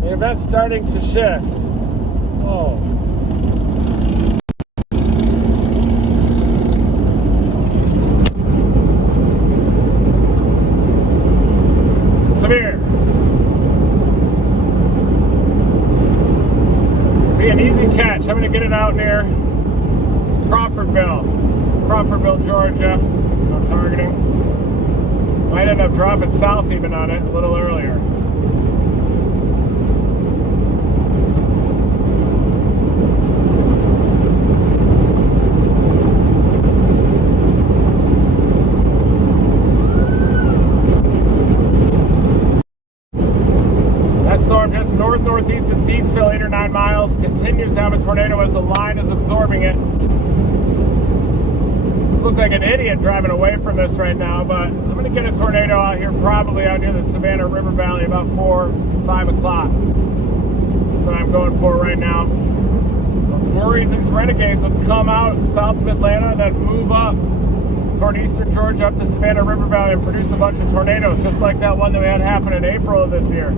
The event's starting to shift. Oh. it out near Crawfordville, Georgia. I'm targeting. Might end up dropping south even on it a little earlier. Storm just northeast of Deansville, 8 or 9 miles, continues to have a tornado as the line is absorbing it. Look like an idiot driving away from this right now, but I'm going to get a tornado out here, probably out near the Savannah River Valley, about 4, 5 o'clock. That's what I'm going for right now. I was worried these renegades would come out south of Atlanta and then move up toward eastern Georgia up to Savannah River Valley and produce a bunch of tornadoes, just like that one that we had happen in April of this year.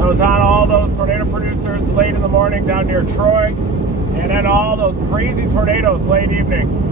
I was on all those tornado producers late in the morning down near Troy, and then all those crazy tornadoes late evening.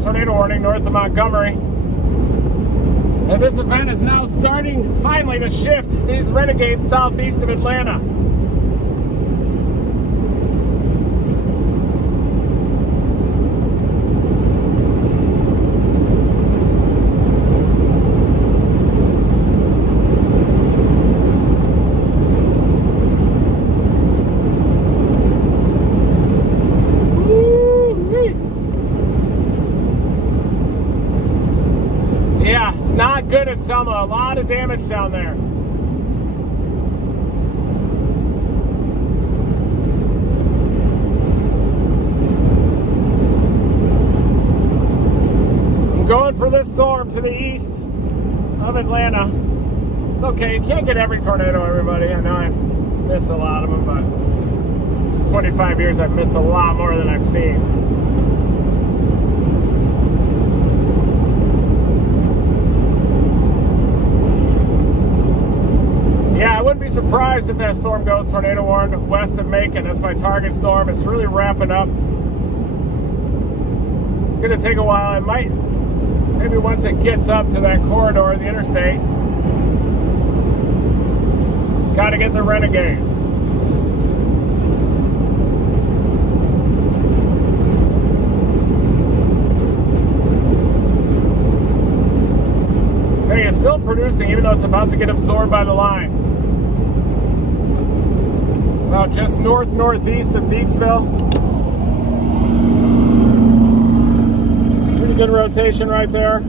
Tornado warning north of Montgomery. And this event is now starting finally to shift these renegades southeast of Atlanta. Not good at Selma. A lot of damage down there. I'm going for this storm to the east of Atlanta. It's okay. You can't get every tornado, everybody. I know I miss a lot of them, but in 25 years I've missed a lot more than I've seen. Yeah, I wouldn't be surprised if that storm goes tornado warned west of Macon. That's my target storm. It's really ramping up. It's going to take a while. It might, maybe once it gets up to that corridor of the interstate. Got to get the renegades. Hey, it's still producing even though it's about to get absorbed by the line. Now just northeast of Deansville. Pretty good rotation right there.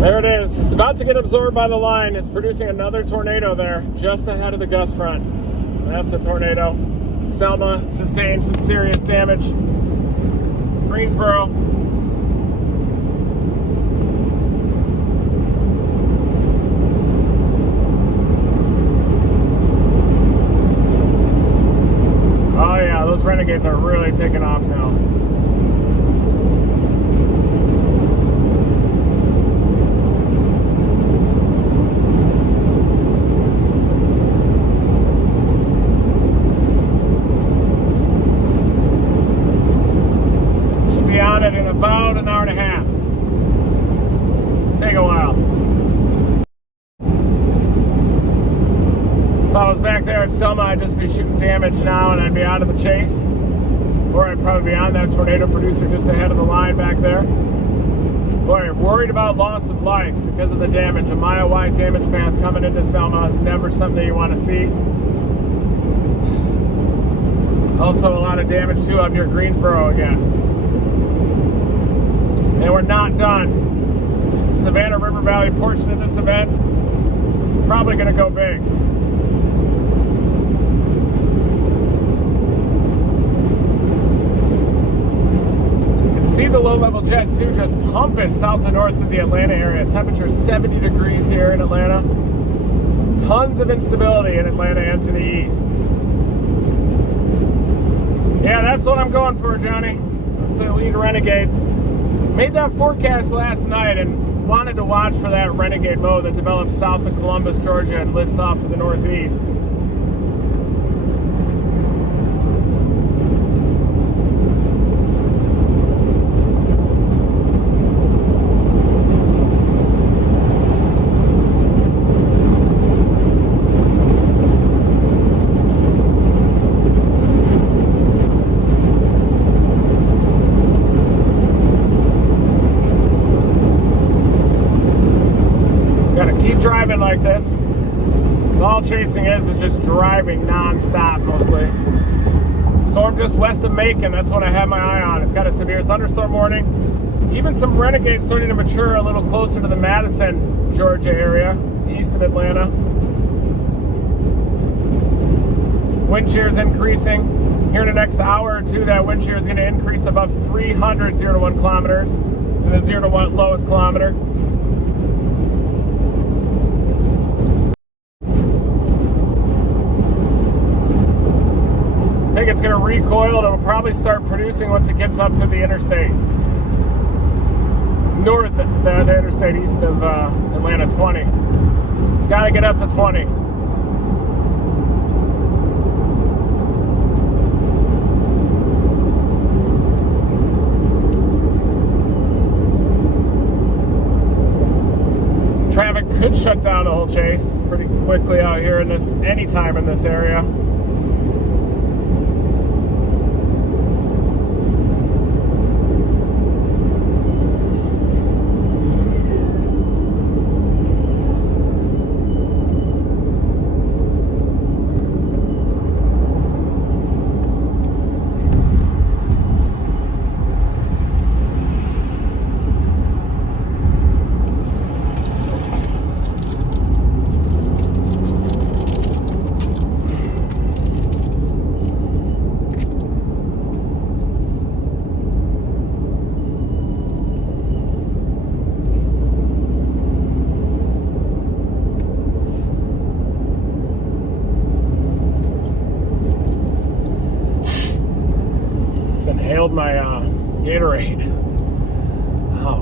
There it is. It's about to get absorbed by the line. It's producing another tornado there, just ahead of the gust front. That's the tornado. Selma sustained some serious damage. Greensboro. Oh yeah, those renegades are really taking off now. In about an hour and a half. Take a while. If I was back there at Selma, I'd just be shooting damage now and I'd be out of the chase. Or I'd probably be on that tornado producer just ahead of the line back there. Boy, I'm worried about loss of life because of the damage. A mile-wide damage path coming into Selma is never something that you want to see. Also, a lot of damage, too, up near Greensboro again. And we're not done. Savannah River Valley portion of this event is probably going to go big. See the low-level jet 2 just pumping south to north of the Atlanta area. Temperature 70 degrees here in Atlanta. Tons of instability in Atlanta and to the east. Yeah, that's what I'm going for, Johnny. That's the lead Renegades. Made that forecast last night and wanted to watch for that Renegade mode that develops south of Columbus, Georgia and lifts off to the northeast. Driving like this. It's all chasing is just driving non-stop mostly. Storm just west of Macon, that's what I have my eye on. It's got a severe thunderstorm warning. Even some Renegades starting to mature a little closer to the Madison, Georgia area, east of Atlanta. Wind shear is increasing. Here in the next hour or two, that wind shear is going to increase above 300 0 to 1 kilometers in the 0 to 1 lowest kilometer. I think it's going to recoil. It'll probably start producing once it gets up to the interstate. North, the interstate east of Atlanta 20. It's got to get up to 20. Traffic could shut down the whole chase pretty quickly out here in this, anytime in this area. Inhaled my Gatorade. Wow.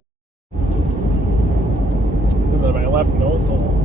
Into my left nose hole.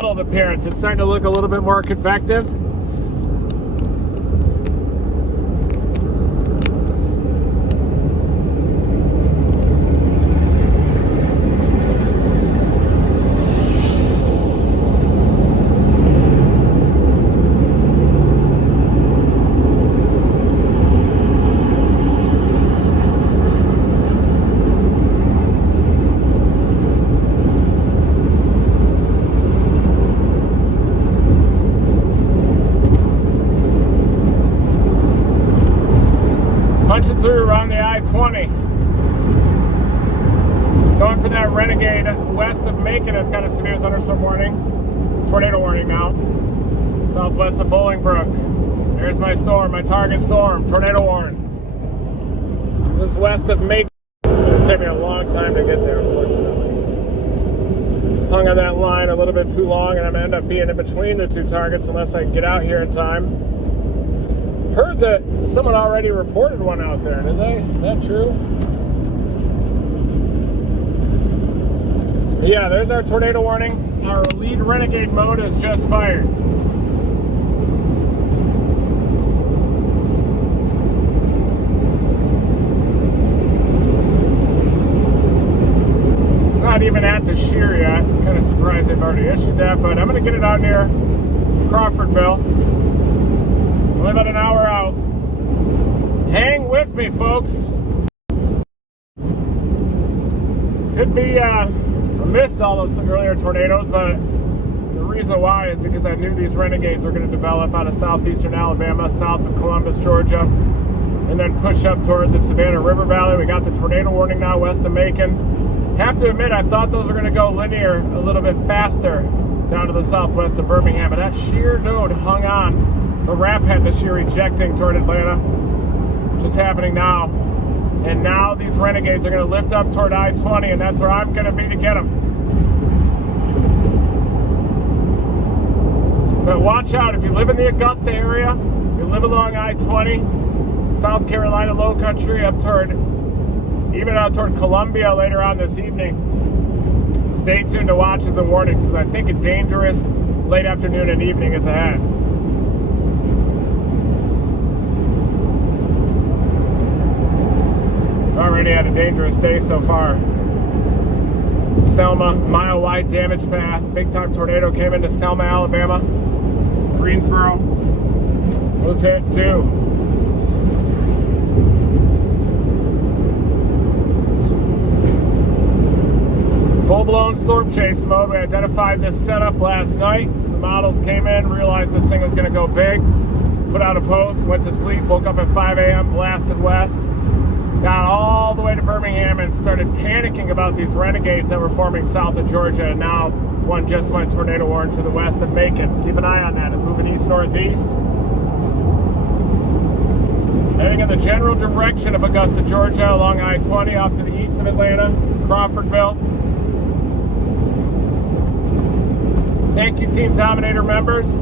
Appearance. It's starting to look a little bit more convective. Coming through around the I-20. Going for that Renegade west of Macon. It's got a severe thunderstorm warning. Tornado warning now. Southwest of Bolingbrook. There's my storm, my target storm. Tornado warning. This is west of Macon. It's going to take me a long time to get there, unfortunately. Hung on that line a little bit too long, and I'm going to end up being in between the two targets unless I get out here in time. Heard that someone already reported one out there, did they? Is that true? Yeah, there's our tornado warning. Our lead Renegade mode is just fired. It's not even at the shear yet. I'm kind of surprised they've already issued that, but I'm going to get it out near Crawfordville. Only about an hour out. Hang with me, folks. This could be, I missed all those earlier tornadoes, but the reason why is because I knew these Renegades were going to develop out of southeastern Alabama, south of Columbus, Georgia, and then push up toward the Savannah River Valley. We got the tornado warning now west of Macon. Have to admit, I thought those were going to go linear a little bit faster down to the southwest of Birmingham, but that shear node hung on. The ramp had the shear ejecting toward Atlanta, which is happening now. And now these Renegades are going to lift up toward I-20, and that's where I'm going to be to get them. But watch out, if you live in the Augusta area, you live along I-20, South Carolina low country, up toward, even out toward Columbia later on this evening, stay tuned to watches and warnings, because I think a dangerous late afternoon and evening is ahead. Already had a dangerous day so far. Selma, mile-wide damage path. Big-time tornado came into Selma, Alabama. Greensboro was hit too. Full-blown storm chase mode. We identified this setup last night. The models came in, realized this thing was going to go big. Put out a post, went to sleep, woke up at 5 a.m., blasted west. Got all the way to Birmingham and started panicking about these Renegades that were forming south of Georgia. And now one just went tornado warning to the west of Macon. Keep an eye on that. It's moving east-northeast. Heading in the general direction of Augusta, Georgia, along I-20 off to the east of Atlanta, Crawfordville. Thank you, Team Dominator members.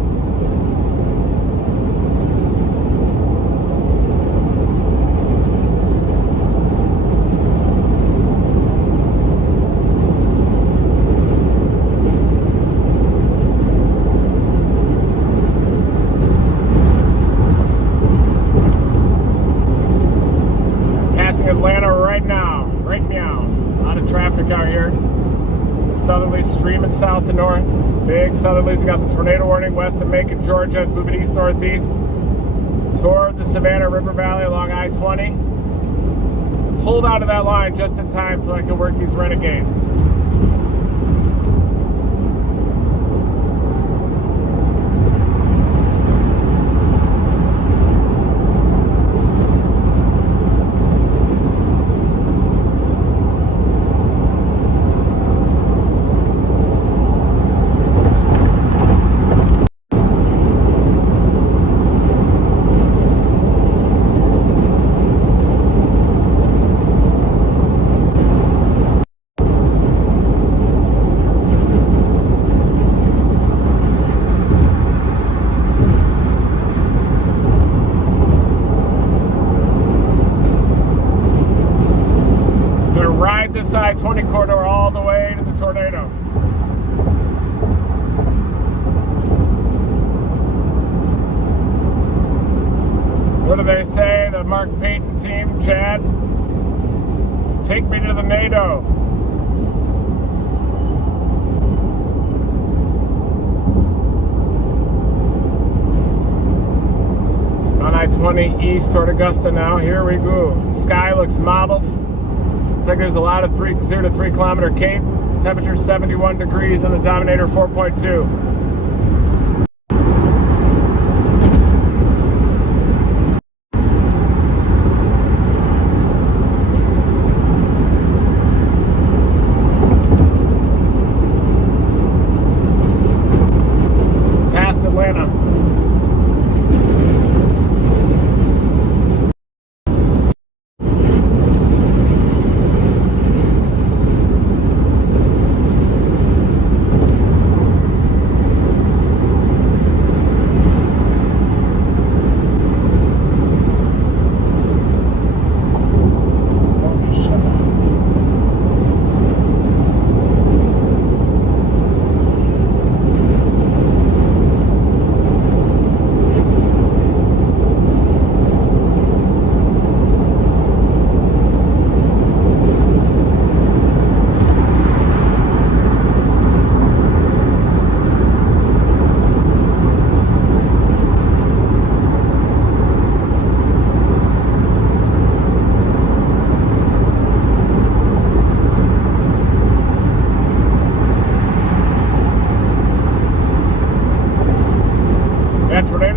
Atlanta right now, right meow. A lot of traffic out here. Southerlies streaming south to north. Big southerlies. We got the tornado warning west of Macon, Georgia. It's moving east-northeast toward the Savannah River Valley along I-20. Pulled out of that line just in time so I could work these Renegades. This I-20 corridor all the way to the tornado. What do they say? The Mark Payton team, Chad? Take me to the NATO. On I-20 east toward Augusta now. Here we go. Sky looks mottled. Looks like there's a lot of 0 to 3 kilometer cape. Temperature 71 degrees on the Dominator 4.2.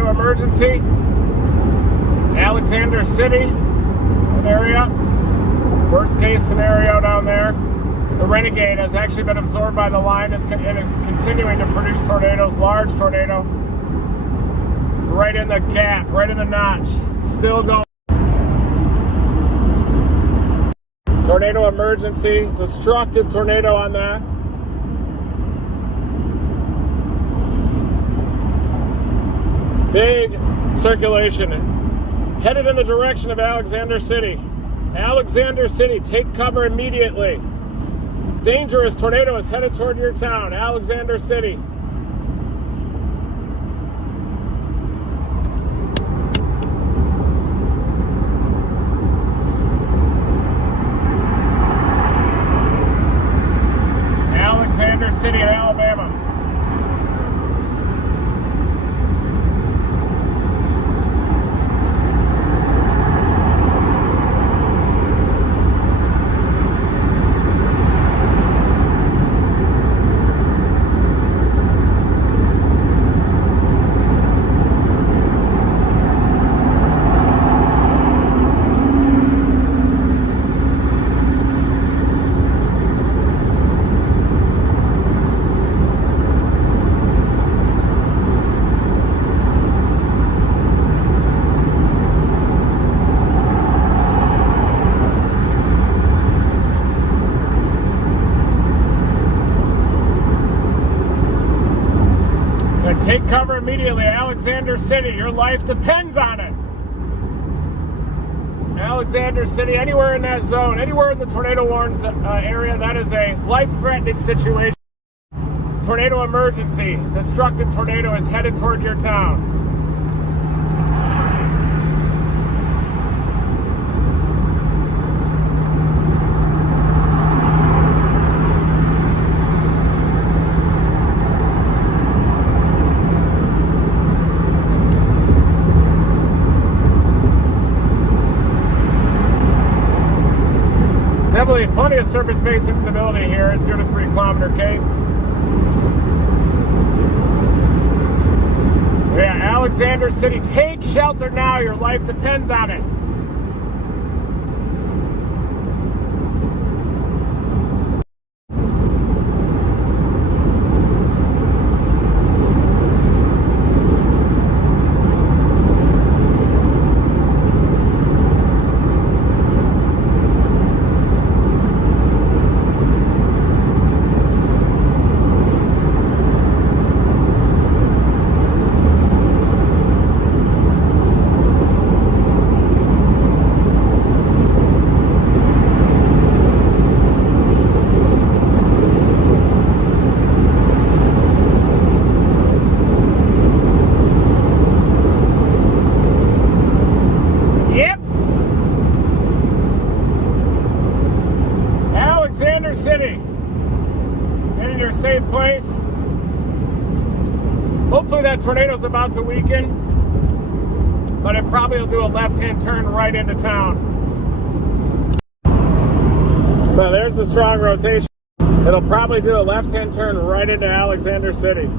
tornado emergency. Alexander City, an area. Worst case scenario down there. The Renegade has actually been absorbed by the line and is continuing to produce tornadoes. Large tornado. Right in the gap, right in the notch. Still going. Tornado emergency. Destructive tornado on that. Big circulation. Headed in the direction of Alexander City. Alexander City, take cover immediately. Dangerous tornado is headed toward your town, Alexander City. Alexander City in Alabama. Take cover immediately, Alexander City. Your life depends on it. Alexander City, anywhere in that zone, anywhere in the tornado warning area, that is a life-threatening situation. Tornado emergency. Destructive tornado is headed toward your town. Definitely plenty of surface-based instability here at 0 to 3 kilometer Cape. Yeah, Alexander City, take shelter now. Your life depends on it. Alexander City, in your safe place. Hopefully that tornado's about to weaken, but it probably will do a left-hand turn right into town. Well, there's the strong rotation. It'll probably do a left-hand turn right into Alexander City.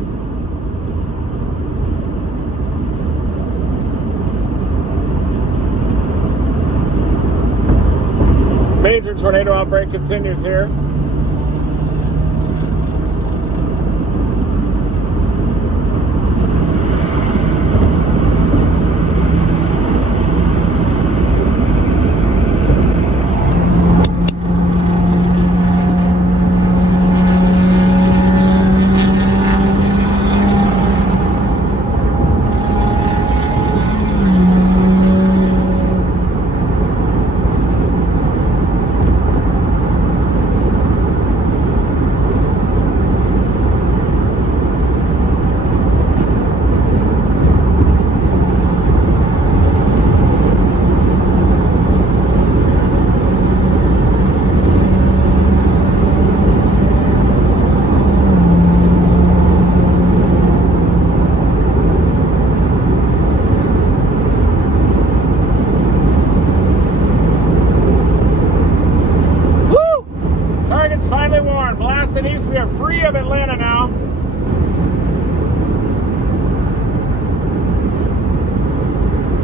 Major tornado outbreak continues here.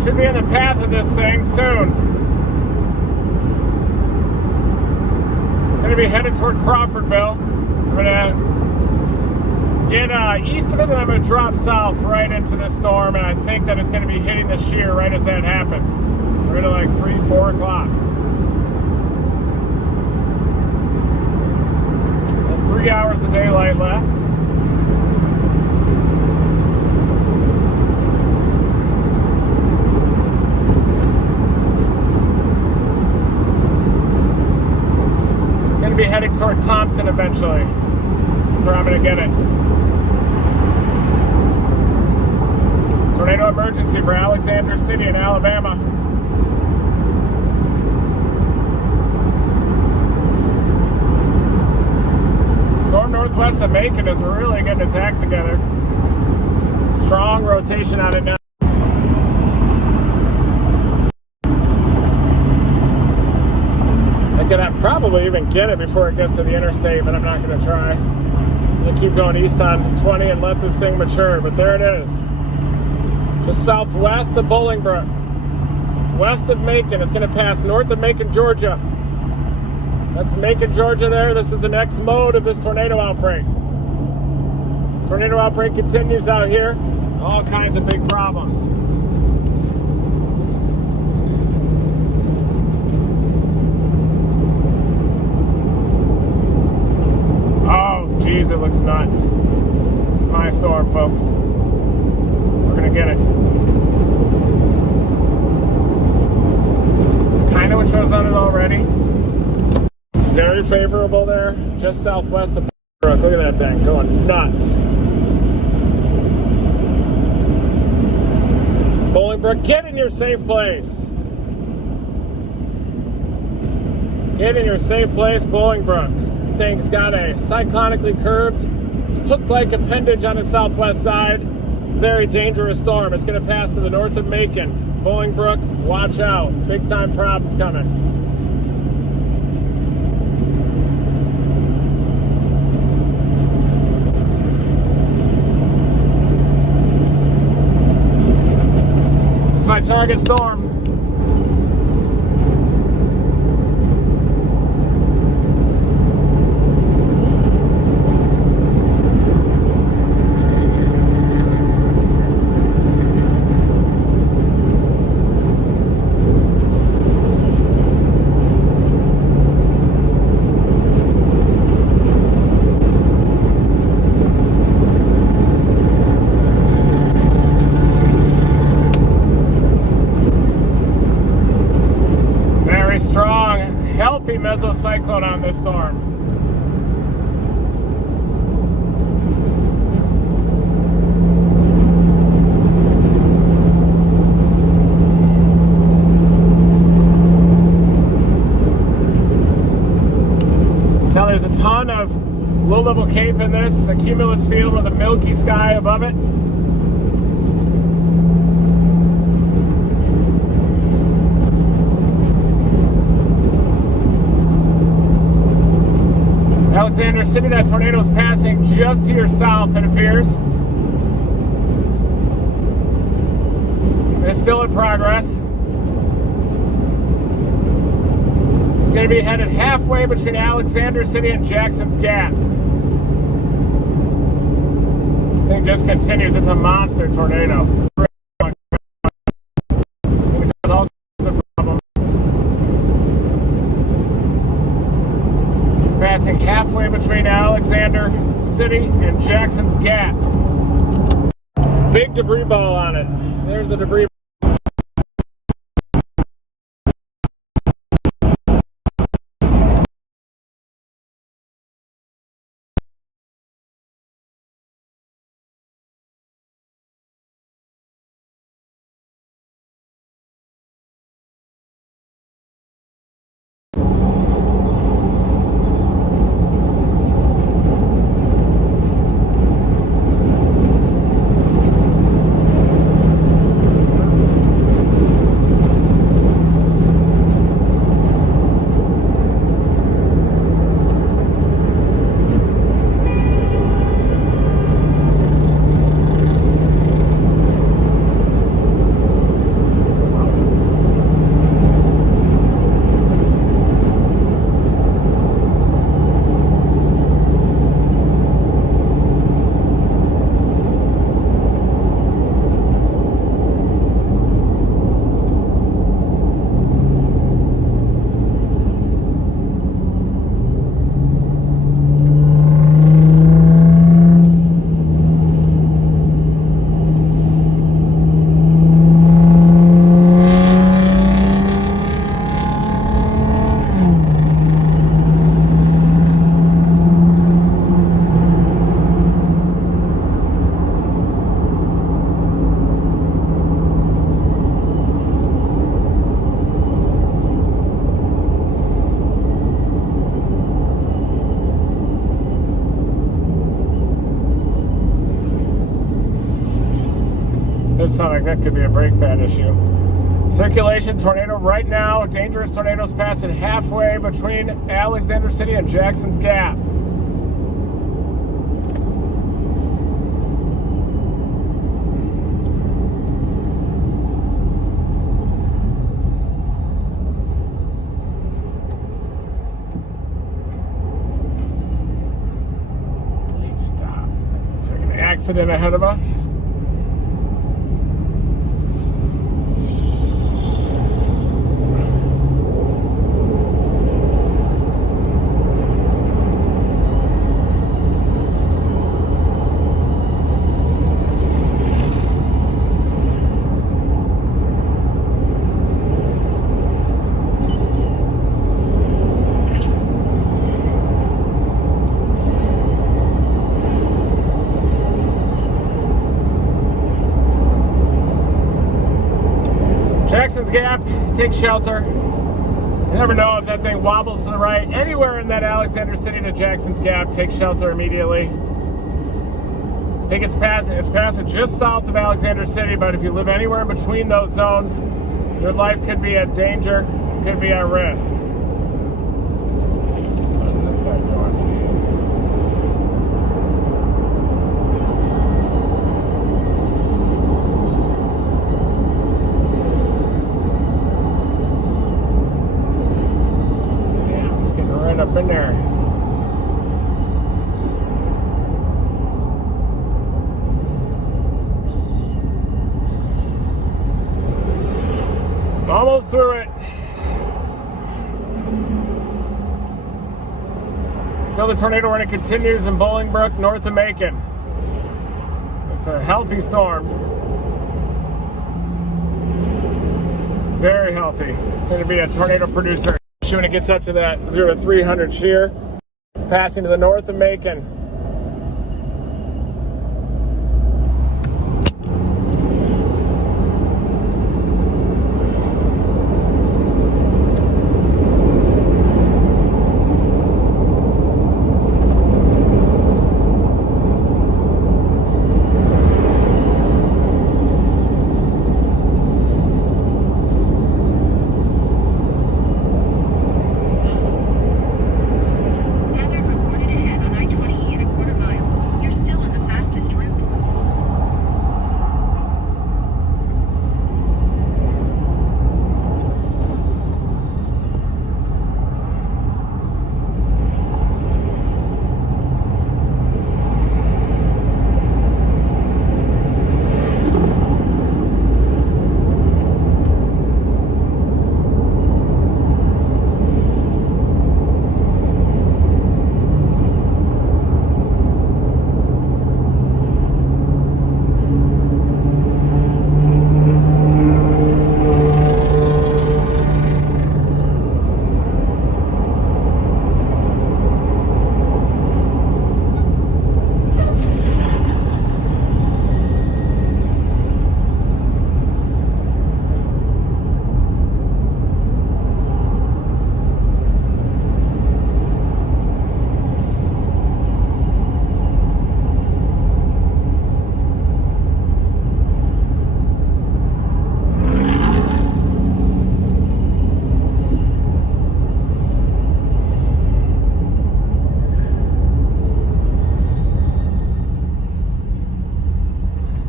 Should be in the path of this thing soon. It's going to be headed toward Crawfordville. I'm going to get east of it, then I'm going to drop south right into this storm, and I think that it's going to be hitting the shear right as that happens. We're at like 3, 4 o'clock. 3 hours of daylight left. It's going to be heading toward Thompson eventually. That's where I'm going to get it. Tornado emergency for Alexander City in Alabama. Storm northwest of Macon is really getting its act together. Strong rotation on it now. I could probably even get it before it gets to the interstate, but I'm not going to try. I'm going to keep going east on 20 and let this thing mature, but there it is. Just southwest of Bolingbrook. West of Macon. It's going to pass north of Macon, Georgia. That's Macon, Georgia there. This is the next mode of this tornado outbreak. Tornado outbreak continues out here. All kinds of big problems. Oh, geez, it looks nuts. This is my storm, folks. We're going to get it. Kind of what shows on it already. Very favorable there, just southwest of Brook. Look at that thing going nuts. Bolingbrook, get in your safe place. Get in your safe place, Bolingbrook. Thing's got a cyclonically curved, hook-like appendage on the southwest side. Very dangerous storm. It's going to pass to the north of Macon. Bolingbrook, watch out. Big-time problems coming. My target storm. Healthy mesocyclone on this storm. Tell there's a ton of low-level cape in this, a cumulus field with a milky sky above it. Alexander City, that tornado is passing just to your south, it appears. It's still in progress. It's going to be headed halfway between Alexander City and Jackson's Gap. The thing just continues. It's a monster tornado. Passing halfway between Alexander City and Jackson's Gap. Big debris ball on it. There's the debris ball. does sound like that could be a brake pad issue. Circulation tornado right now. Dangerous tornadoes passing halfway between Alexander City and Jackson's Gap. Stop. Looks like an accident ahead of us. Jackson's Gap, take shelter. You never know if that thing wobbles to the right. Anywhere in that Alexander City to Jackson's Gap, take shelter immediately. I think it's passing just south of Alexander City, but if you live anywhere in between those zones, your life could be at danger, could be at risk. What is this guy doing? Up in there. Almost through it. Still the tornado warning continues in Bolingbrook, north of Macon. It's a healthy storm. Very healthy. It's going to be a tornado producer. When it gets up to that 0 to 300 shear, it's passing to the north of Macon.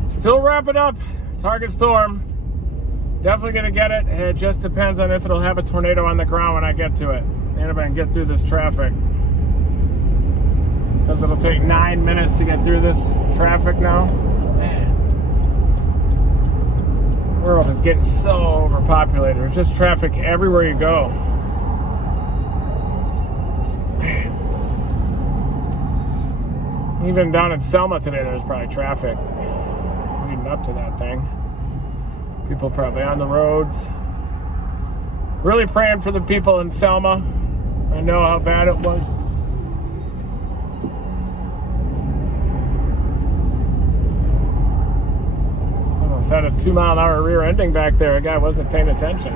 Still wrapping up. Target storm. Definitely gonna get it. It just depends on if it'll have a tornado on the ground when I get to it. And if I can get through this traffic. It says it'll take 9 minutes to get through this traffic now. Man. The world is getting so overpopulated. There's just traffic everywhere you go. Man. Even down in Selma today, there's probably traffic leading up to that thing. People probably on the roads. Really praying for the people in Selma. I know how bad it was. Almost had a 2-mile-an-hour rear ending back there. A guy wasn't paying attention.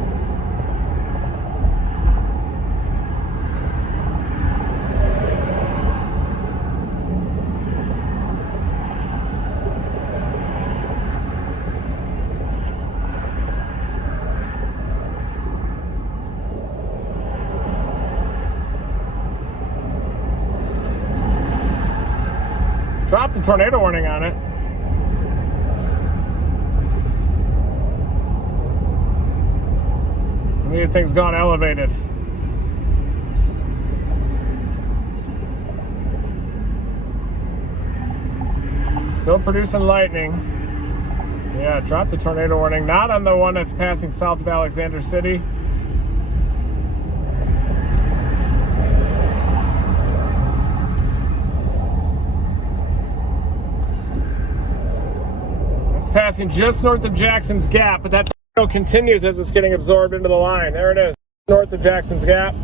dropped the tornado warning on it. Thing's gone elevated. Still producing lightning. Yeah, dropped the tornado warning. Not on the one that's passing south of Alexander City. It's passing just north of Jackson's Gap, but that tornado continues as it's getting absorbed into the line. There it is, north of Jackson's Gap.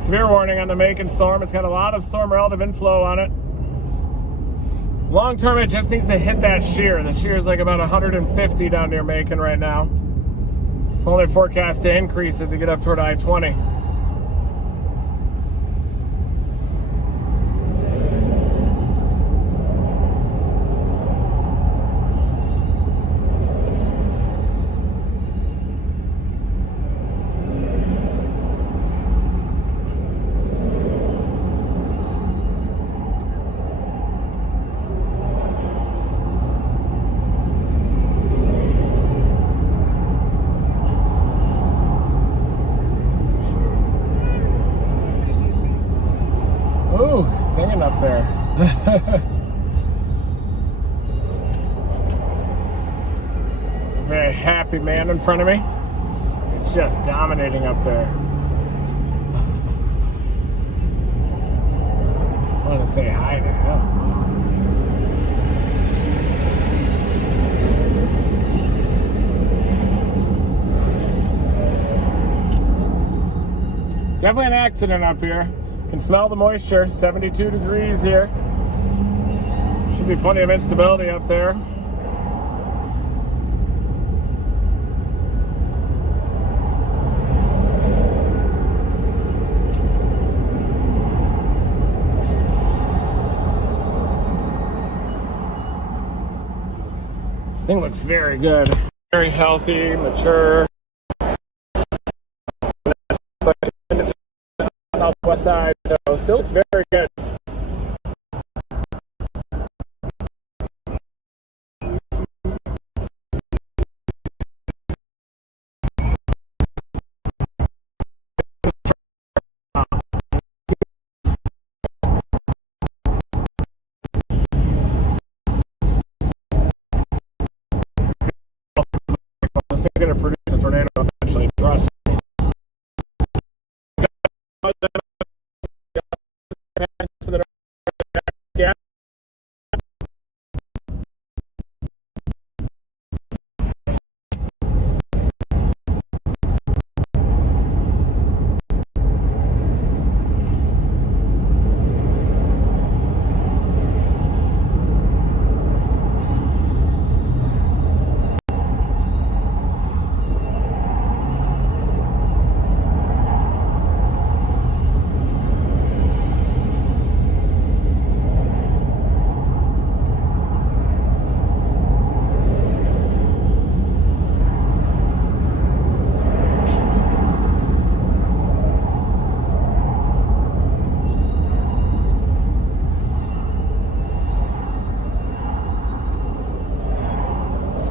Severe warning on the Macon storm. It's got a lot of storm relative inflow on it. Long term, it just needs to hit that shear. The shear is like about 150 down near Macon right now. It's only forecast to increase as you get up toward I-20. Singing up there. It's a very happy man in front of me. It's just dominating up there. I want to say hi to him. Definitely an accident up here. Can smell the moisture. 72 degrees here. Should be plenty of instability up there. Thing looks very good. Very healthy, mature. Southwest side, so still looks very good. This thing's going to produce a tornado eventually. Trust me.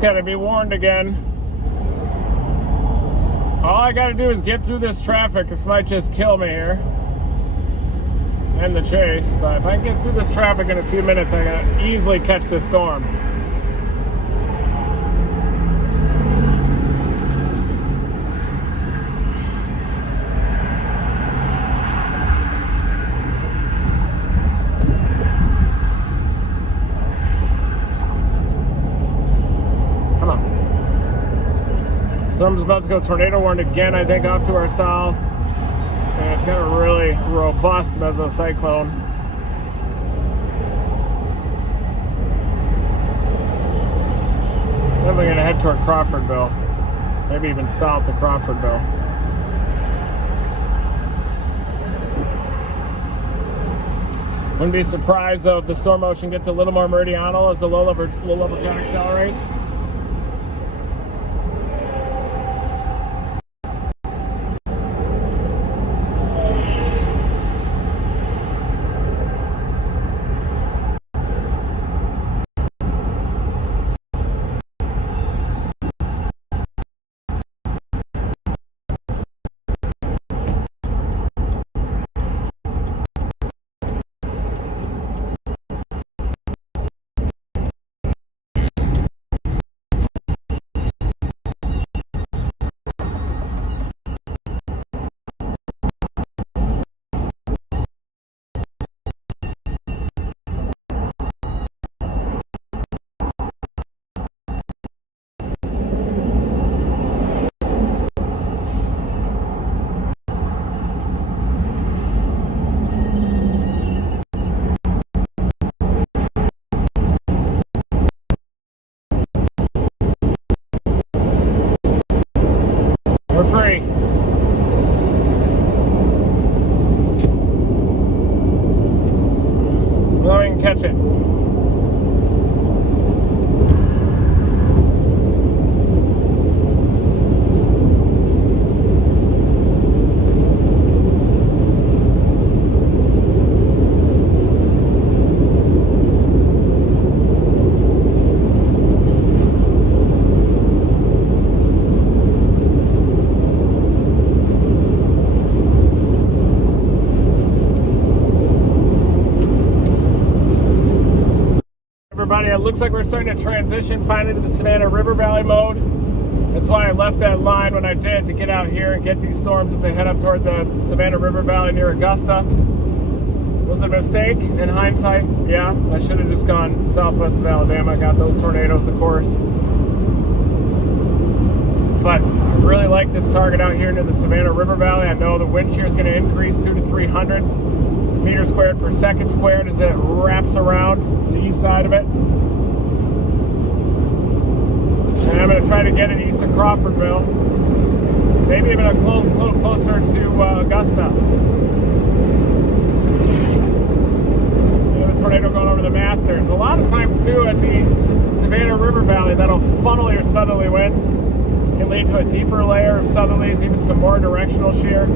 Gotta be warned again. All I gotta do is get through this traffic. This might just kill me here. End the chase. But if I can get through this traffic in a few minutes, I'm gonna easily catch this storm. Storm's about to go tornado warned again, I think, off to our south. And it's got a really robust mesocyclone. Then we're going to head toward Crawfordville. Maybe even south of Crawfordville. Wouldn't be surprised though if the storm motion gets a little more meridional as the low level jet accelerates. We're free. Well, we can catch it. Everybody, it looks like we're starting to transition finally to the Savannah River Valley mode. That's why I left that line when I did, to get out here and get these storms as they head up toward the Savannah River Valley near Augusta. Was it a mistake in hindsight? Yeah, I should have just gone southwest of Alabama. Got those tornadoes, of course. But I really like this target out here near the Savannah River Valley. I know the wind shear is going to increase 200 to 300 meters squared per second squared as it wraps around the east side of it. And I'm going to try to get it east of Crawfordville. Maybe even a little closer to Augusta. The tornado going over the Masters. A lot of times too at the Savannah River Valley, that'll funnel your southerly winds. It can lead to a deeper layer of southerlies, even some more directional shear.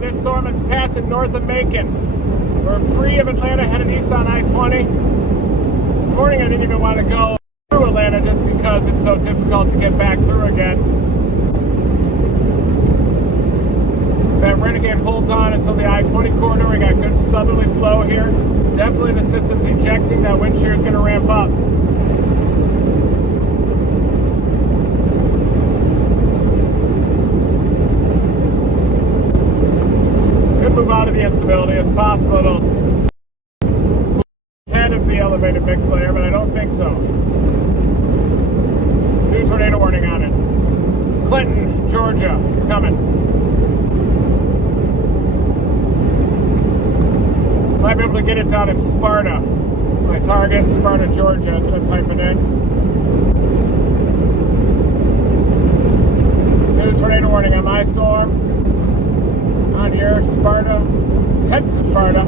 This storm is passing north of Macon. We're free of Atlanta, headed east on I-20. This morning I didn't even want to go through Atlanta just because it's so difficult to get back through again. That Renegade holds on until the I-20 corridor. We got good southerly flow here. Definitely the system's ejecting. That wind shear is going to ramp up. Move out of the instability. It's possible it'll head of the elevated mix layer, but I don't think so. New tornado warning on it. Clinton, Georgia, it's coming. Might be able to get it down in Sparta. It's my target, Sparta, Georgia. That's what I'm typing in. Sparta. It's heading to Sparta.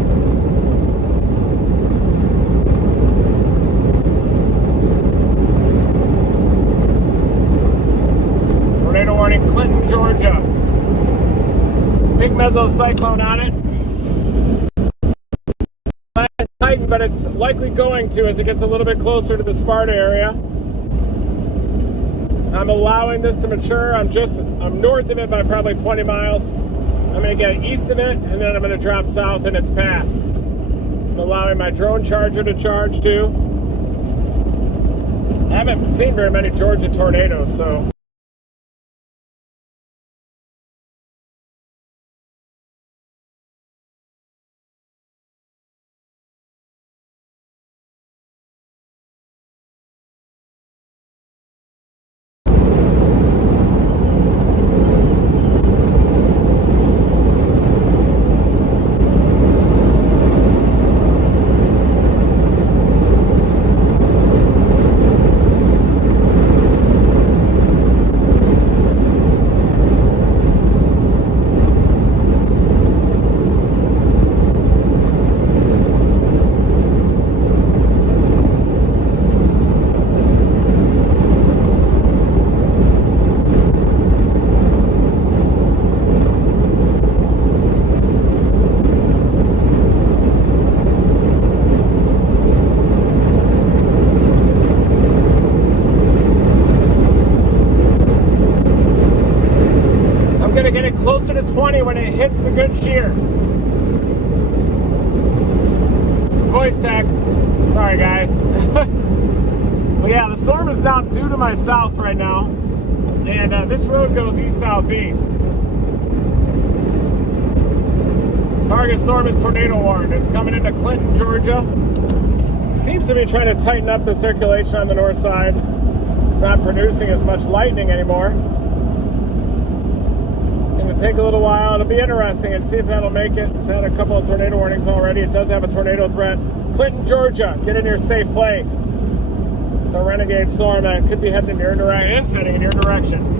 Tornado warning, Clinton, Georgia. Big mesocyclone on it. Tighten, but it's likely going to as it gets a little bit closer to the Sparta area. I'm allowing this to mature. I'm north of it by probably 20 miles. I'm going to get east of it, and then I'm going to drop south in its path. I'm allowing my drone charger to charge too. I haven't seen very many Georgia tornadoes, so. Closer to 20 when it hits the good shear. Voice text. Sorry, guys. Well, yeah, the storm is down due to my south right now, and this road goes east-southeast. Target storm is tornado warned. It's coming into Clinton, Georgia. Seems to be trying to tighten up the circulation on the north side. It's not producing as much lightning anymore. Take a little while. It'll be interesting and see if that'll make it. It's had a couple of tornado warnings already. It does have a tornado threat. Clinton, Georgia, get in your safe place. It's a renegade storm that could be heading in your direction. It's heading in your direction.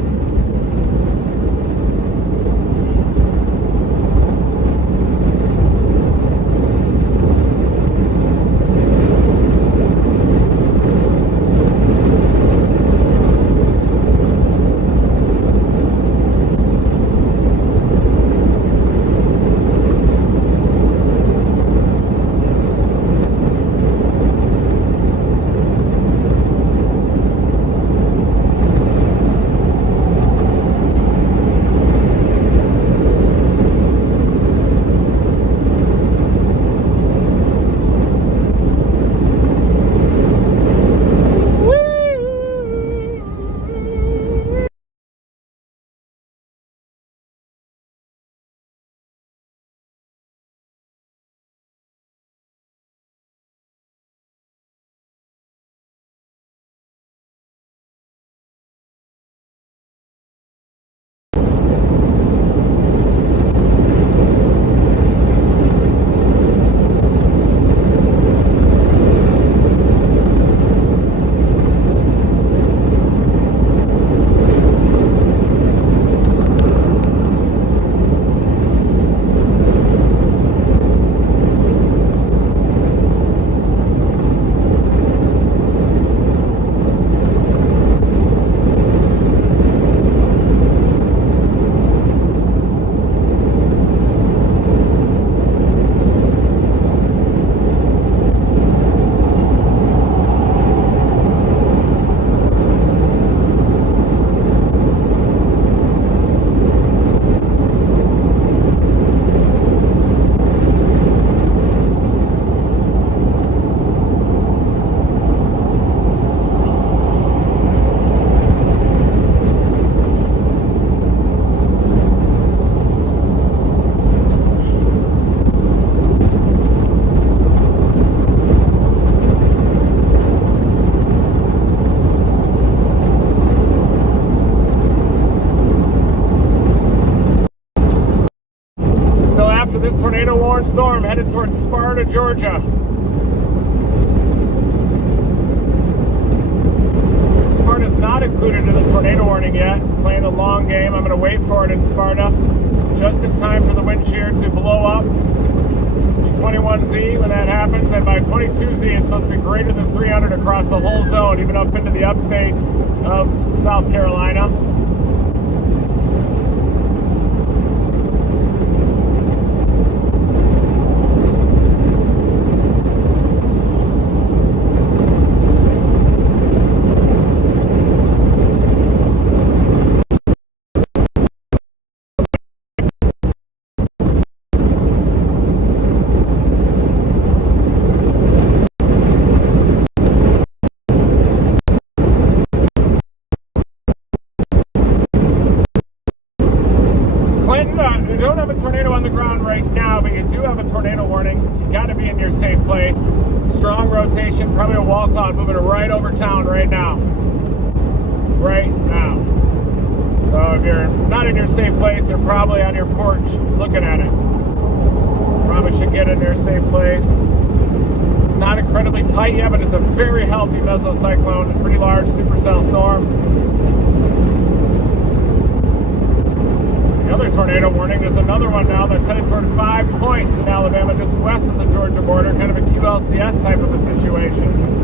This tornado warned storm headed towards Sparta, Georgia. Sparta's not included in the tornado warning yet. Playing a long game. I'm going to wait for it in Sparta. Just in time for the wind shear to blow up the 21Z when that happens. And by 22Z, it's supposed to be greater than 300 across the whole zone, even up into the upstate of South Carolina. You don't have a tornado on the ground right now, but you do have a tornado warning. You got to be in your safe place. Strong rotation, probably a wall cloud moving right over town right now. Right now. So if you're not in your safe place, you're probably on your porch looking at it. Probably should get in your safe place. It's not incredibly tight yet, but it's a very healthy mesocyclone, a pretty large supercell storm. The other tornado warning, there's another one now that's headed toward 5 points in Alabama, just west of the Georgia border, kind of a QLCS type of a situation.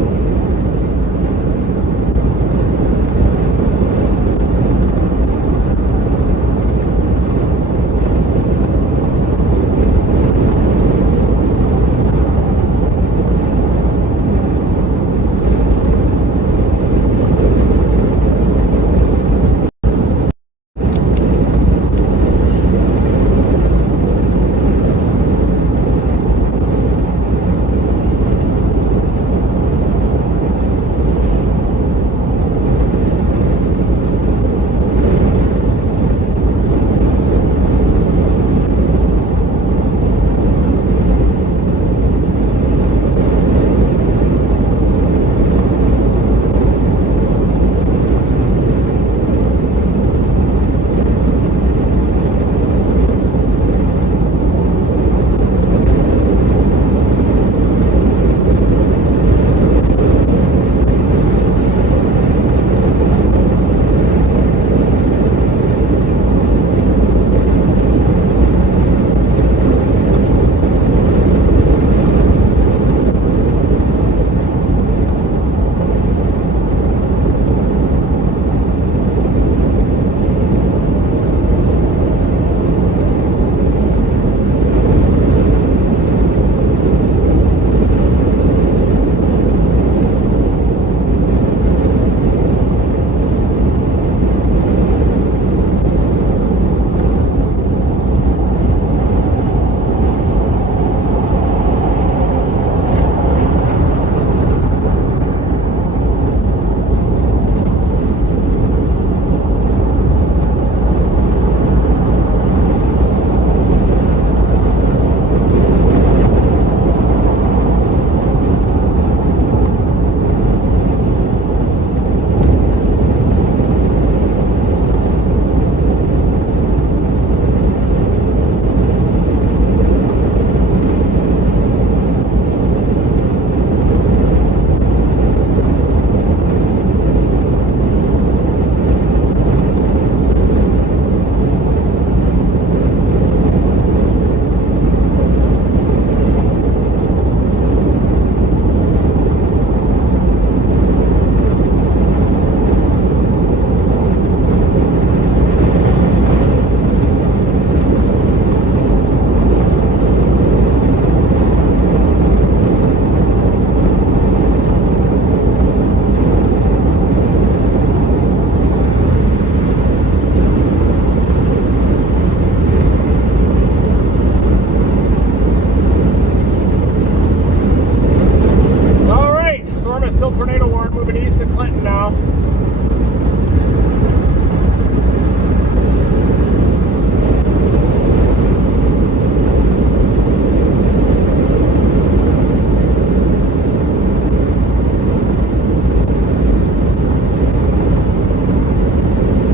Tornado warning moving east to Clinton now.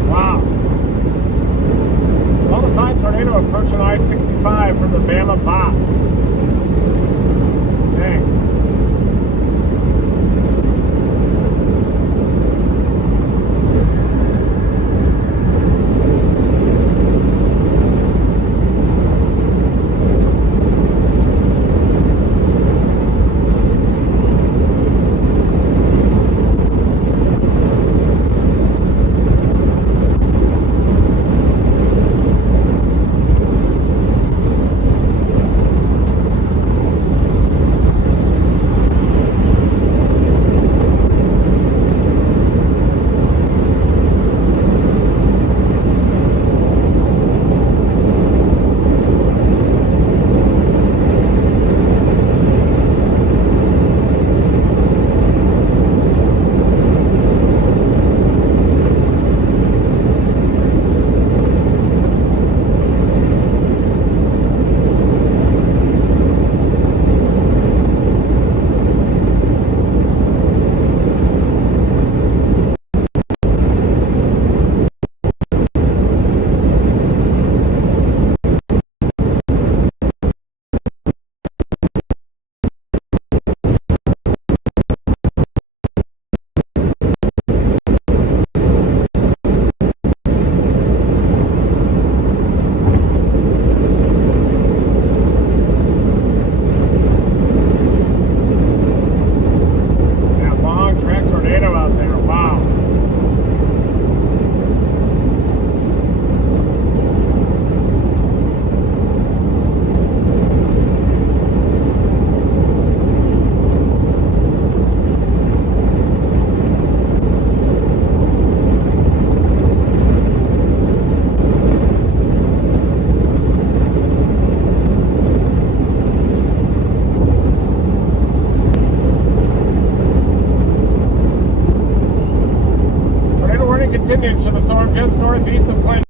Wow. Well-defined tornado approaching I-65 from the Bama box. Dang. warning continues for the storm just northeast of Clinton.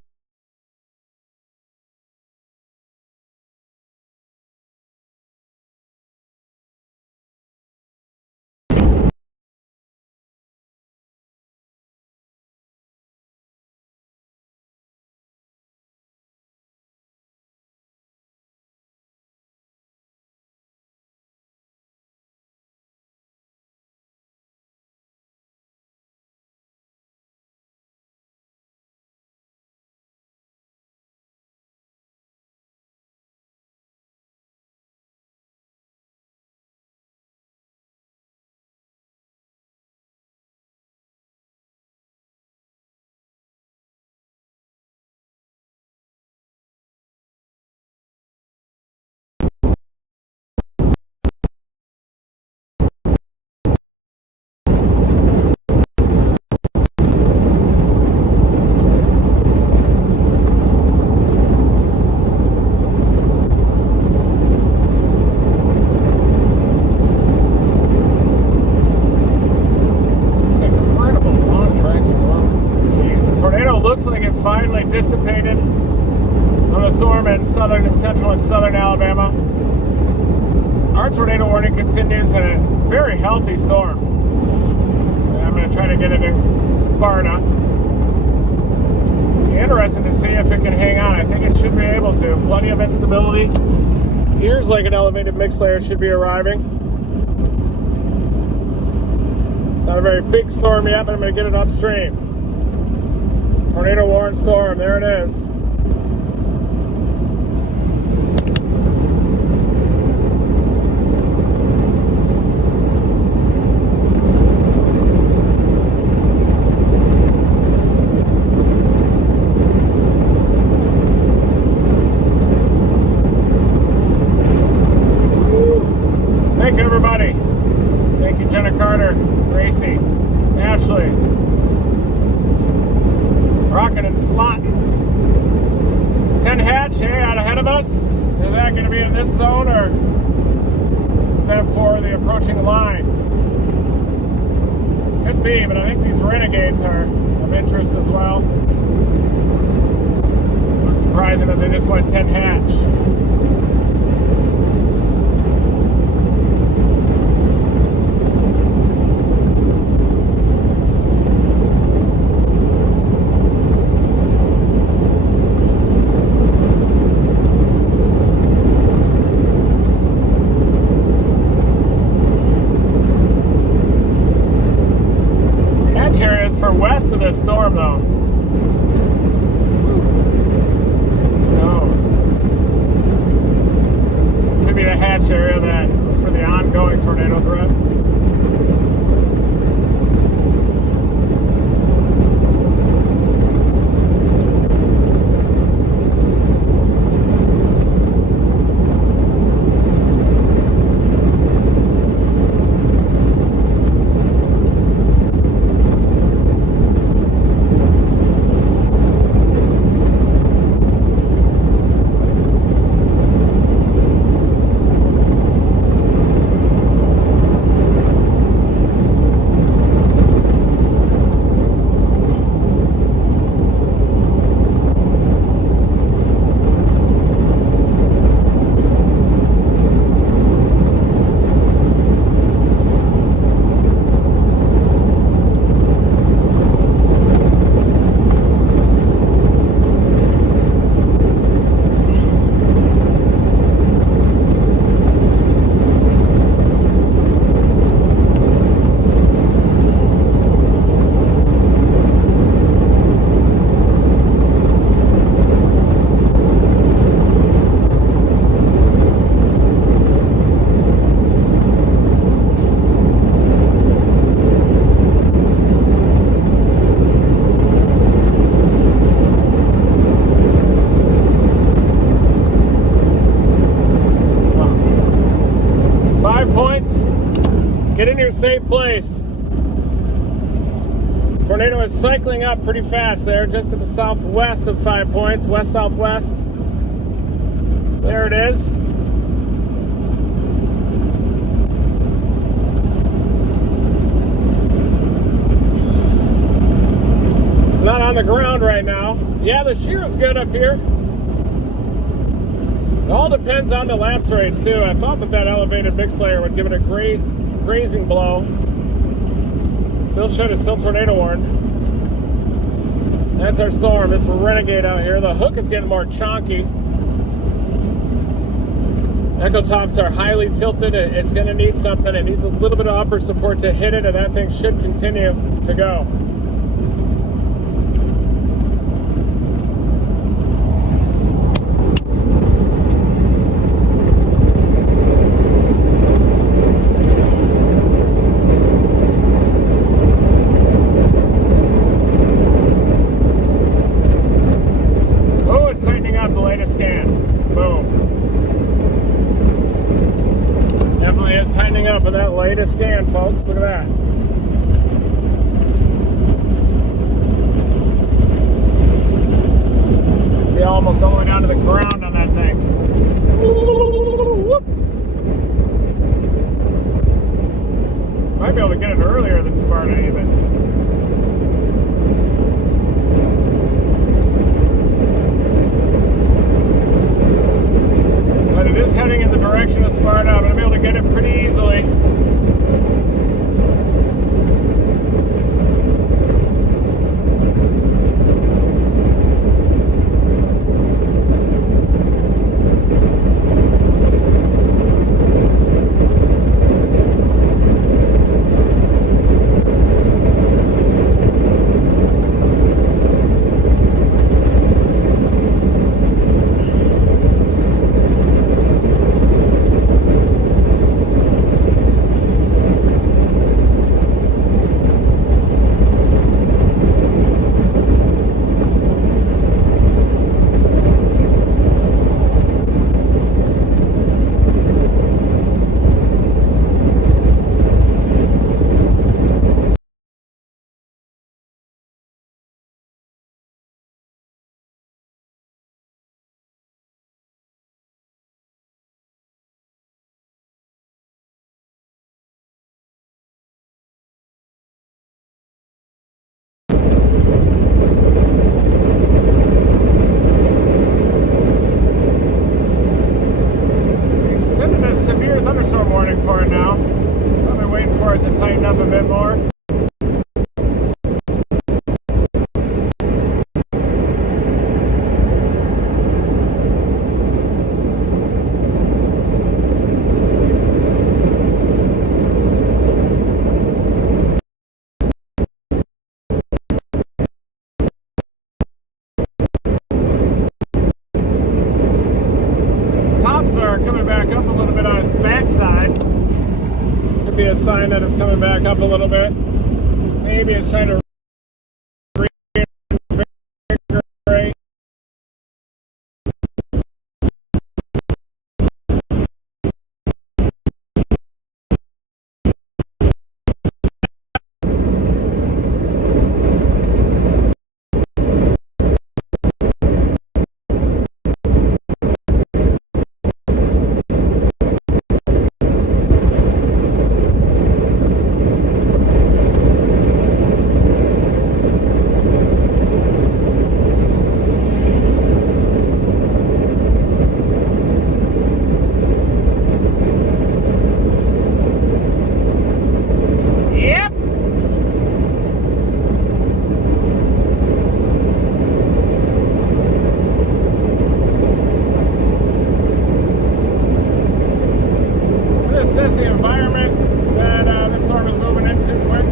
Looks like it finally dissipated on the storm in southern and central and southern Alabama. Our tornado warning continues in a very healthy storm. And I'm going to try to get it in Sparta. Interesting to see if it can hang on. I think it should be able to. Plenty of instability. Here's like an elevated mix layer should be arriving. It's not a very big storm yet, but I'm going to get it upstream. Tornado warning storm, there it is. Thank you, everybody. Thank you, Jenna Carter, Gracie, Ashley. Rocking and slotting. 10 hatch, hey, out ahead of us. Is that going to be in this zone or is that for the approaching line? Could be, but I think these renegades are of interest as well. Not surprising that they just went 10 hatch. For west of this storm, though. Who knows? Could be the hatch area that was for the ongoing tornado threat. Get in your safe place. Tornado is cycling up pretty fast there, just to the southwest of 5 points, west-southwest. There it is. on the ground right now. Yeah, the shear is good up here. It all depends on the lapse rates too. I thought that elevated big slayer would give it a great grazing blow. Still showed a still tornado warn. That's our storm. This Renegade out here. The hook is getting more chonky. Echo tops are highly tilted. It's going to need something. It needs a little bit of upper support to hit it, and that thing should continue to go. Up with that latest scan, folks. Look at that. See, almost all the way down to the ground on that thing. Might be able to get it earlier than Sparta even. But it is heading in the direction of Sparta. I'm going to be able to get it pretty easily. Thunderstorm warning for it now. I've been waiting for it to tighten up a bit more. Coming back up a little bit on its backside. Could be a sign that it's coming back up a little bit. Maybe it's trying to reinvigorate. The environment that this storm is moving into quick.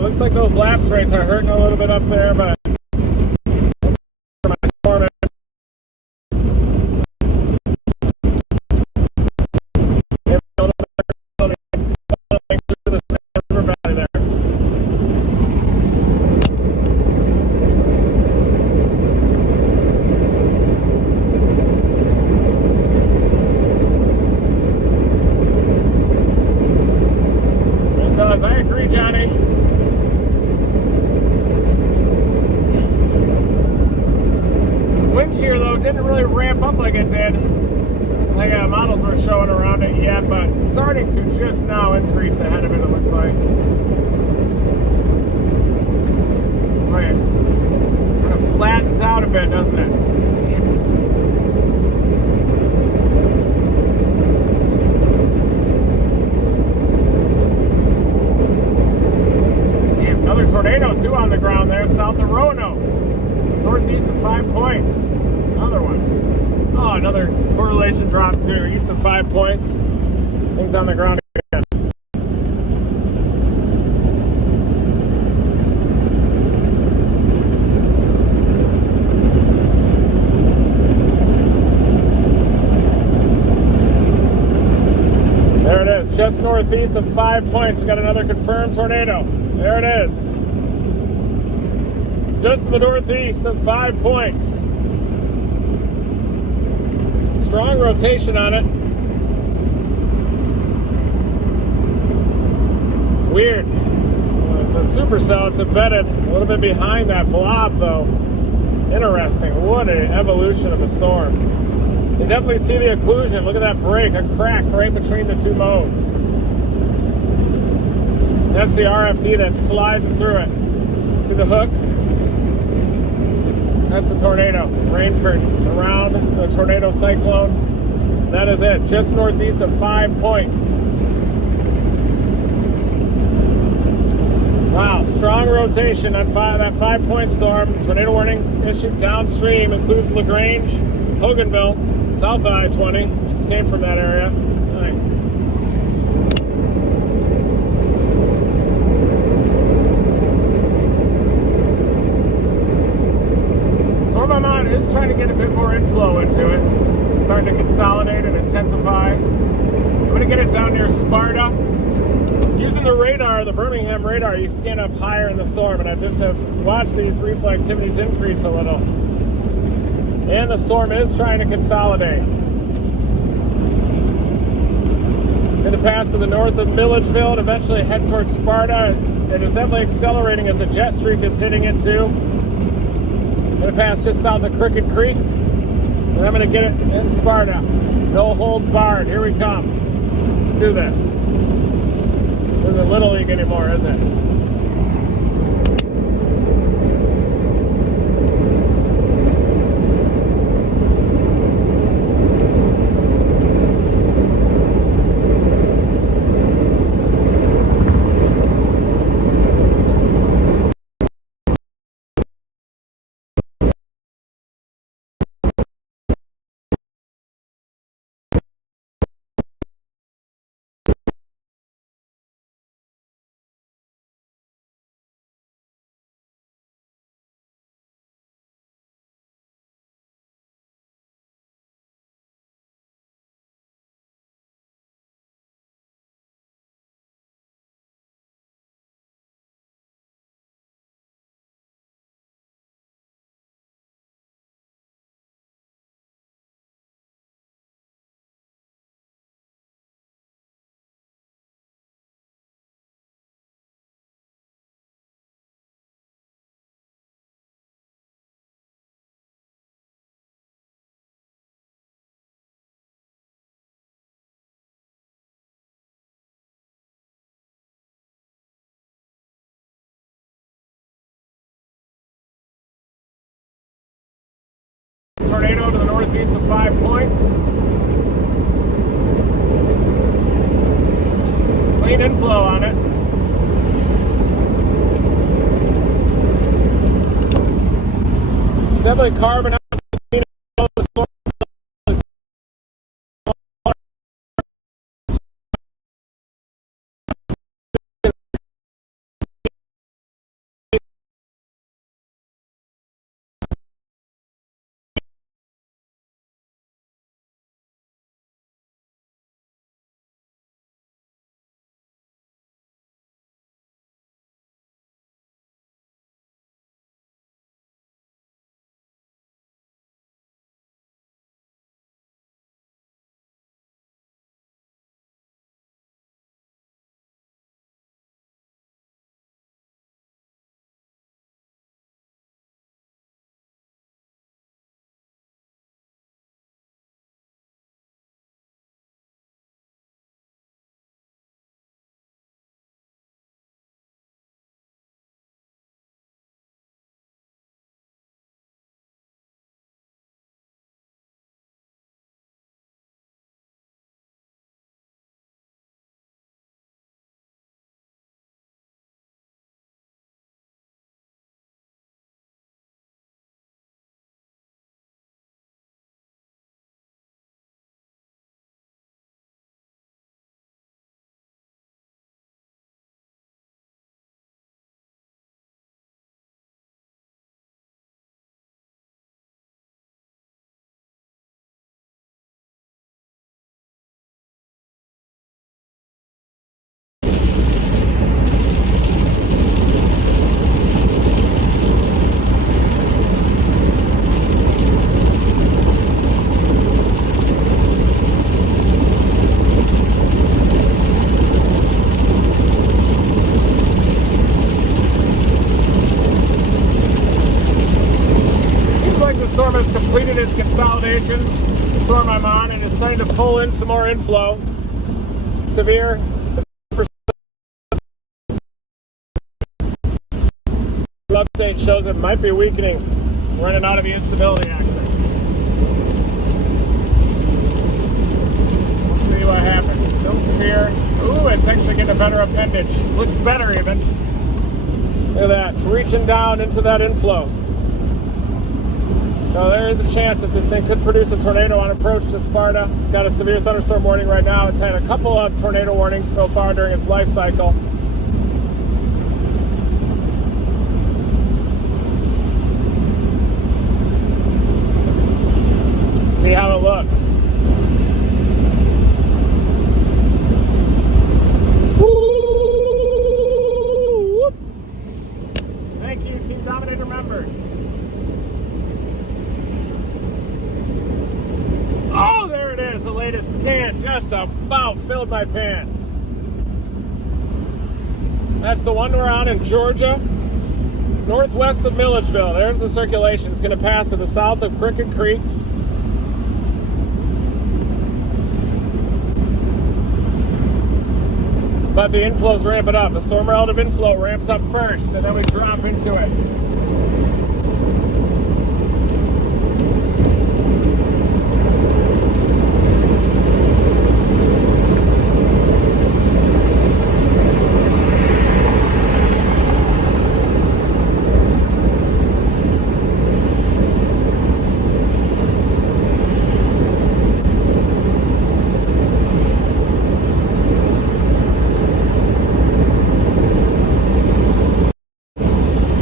Looks like those lapse rates are hurting a little bit up there, but winch here, though, didn't really ramp up like it did. Like models were showing around it yet, but starting to just now increase ahead of it, it looks like. Right. Kind of flattens out a bit, doesn't it? Damn, another tornado, too, on the ground there, south of Roanoke. Northeast of 5 points. Another one. Oh, another correlation drop, too. East of 5 points. Things on the ground again. There it is, just northeast of 5 points. We got another confirmed tornado. There it is. Just to the northeast of 5 points. Strong rotation on it. Weird. It's a supercell. It's embedded a little bit behind that blob, though. Interesting. What an evolution of a storm. You definitely see the occlusion. Look at that break, a crack right between the two modes. That's the RFD that's sliding through it. See the hook? That's the tornado. Rain curtains around the tornado cyclone. That is it. Just northeast of 5 points. Wow, strong rotation on that 5 point storm. Tornado warning issued downstream. Includes LaGrange, Hoganville, south of I-20. Just came from that area. Nice. Storm I'm on is trying to get a bit more inflow into it. It's starting to consolidate and intensify. I'm going to get it down near Sparta. Using the radar, the Birmingham radar, you scan up higher in the storm, and I just have watched these reflectivities increase a little. And the storm is trying to consolidate. It's going to pass to the north of Milledgeville and eventually head towards Sparta. It is definitely accelerating as the jet streak is hitting it too. I'm going to pass just south of Crooked Creek, and I'm going to get it in Sparta. No holds barred. Here we come. Let's do this. This isn't Little League anymore, is it? Tornado to the northeast of 5 points. Clean inflow on it. It's definitely carbon the storm has completed its consolidation, the storm I'm on, and is starting to pull in some more inflow. Severe. Update shows it might be weakening, running out of the instability axis. We'll see what happens. Still severe. Ooh, it's actually getting a better appendage. Looks better even. Look at that. It's reaching down into that inflow. So there is a chance that this thing could produce a tornado on approach to Sparta. It's got a severe thunderstorm warning right now. It's had a couple of tornado warnings so far during its life cycle. See how it looks. Whoop. Thank you, Team Dominator members. Oh, there it is, the latest scan. Just about filled my pants. That's the one we're on in Georgia. It's northwest of Milledgeville. There's the circulation. It's going to pass to the south of Cricket Creek. But the inflow's ramping up. The storm relative inflow ramps up first, and then we drop into it.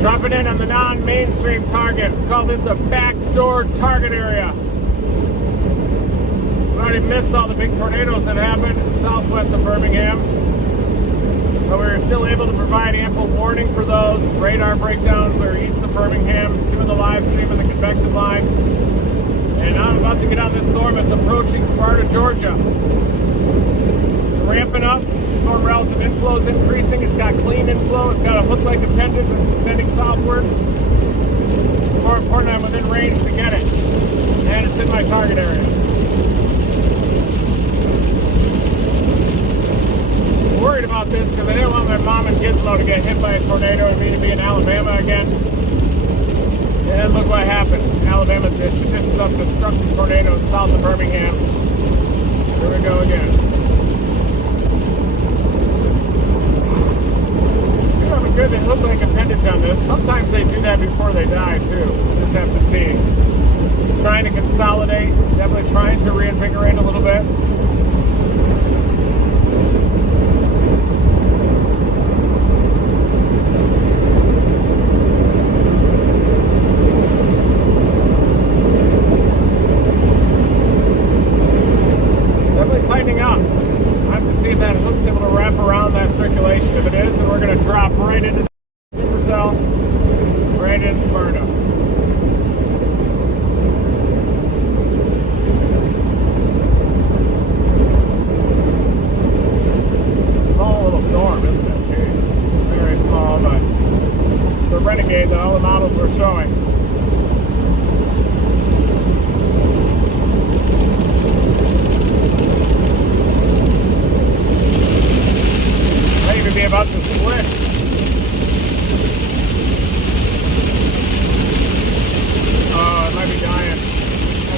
Dropping in on the non-mainstream target. We call this a backdoor target area. We've already missed all the big tornadoes that happened in the southwest of Birmingham. But we were still able to provide ample warning for those. Radar breakdowns. We were east of Birmingham, doing the live stream of the convective line. And now I'm about to get on this storm. It's approaching Sparta, Georgia. It's ramping up. Storm relative inflow is increasing. It's got clean inflow. It's got a hook-like appendage. It's ascending southward. More important, I'm within range to get it. And it's in my target area. I'm worried about this because I didn't want my mom and Gizmo to get hit by a tornado and me to be in Alabama again. And look what happens. Alabama dishes up destructive tornadoes south of Birmingham. Here we go again. Good, they look like appendage on this. Sometimes they do that before they die too. We'll just have to see. It's trying to consolidate, definitely trying to reinvigorate a little bit. Definitely tightening up. I have to see if that hook's able to wrap around that circulation. If it is, then we're going to drop right into the supercell, right in Sparta. It's a small little storm, isn't it? Jeez. Very small, but the Renegade, though, all the models we're showing. Be about to split. Oh, it might be dying.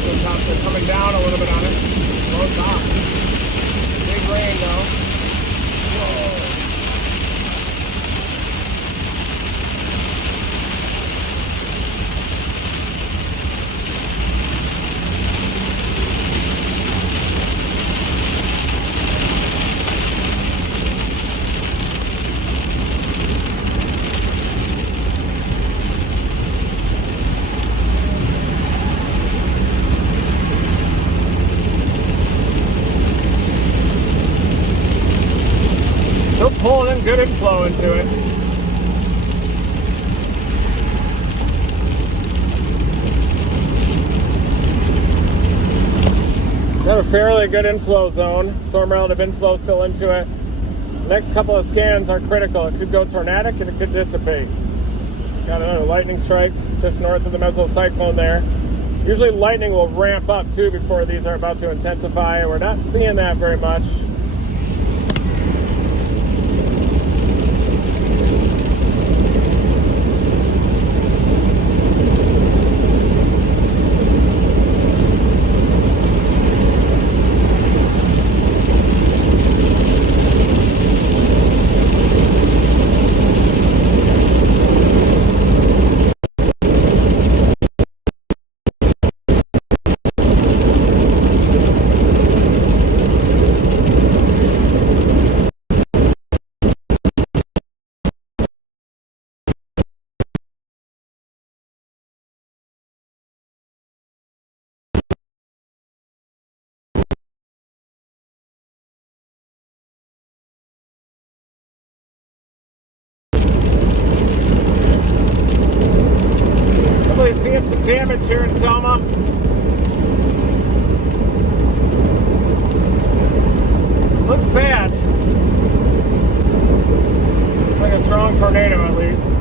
The tops are coming down a little bit on it. Low top. Big rain though. Whoa. Pulling in good inflow into it. It's got a fairly good inflow zone. Storm relative inflow still into it. The next couple of scans are critical. It could go tornadic and it could dissipate. Got another lightning strike just north of the mesocyclone there. Usually lightning will ramp up too before these are about to intensify, and we're not seeing that very much. Seeing some damage here in Selma. Looks bad. Looks like a strong tornado at least.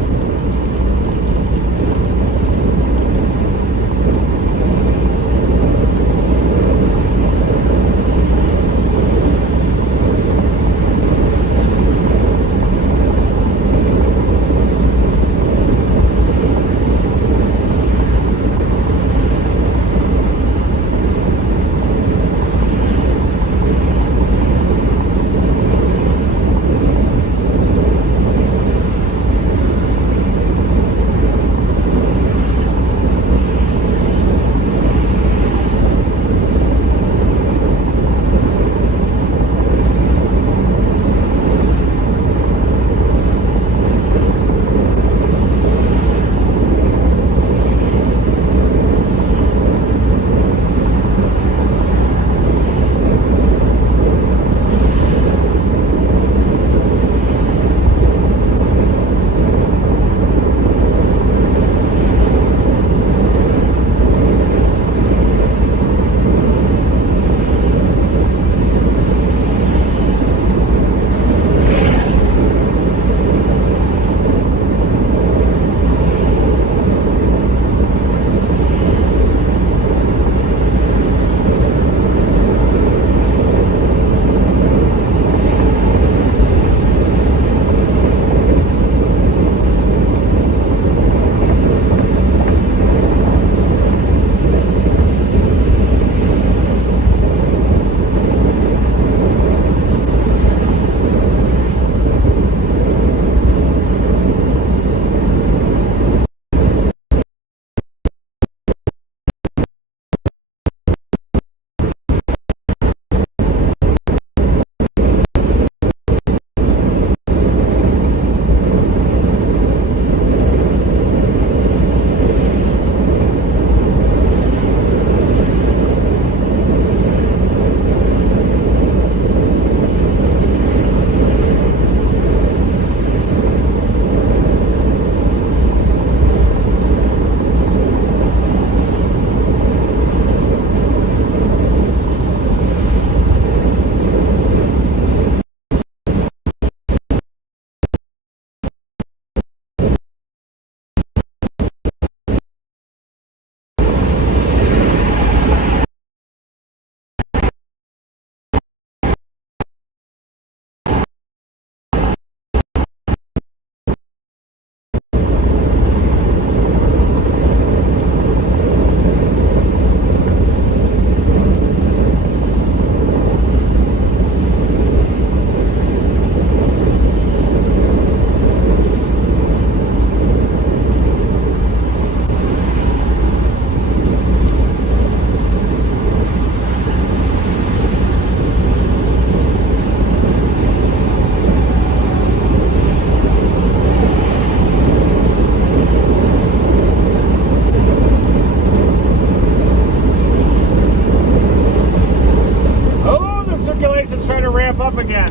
Up again.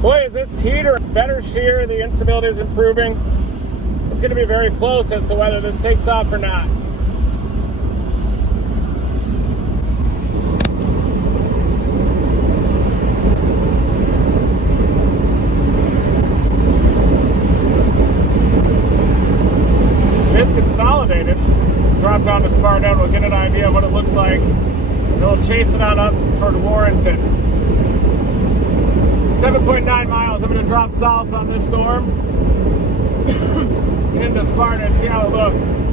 Boy, is this teeter better shear. The instability is improving. It's going to be very close as to whether this takes off or not. It's consolidated. Dropped down to Sparta. We'll get an idea of what it looks like. And we'll chase it on up toward Warrenton. 7.9 miles. I'm going to drop south on this storm into Sparta and see how it looks.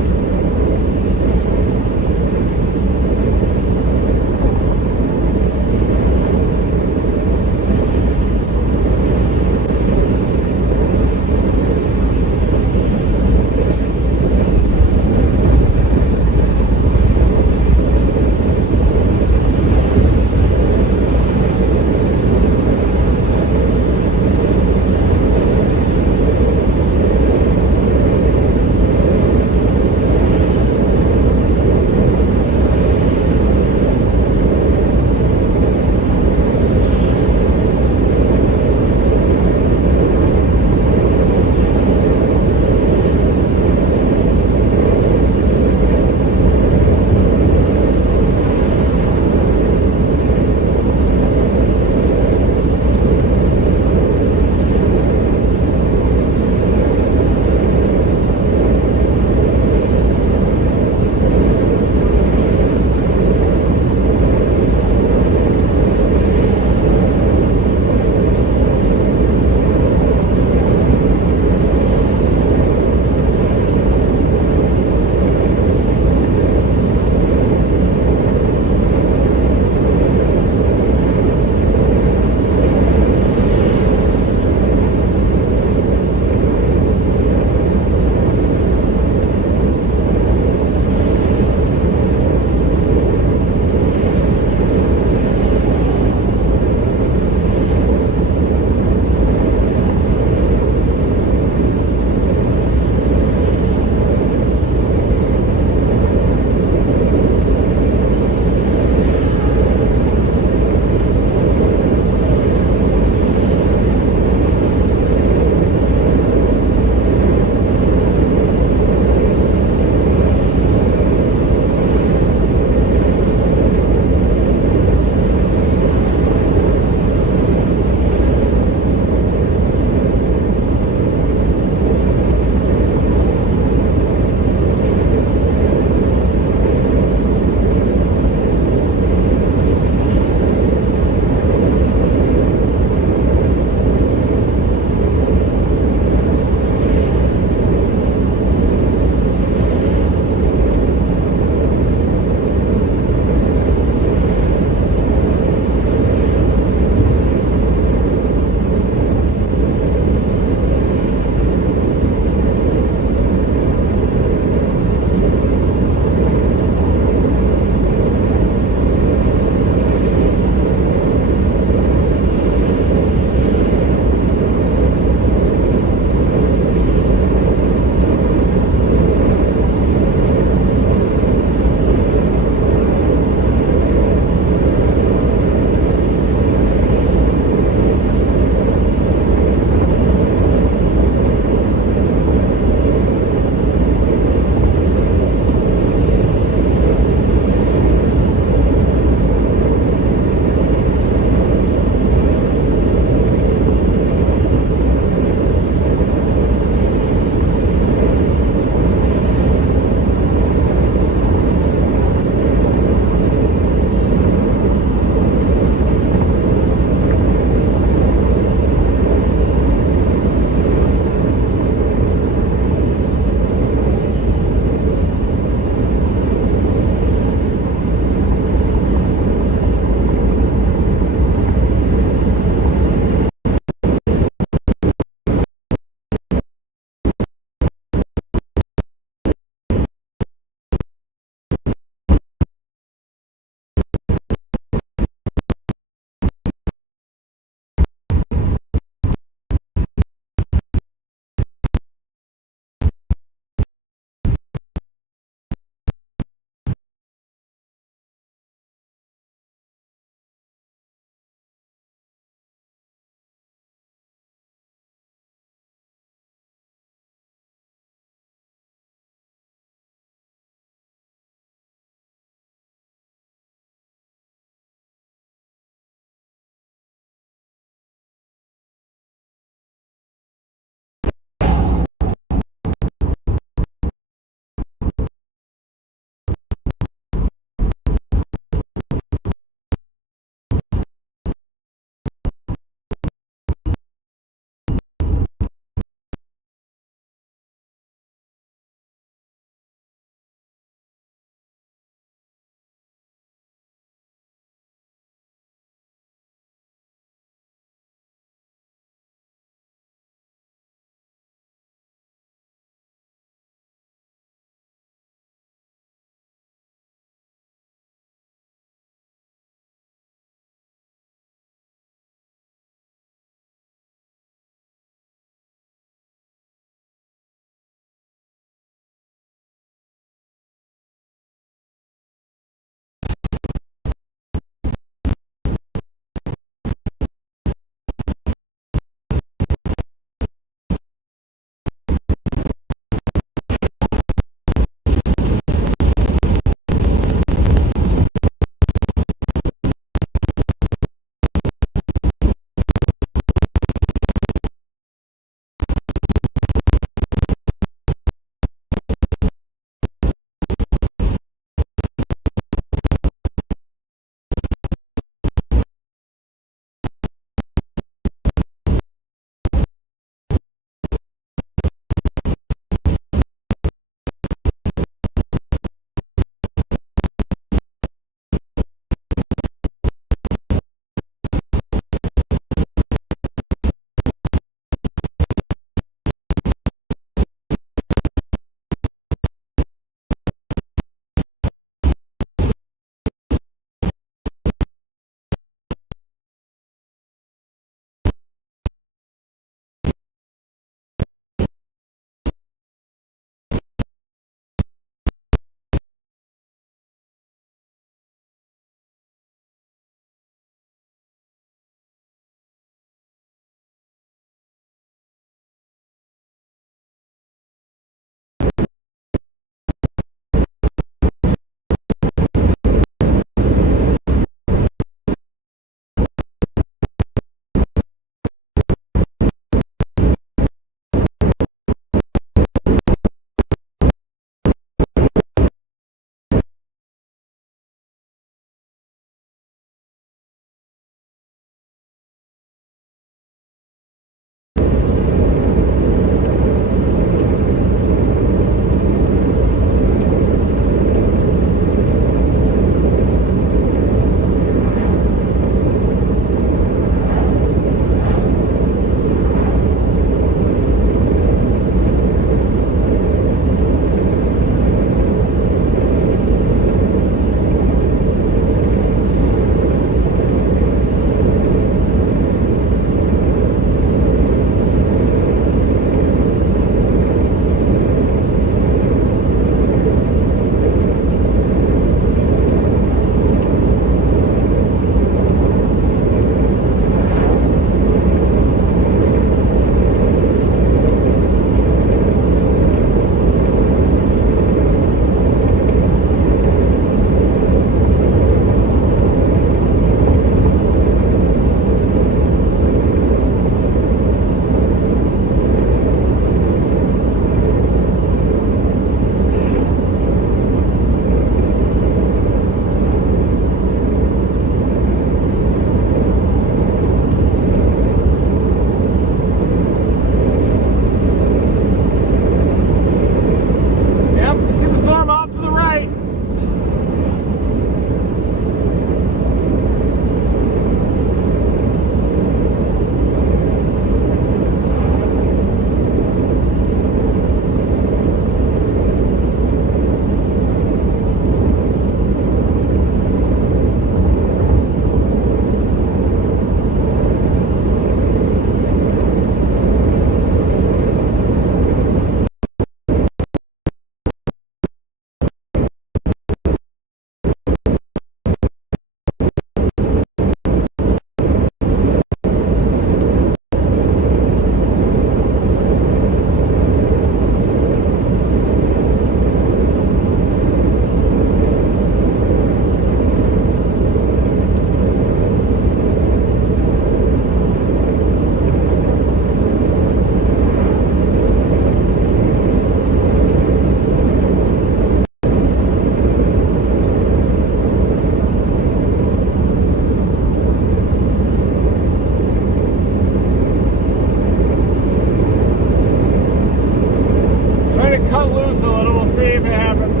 see if it happens.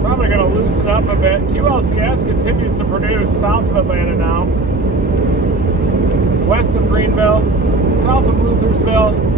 Probably going to loosen up a bit. QLCS continues to produce south of Atlanta now. West of Greenville, south of Luthersville.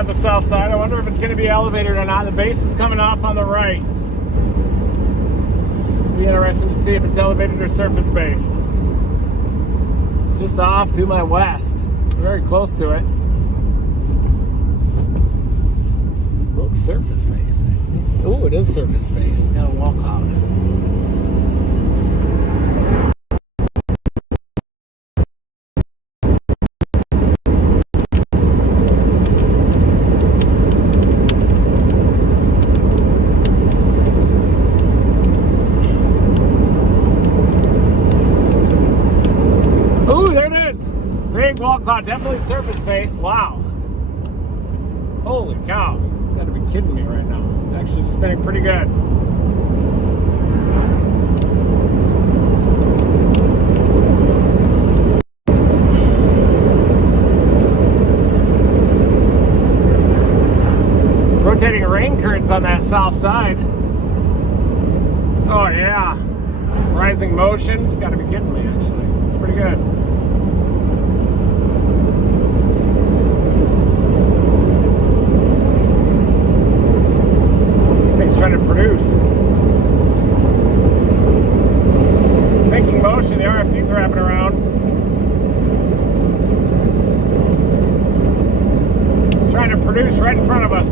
on the south side. I wonder if it's going to be elevated or not. The base is coming off on the right. Be interesting to see if it's elevated or surface based. Just off to my west. Very close to it. Looks surface based. Oh, it is surface based. It's got a wall cloud. Great wall cloud, definitely surface face. Wow. Holy cow. You gotta be kidding me right now. It's actually spinning pretty good. Rotating rain currents on that south side. Oh yeah. Rising motion. You gotta be kidding me actually. It's pretty good. Trying to produce. Sinking motion, the RFD's wrapping around. It's trying to produce right in front of us.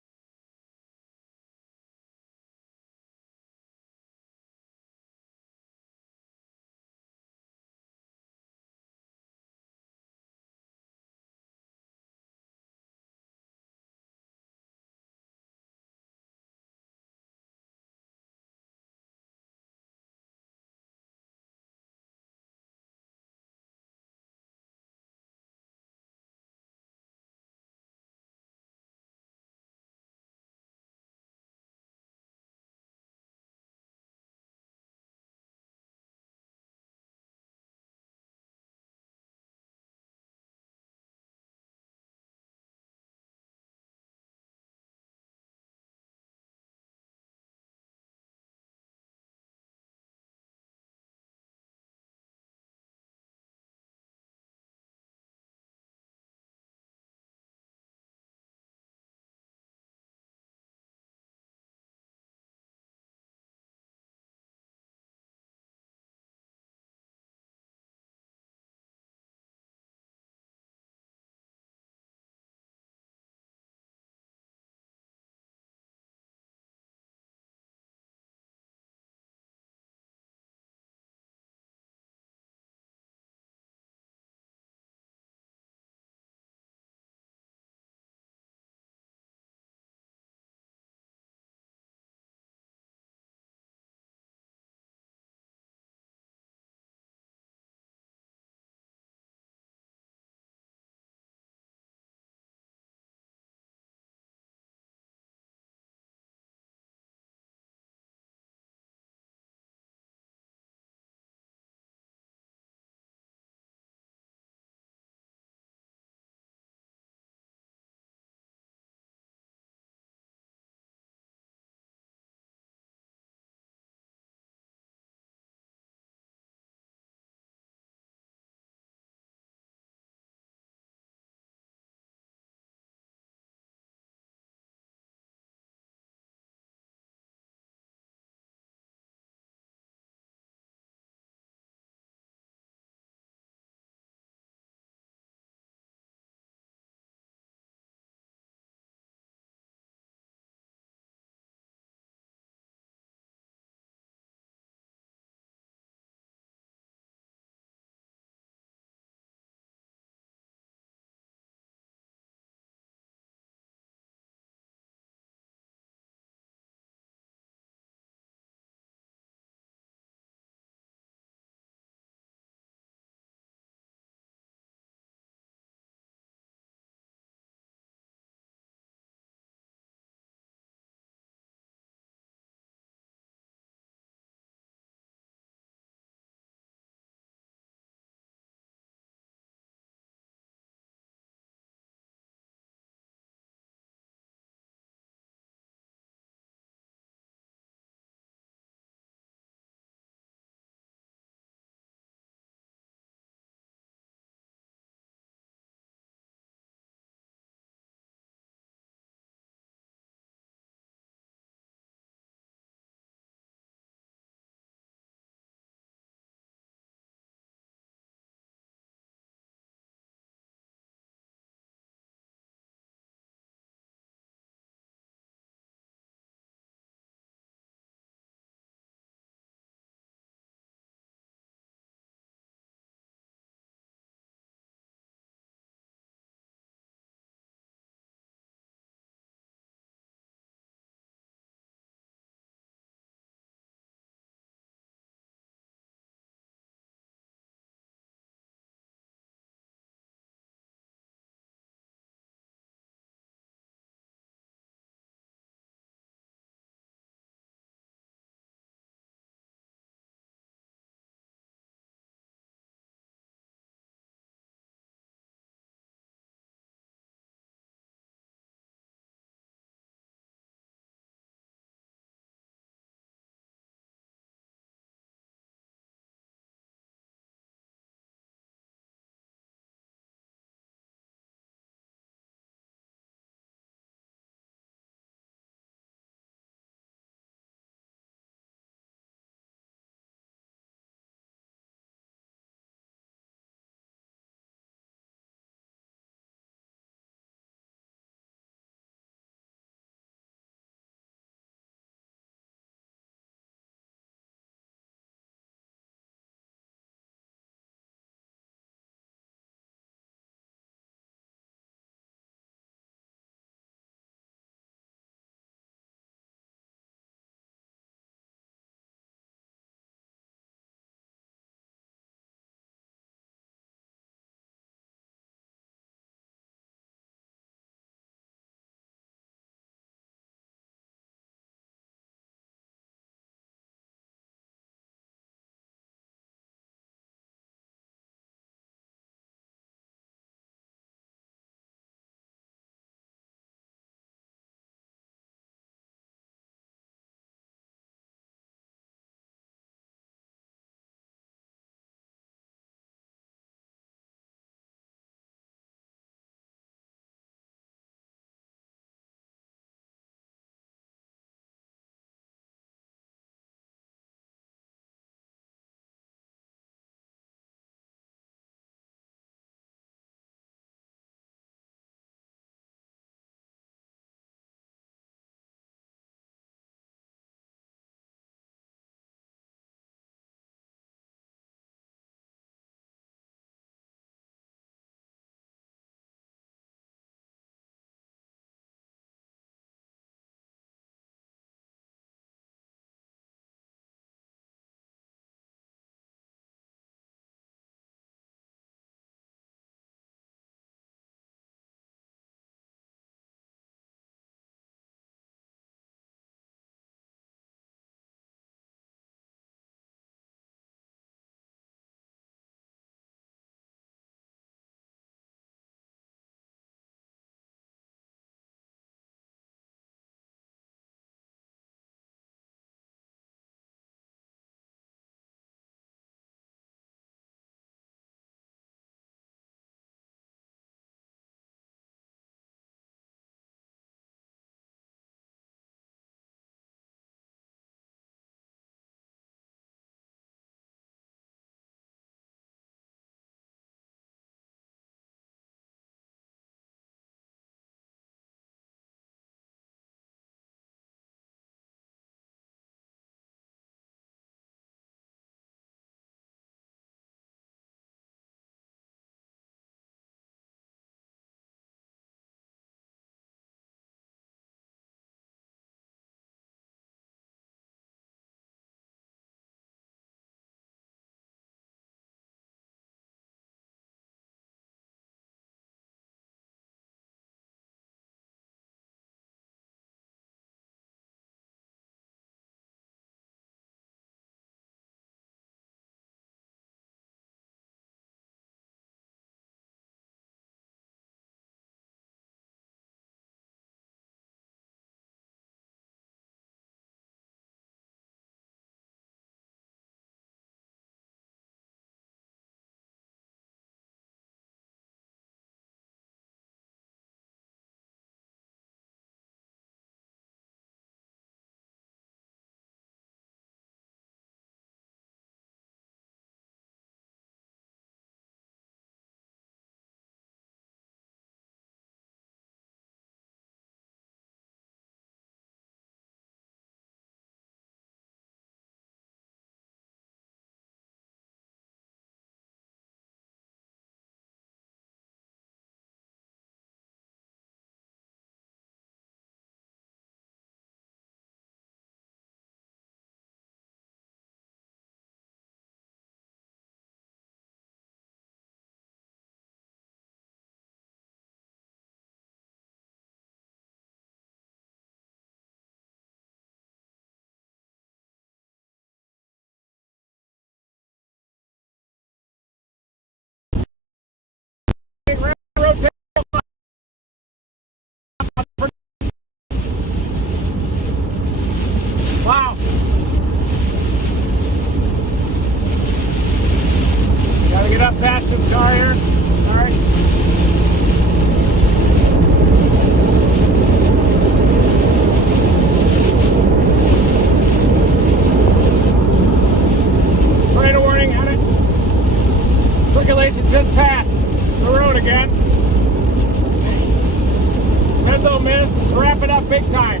mist. It's wrapping up big time.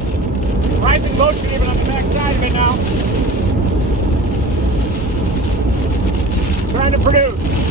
Rising motion even on the back side of it now. Trying to produce.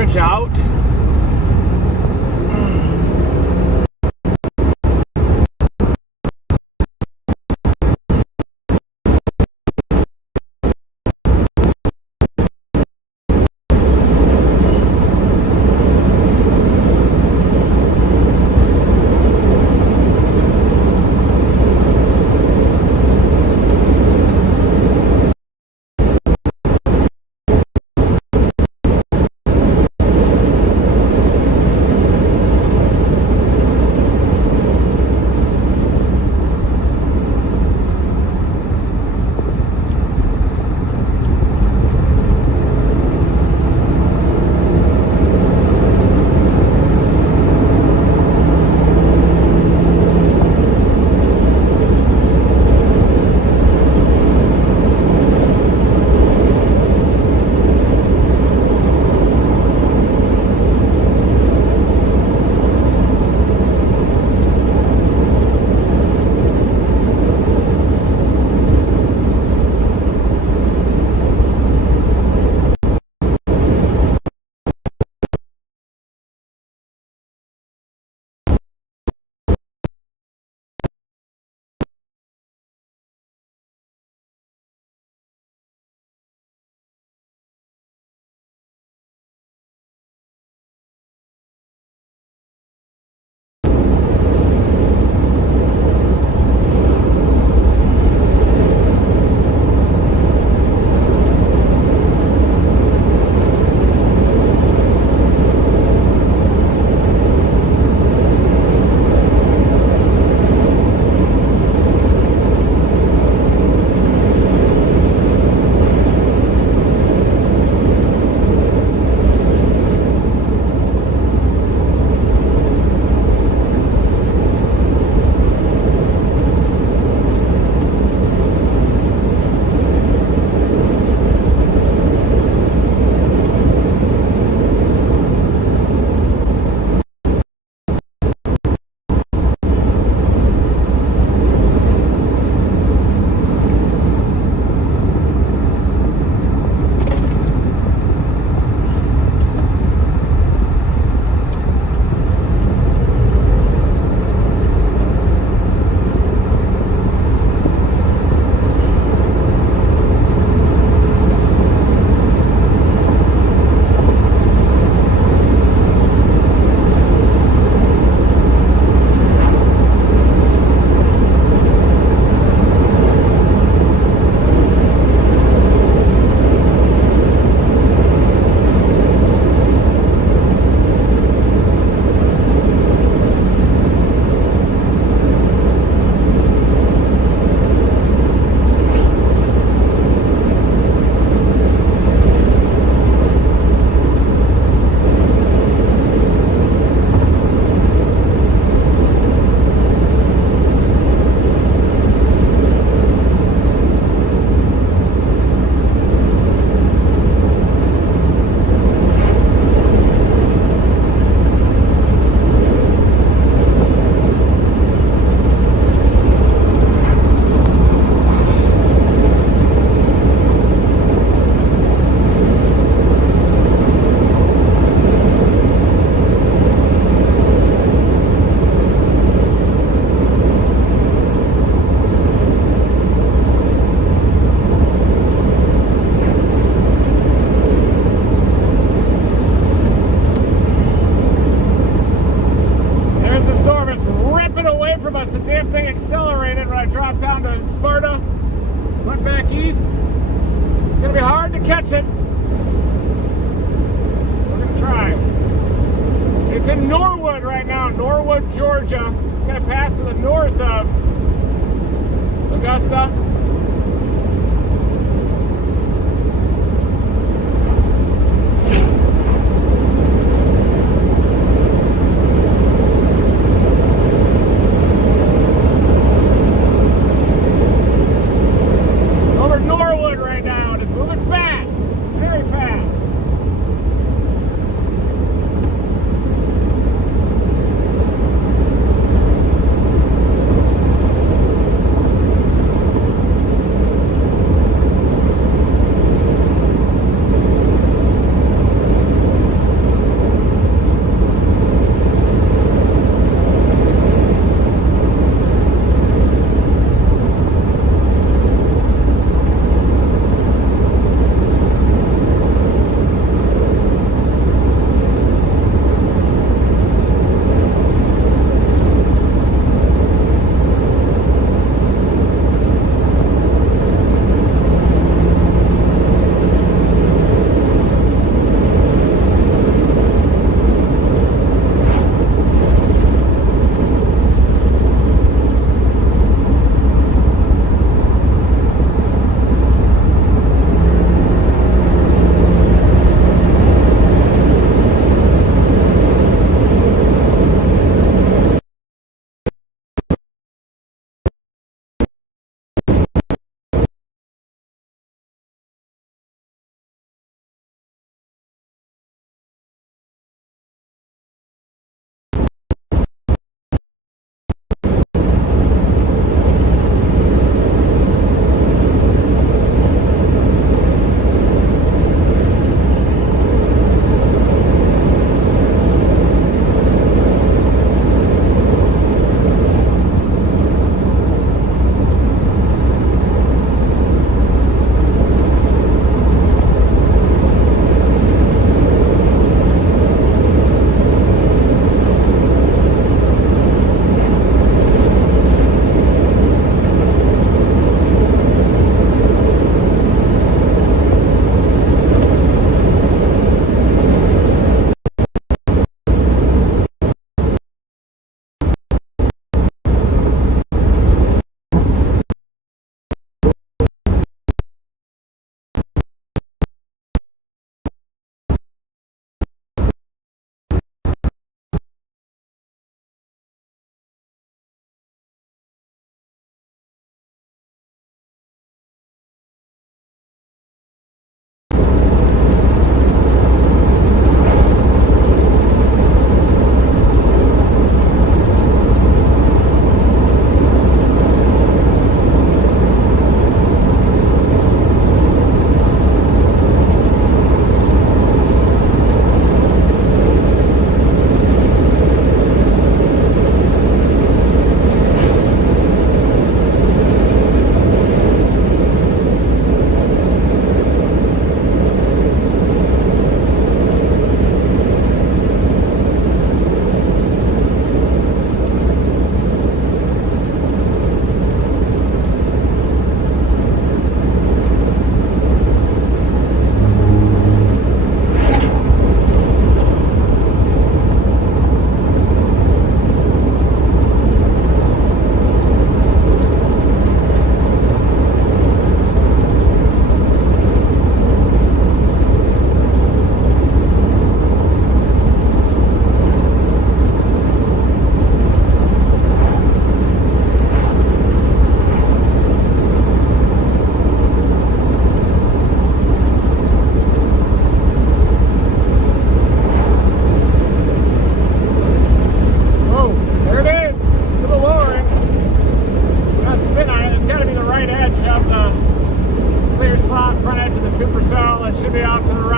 bridge out. catch it. We're going to try. It's in Norwood right now, Norwood, Georgia. It's going to pass to the north of Augusta.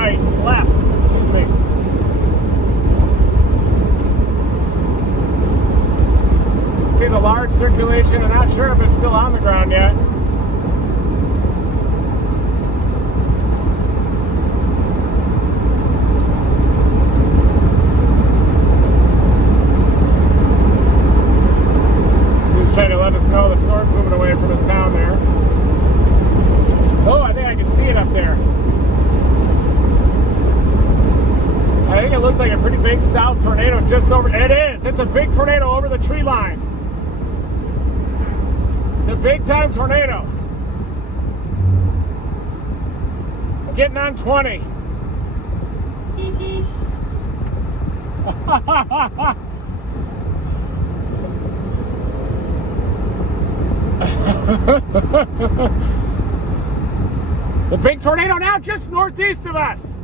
right, left, excuse me. See the large circulation. I'm not sure if it's still on the ground yet. Trying to let us know the storm's moving away from his town there. Oh, I think I can see it up there. I think it looks like a pretty big stout tornado just over. It is. It's a big tornado over the tree line. It's a big time tornado. I'm getting on 20. The big tornado now just northeast of us.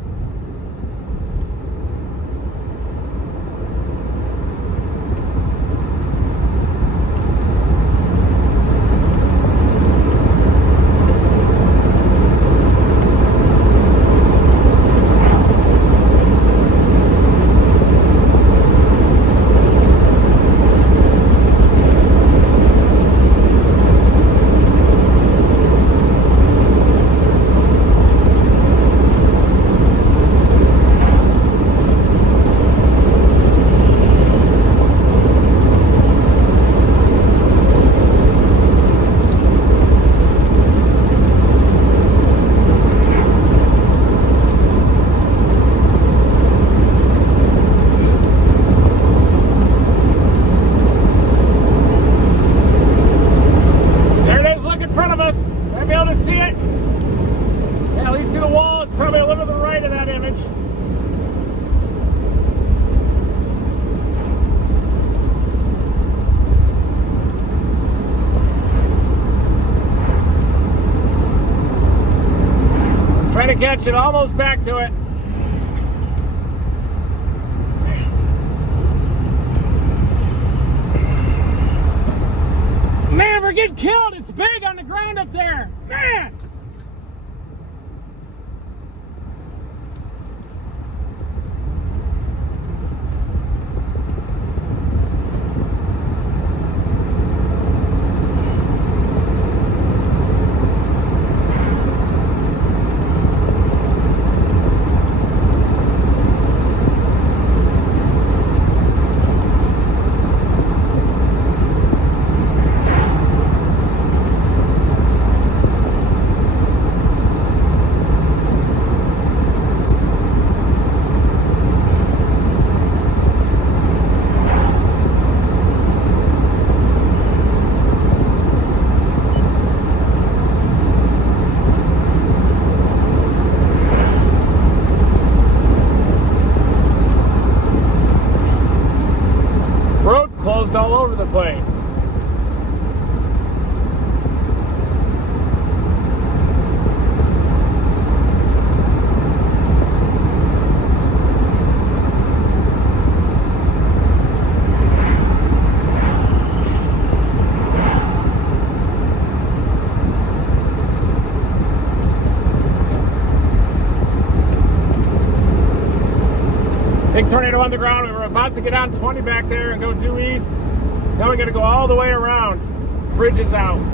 Trying to catch it, almost back to it. Man, we're getting killed. It's big on the ground up there. Man! Roads closed all over the place. Big tornado on the ground. We were about to get on 20 back there and go due east. Now we got to go all the way around. Bridge is out.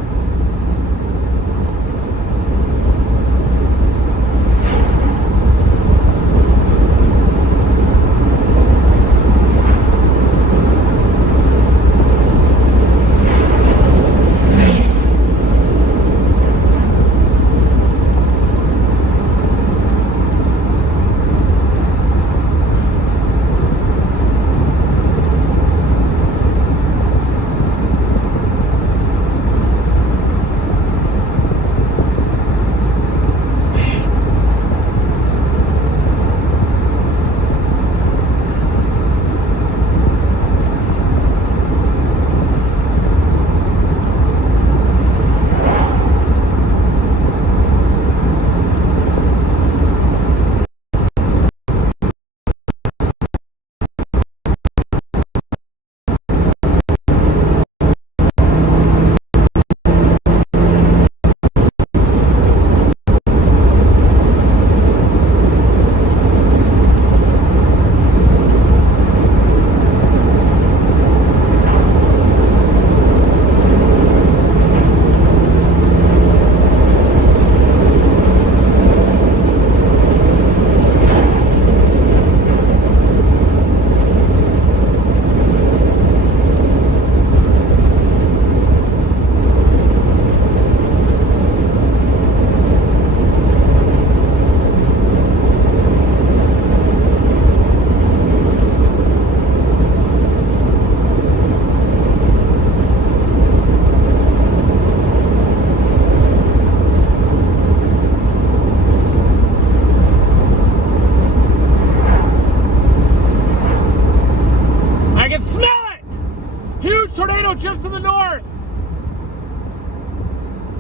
tornado just to the north.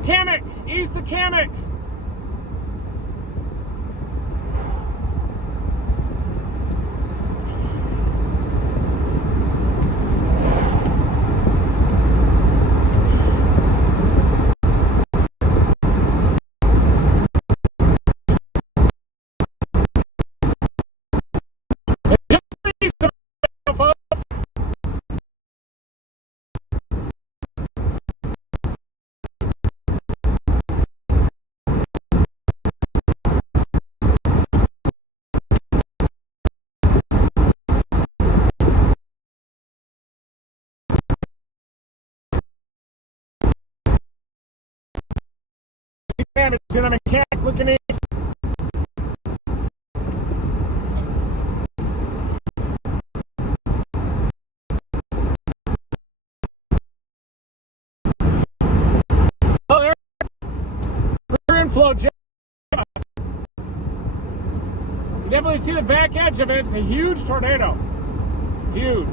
Kamek, east of Kamek. Damage to the mechanic looking east. Oh, there. Rear inflow. You definitely see the back edge of it. It's a huge tornado. Huge.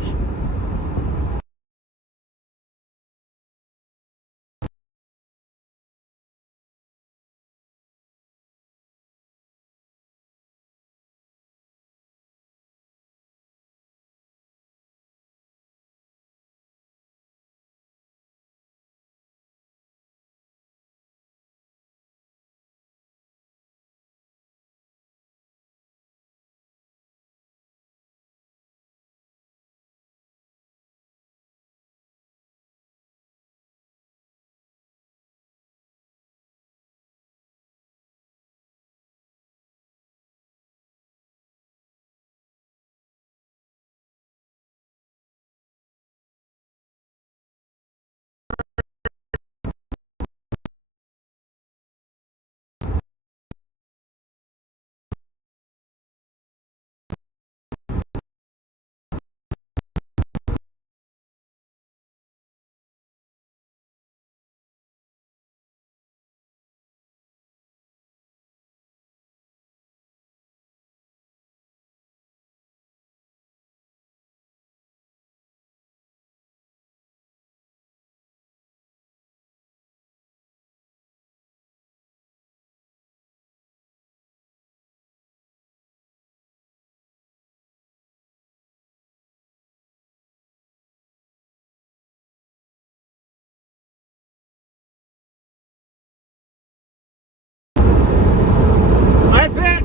That's it.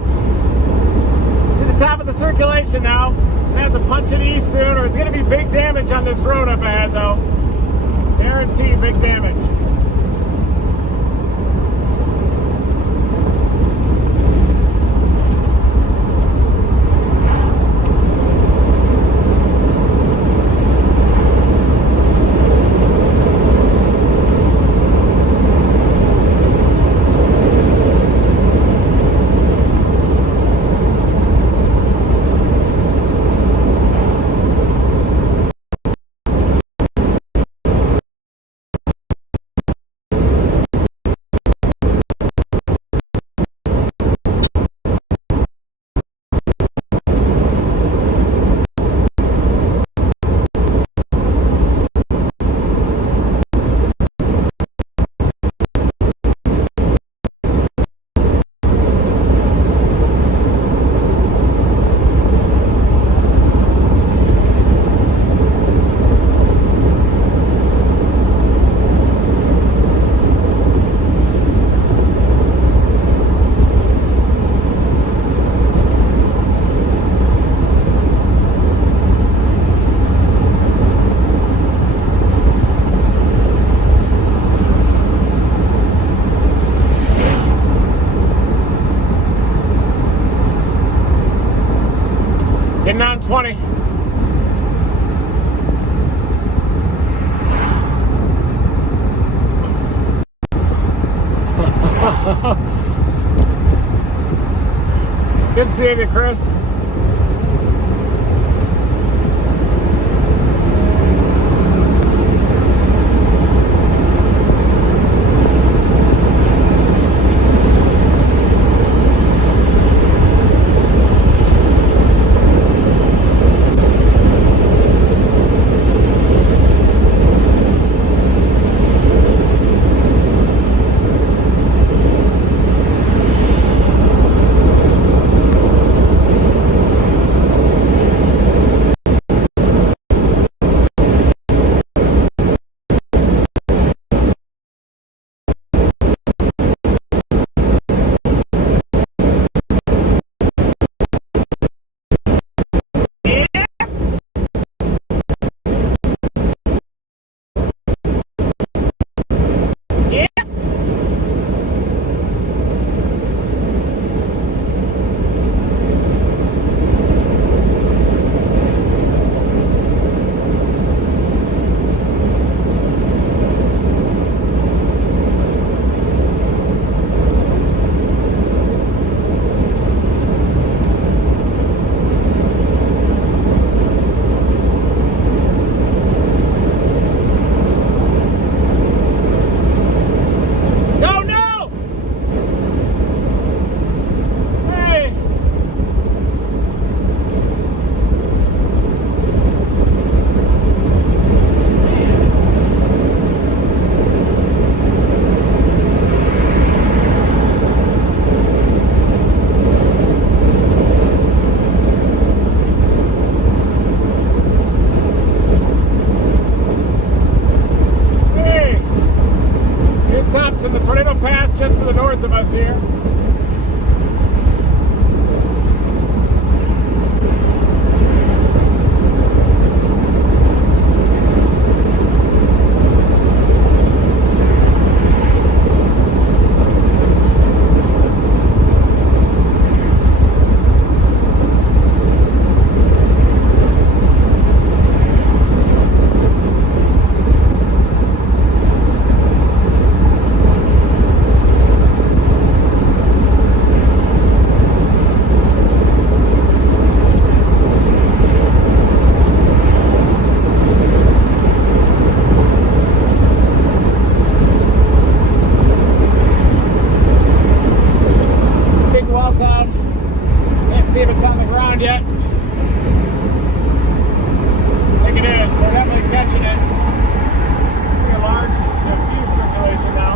See the top of the circulation now. I have to punch it east soon, or it's going to be big damage on this road up ahead, though. Guaranteed big damage. Getting on 20. Good seeing you, Chris. of us here. Can't see if it's on the ground yet. I think it is. We're definitely catching it. See a large diffuse circulation now.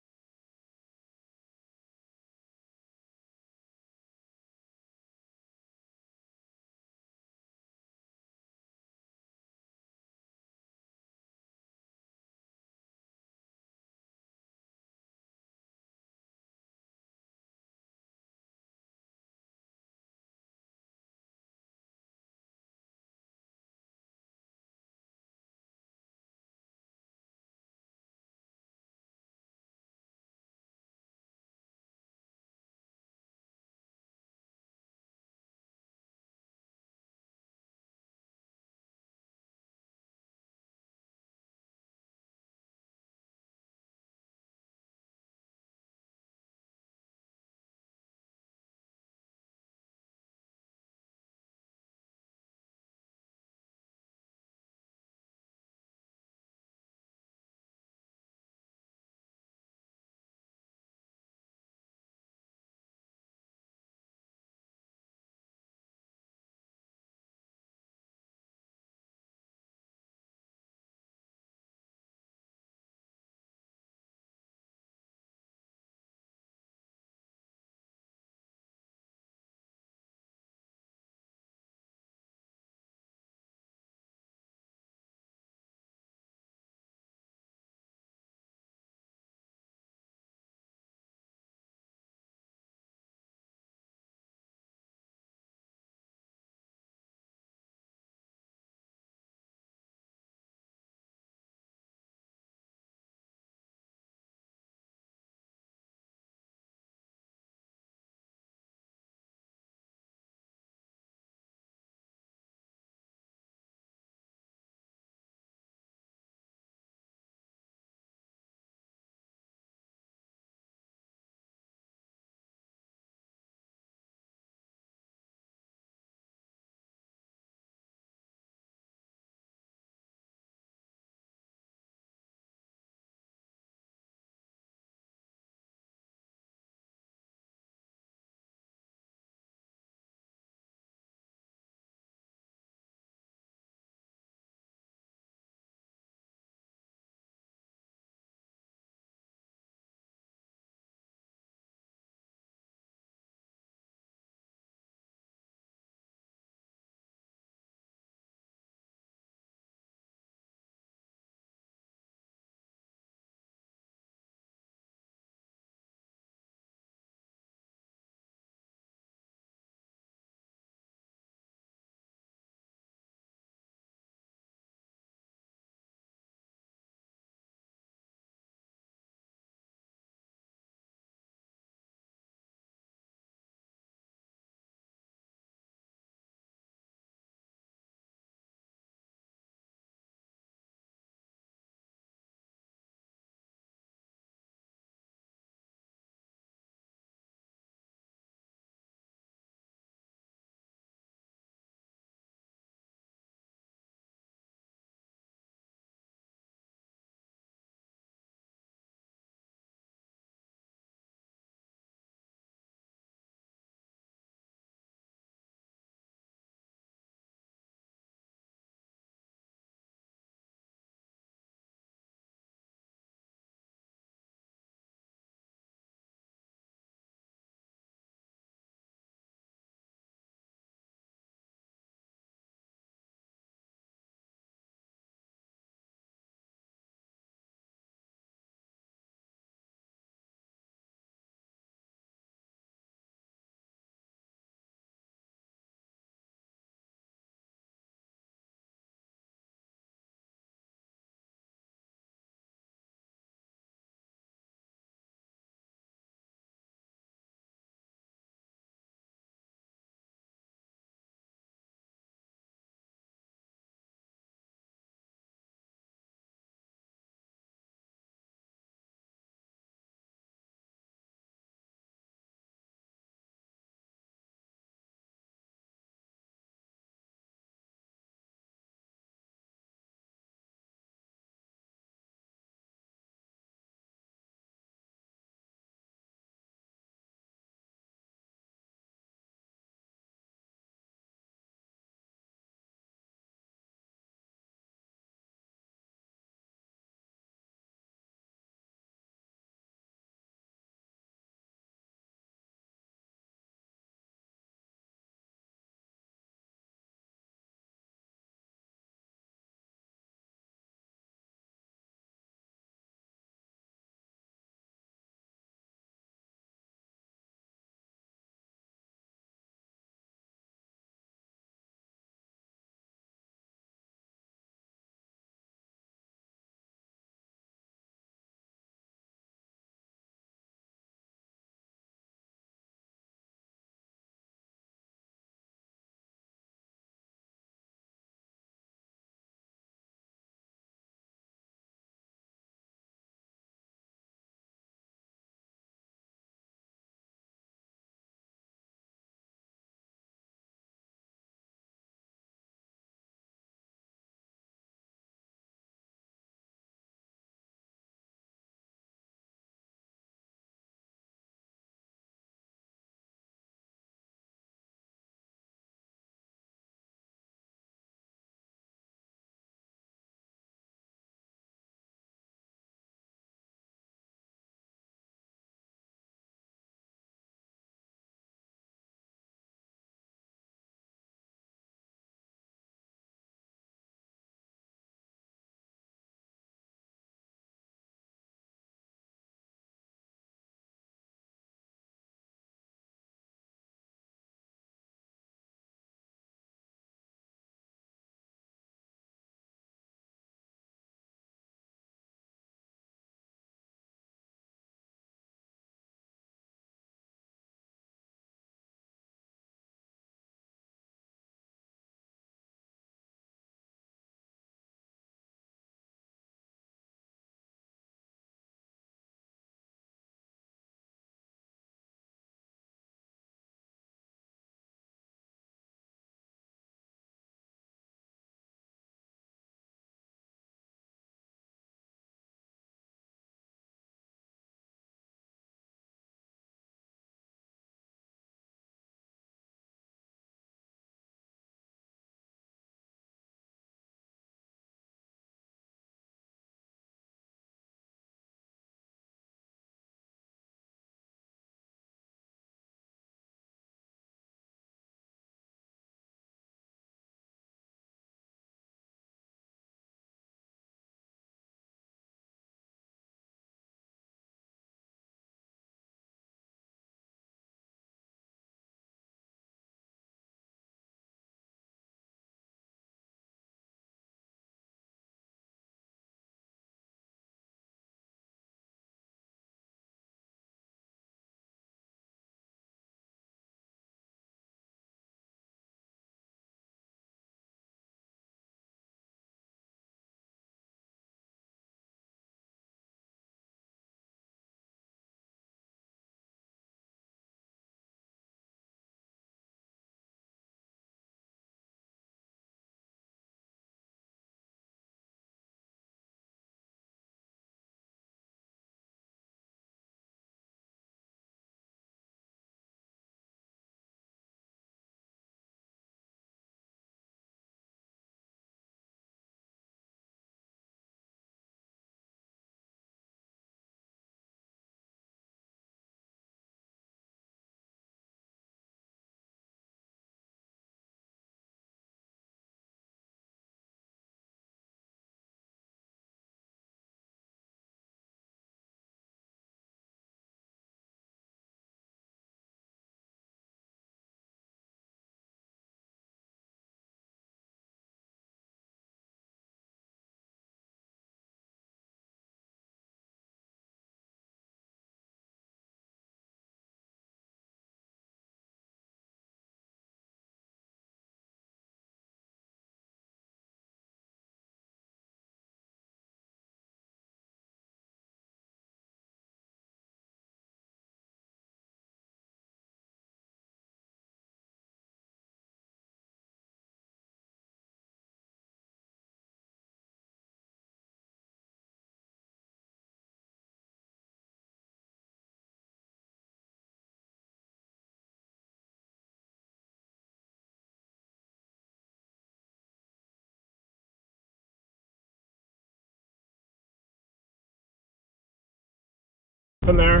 from there.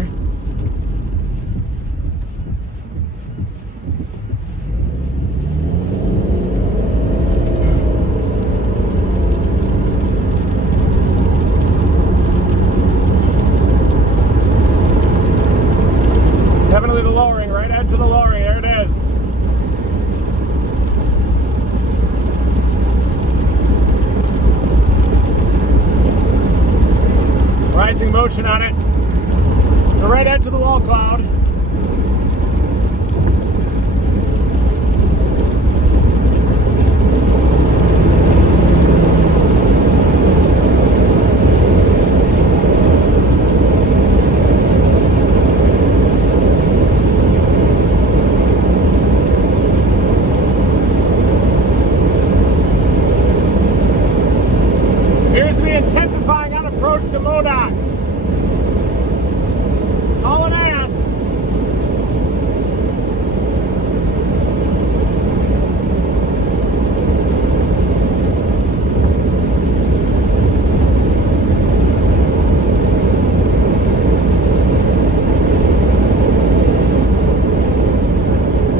Definitely the lowering, right edge of the lowering, there it is. Rising motion on it. It's the right edge of the wall cloud. Appears to be intensifying on approach to Modoc. It's hauling ass.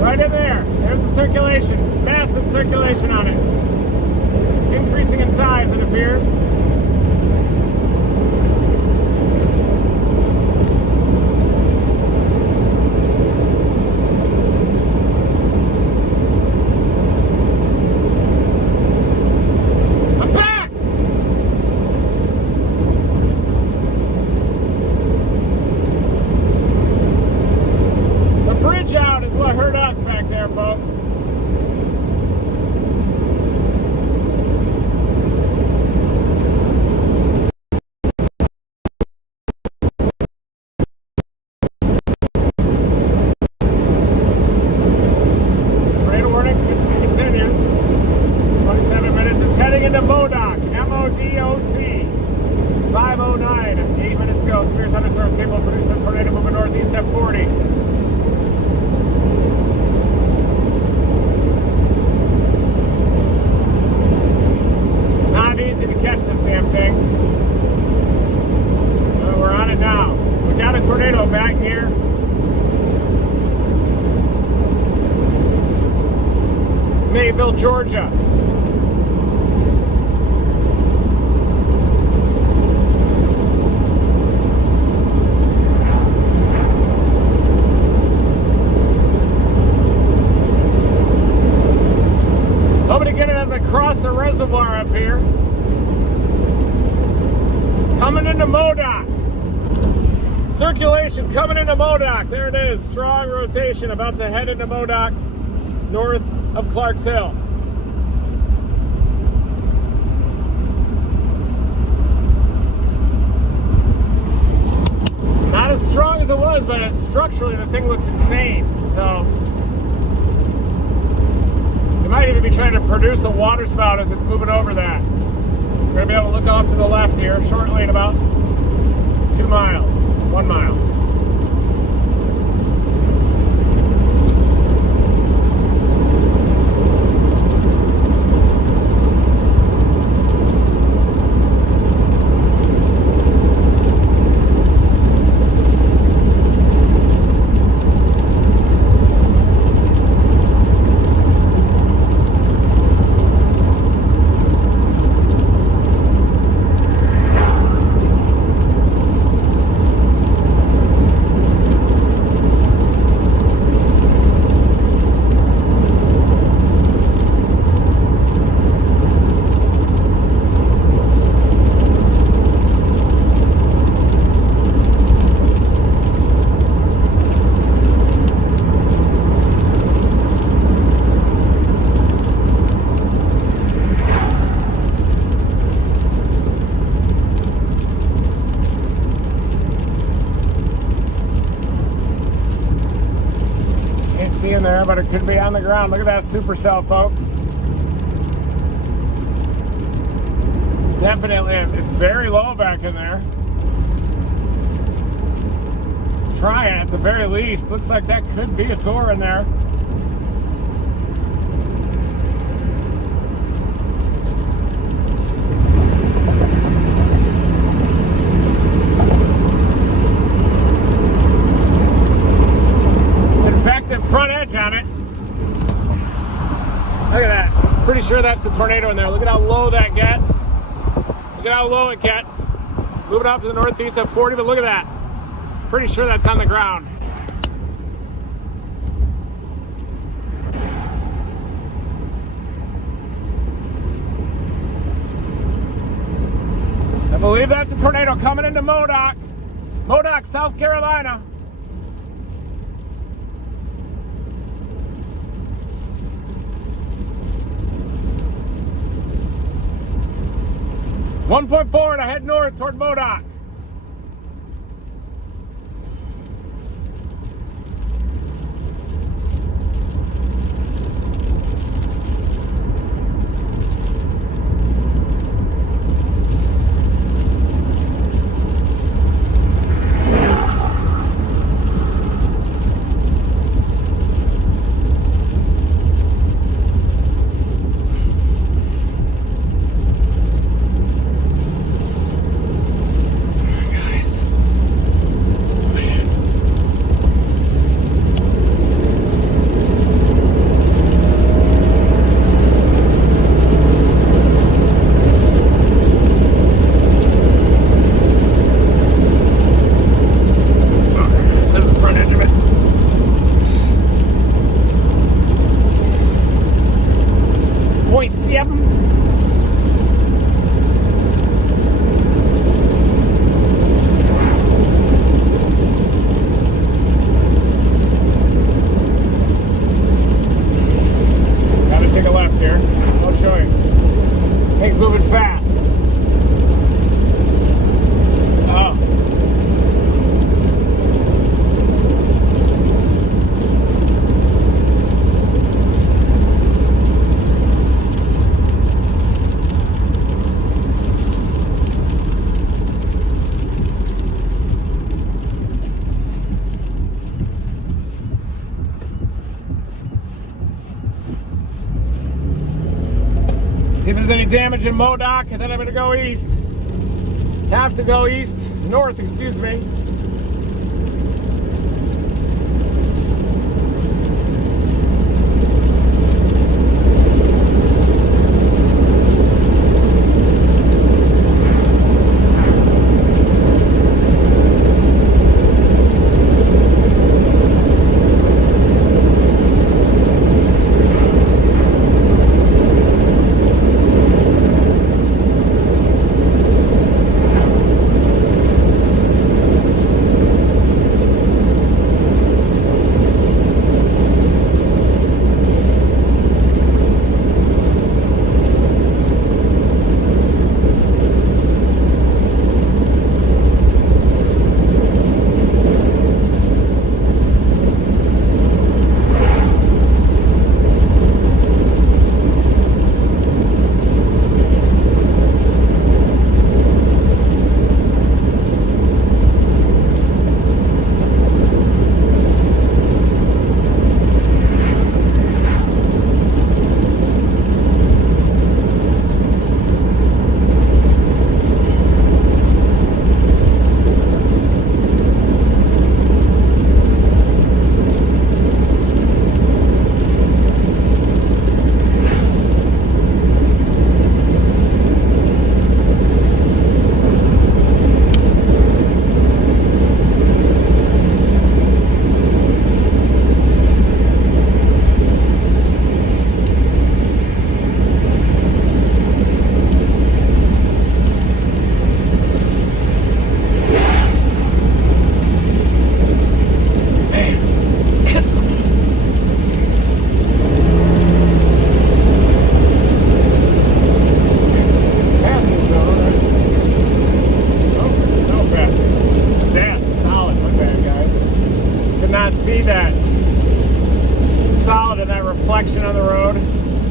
Right in there. There's the circulation. Massive circulation on it. Increasing in size, it appears. I'm back! The bridge out is what hurt us back there, folks. Radar warning continues. 27 minutes. It's heading into Modoc. M-O-D-O-C. 5:09. 8 minutes ago. Severe thunderstorm capable of producing a tornado moving northeast at 40. Not easy to catch this damn thing. We're on it now. We got a tornado back here. Mayville, Georgia. Hoping to get it as I cross the reservoir up here. Coming into Modoc. Circulation coming into Modoc. There it is. Strong rotation about to head into Modoc, north of Clarks Hill. Not as strong as it was, but structurally the thing looks insane. So it might even be trying to produce a water spout as it's moving over that. We're going to be able to look off to the left here shortly in about 2 miles, 1 mile. See in there, but it could be on the ground. Look at that supercell, folks. Definitely, it's very low back in there. Let's try it at the very least. Looks like that could be a tour in there. front edge on it. Look at that. Pretty sure that's the tornado in there. Look at how low that gets. Look at how low it gets. Moving out to the northeast at 40, but look at that. Pretty sure that's on the ground. I believe that's a tornado coming into Modoc. Modoc, South Carolina. .4 and I head north toward Modoc. See if there's any damage in Modoc, and then I'm gonna go east. Have to go north, excuse me. reflection on the road.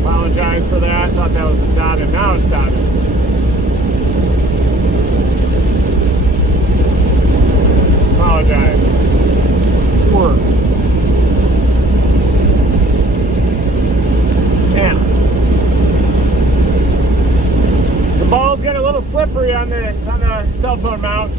Apologize for that. Thought that was dotted. Now it's dotted. Apologize. Work. Yeah. The ball's got a little slippery on the cell phone mount.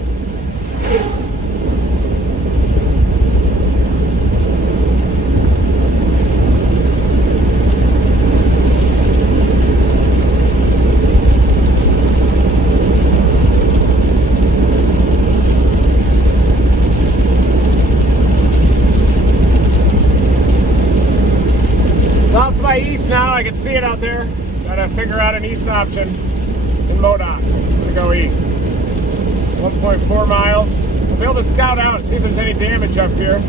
east now. I can see it out there. Gotta figure out an east option in MoDOT. I'm gonna go east. 1.4 miles. We'll be able to scout out and see if there's any damage up here.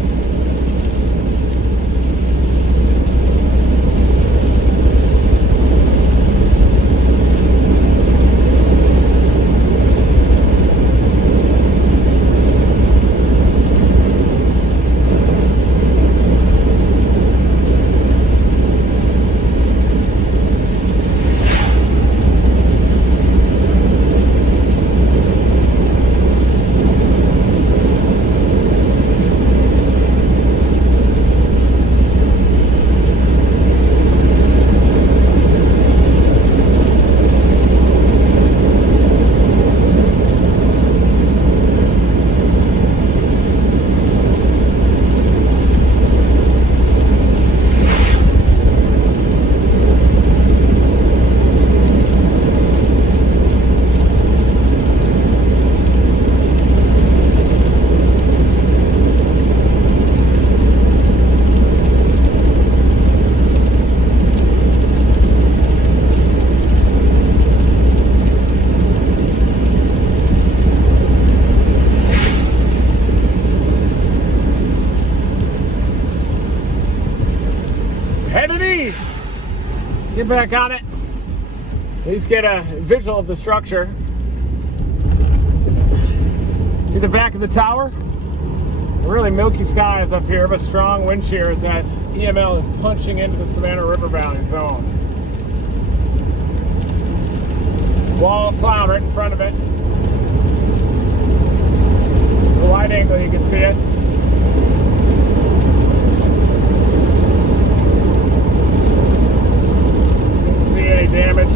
Headed east. Get back on it. At least get a visual of the structure. See the back of the tower? Really milky skies up here, but strong wind shear as that EML is punching into the Savannah River Valley zone. Wall of cloud right in front of it. The wide angle, you can see it. Any damage.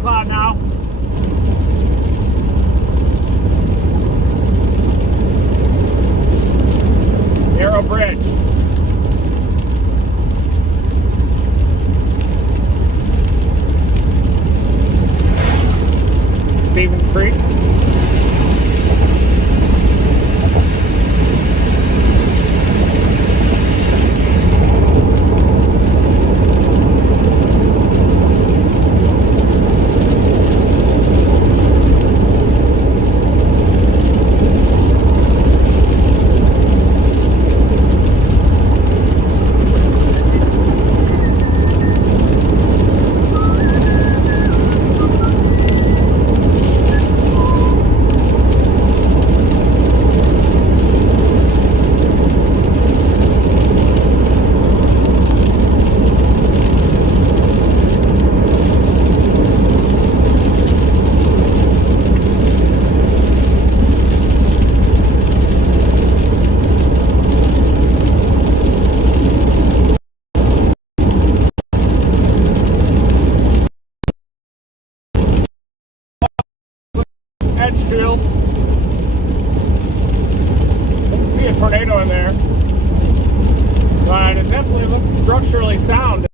Cloud now. Narrow bridge. Stevens Creek. Edgefield. Didn't see a tornado in there, but it definitely looks structurally sound.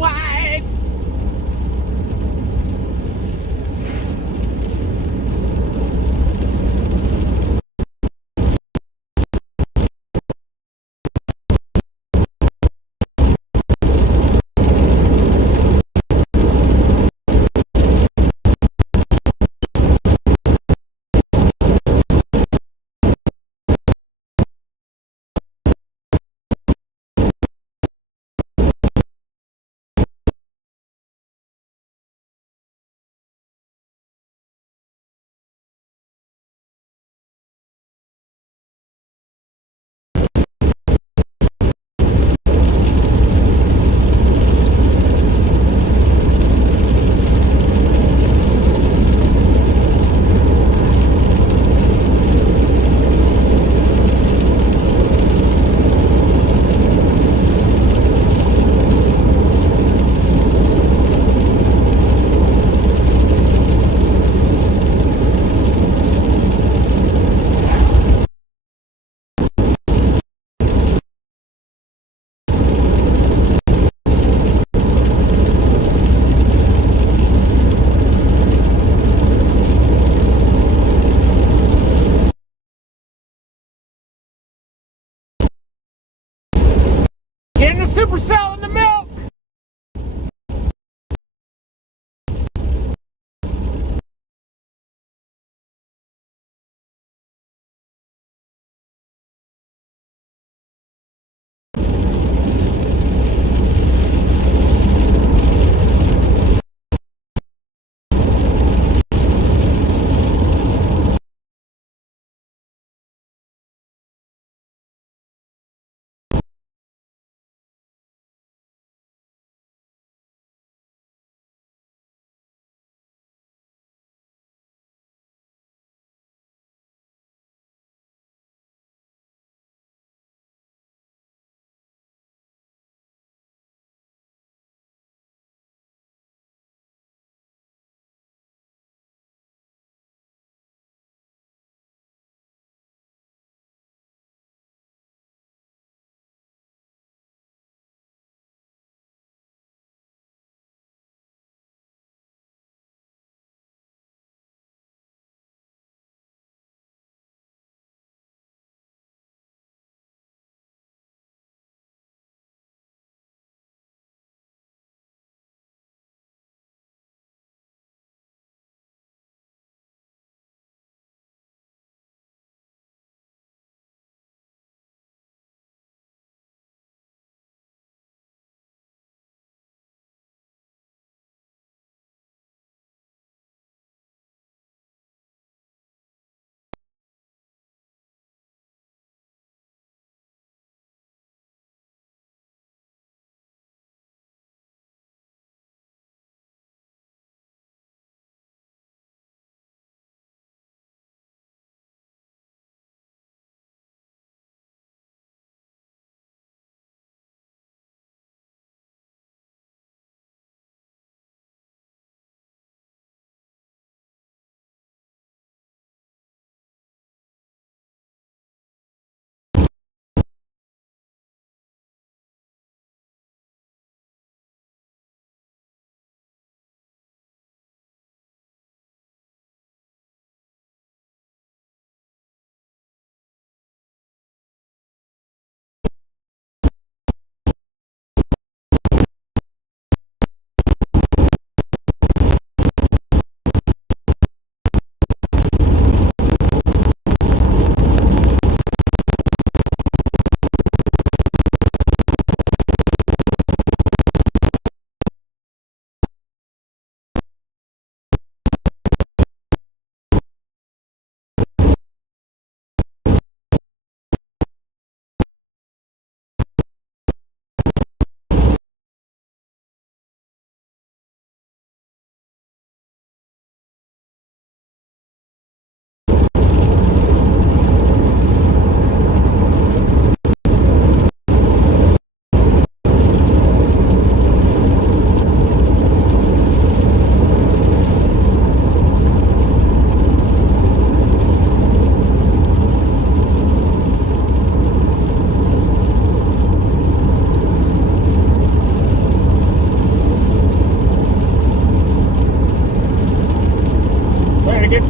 wide.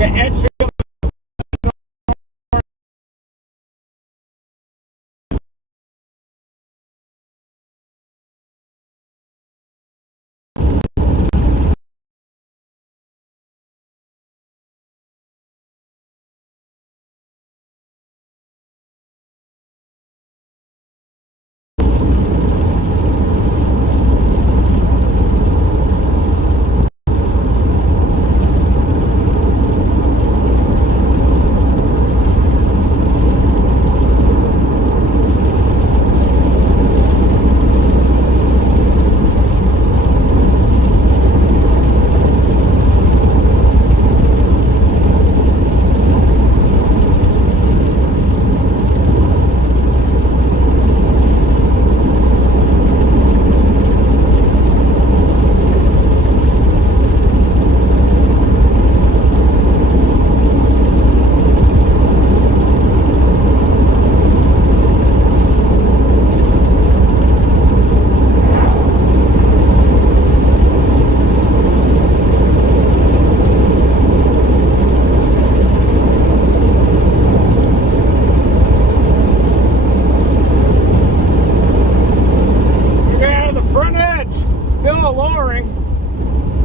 to Edgefield.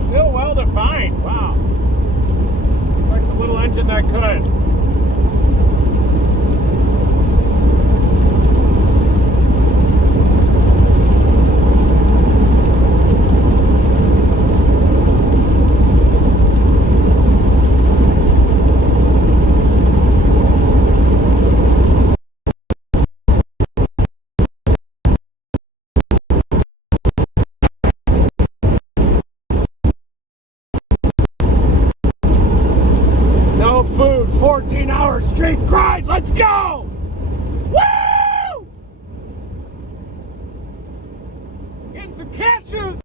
Still well defined. Wow. It's like the little engine that could. Food, 14-hour straight grind. Let's go! Woo! Getting some cashews.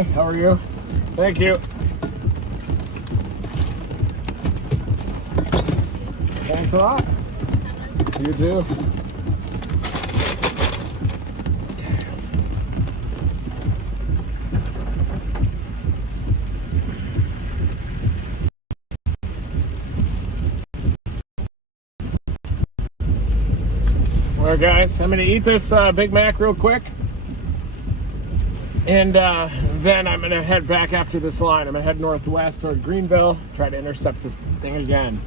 Hi, how are you? Thank you. Thanks a lot. You too. All right, guys, I'm gonna eat this Big Mac real quick, and then I'm gonna head back after this line. I'm gonna head northwest toward Greenville, try to intercept this thing again.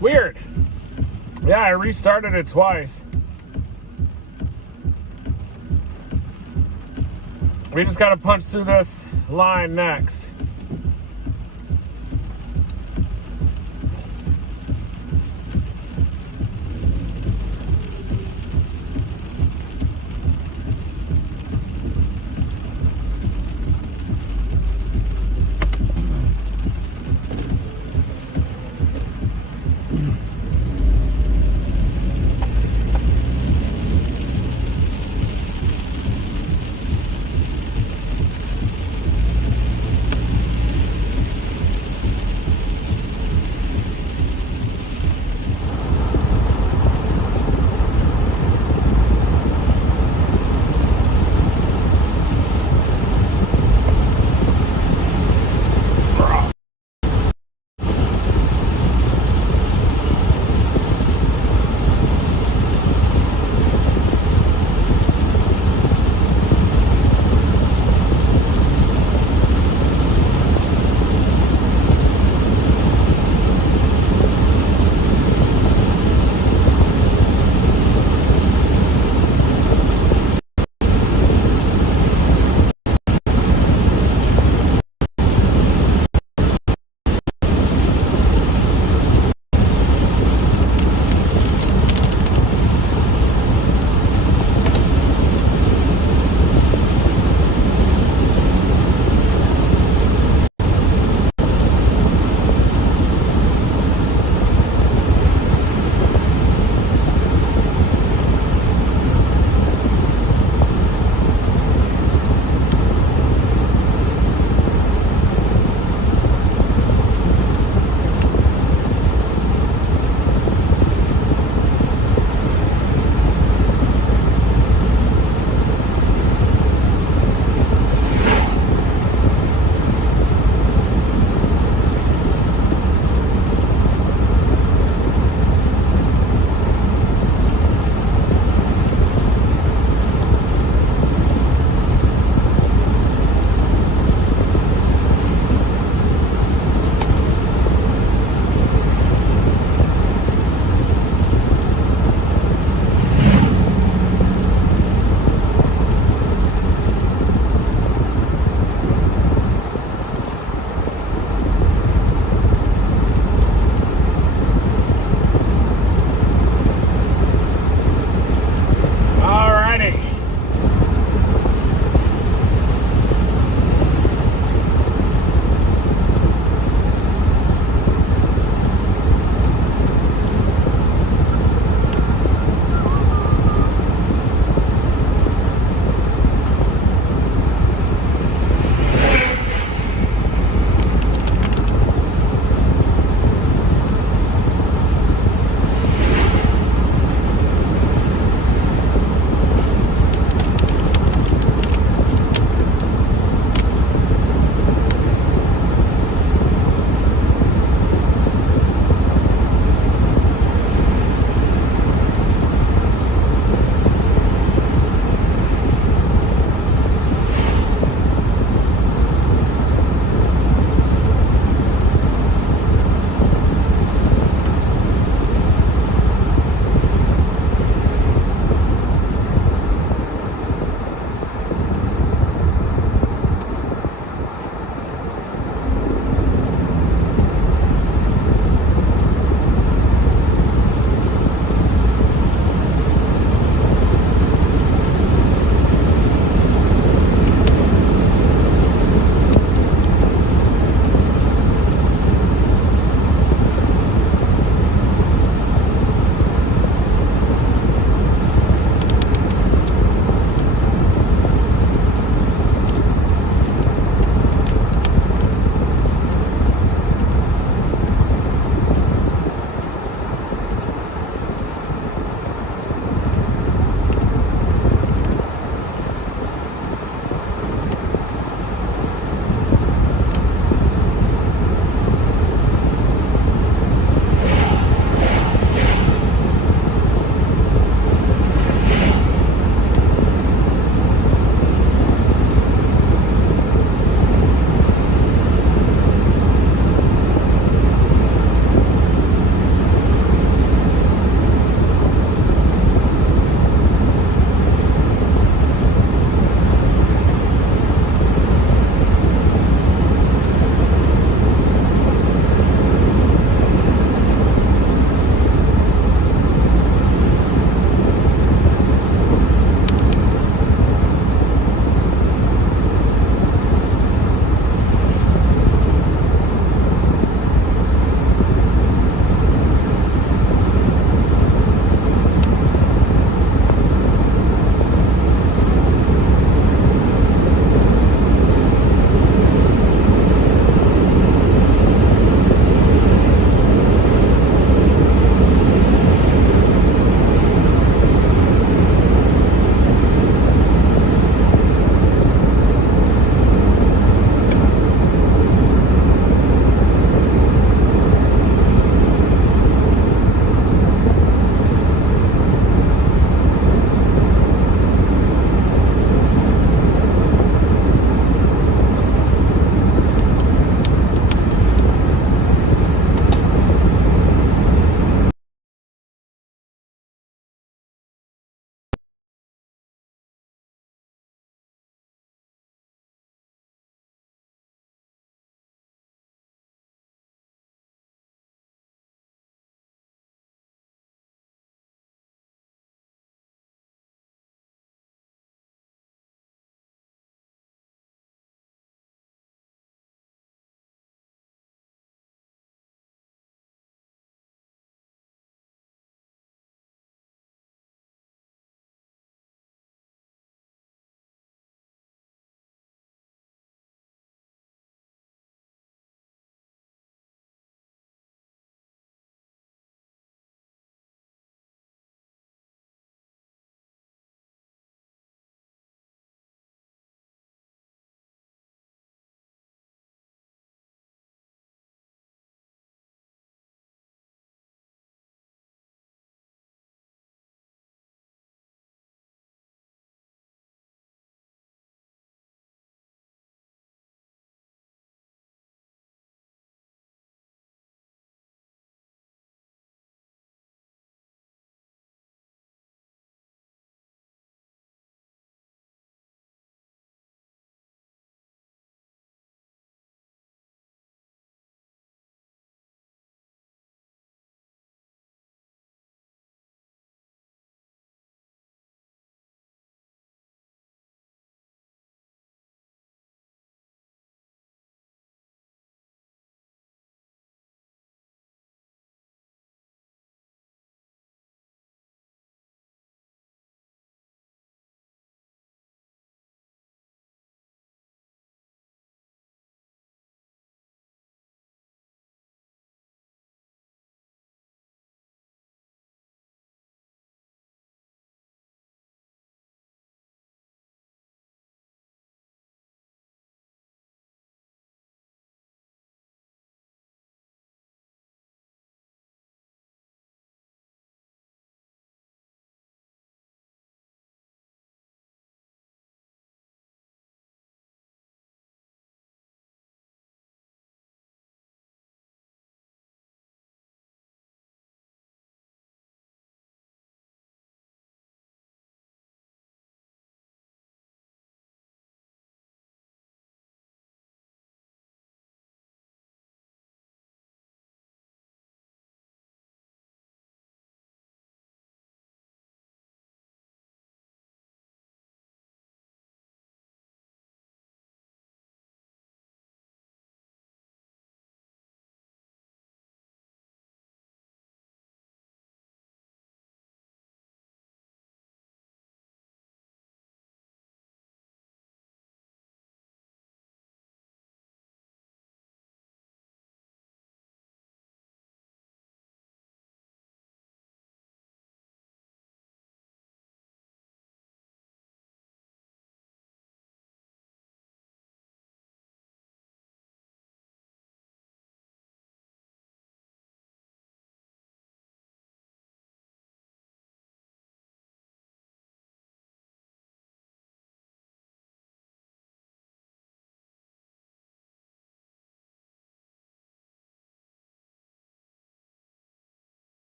Weird. Yeah, I restarted it twice. We just got to punch through this line next.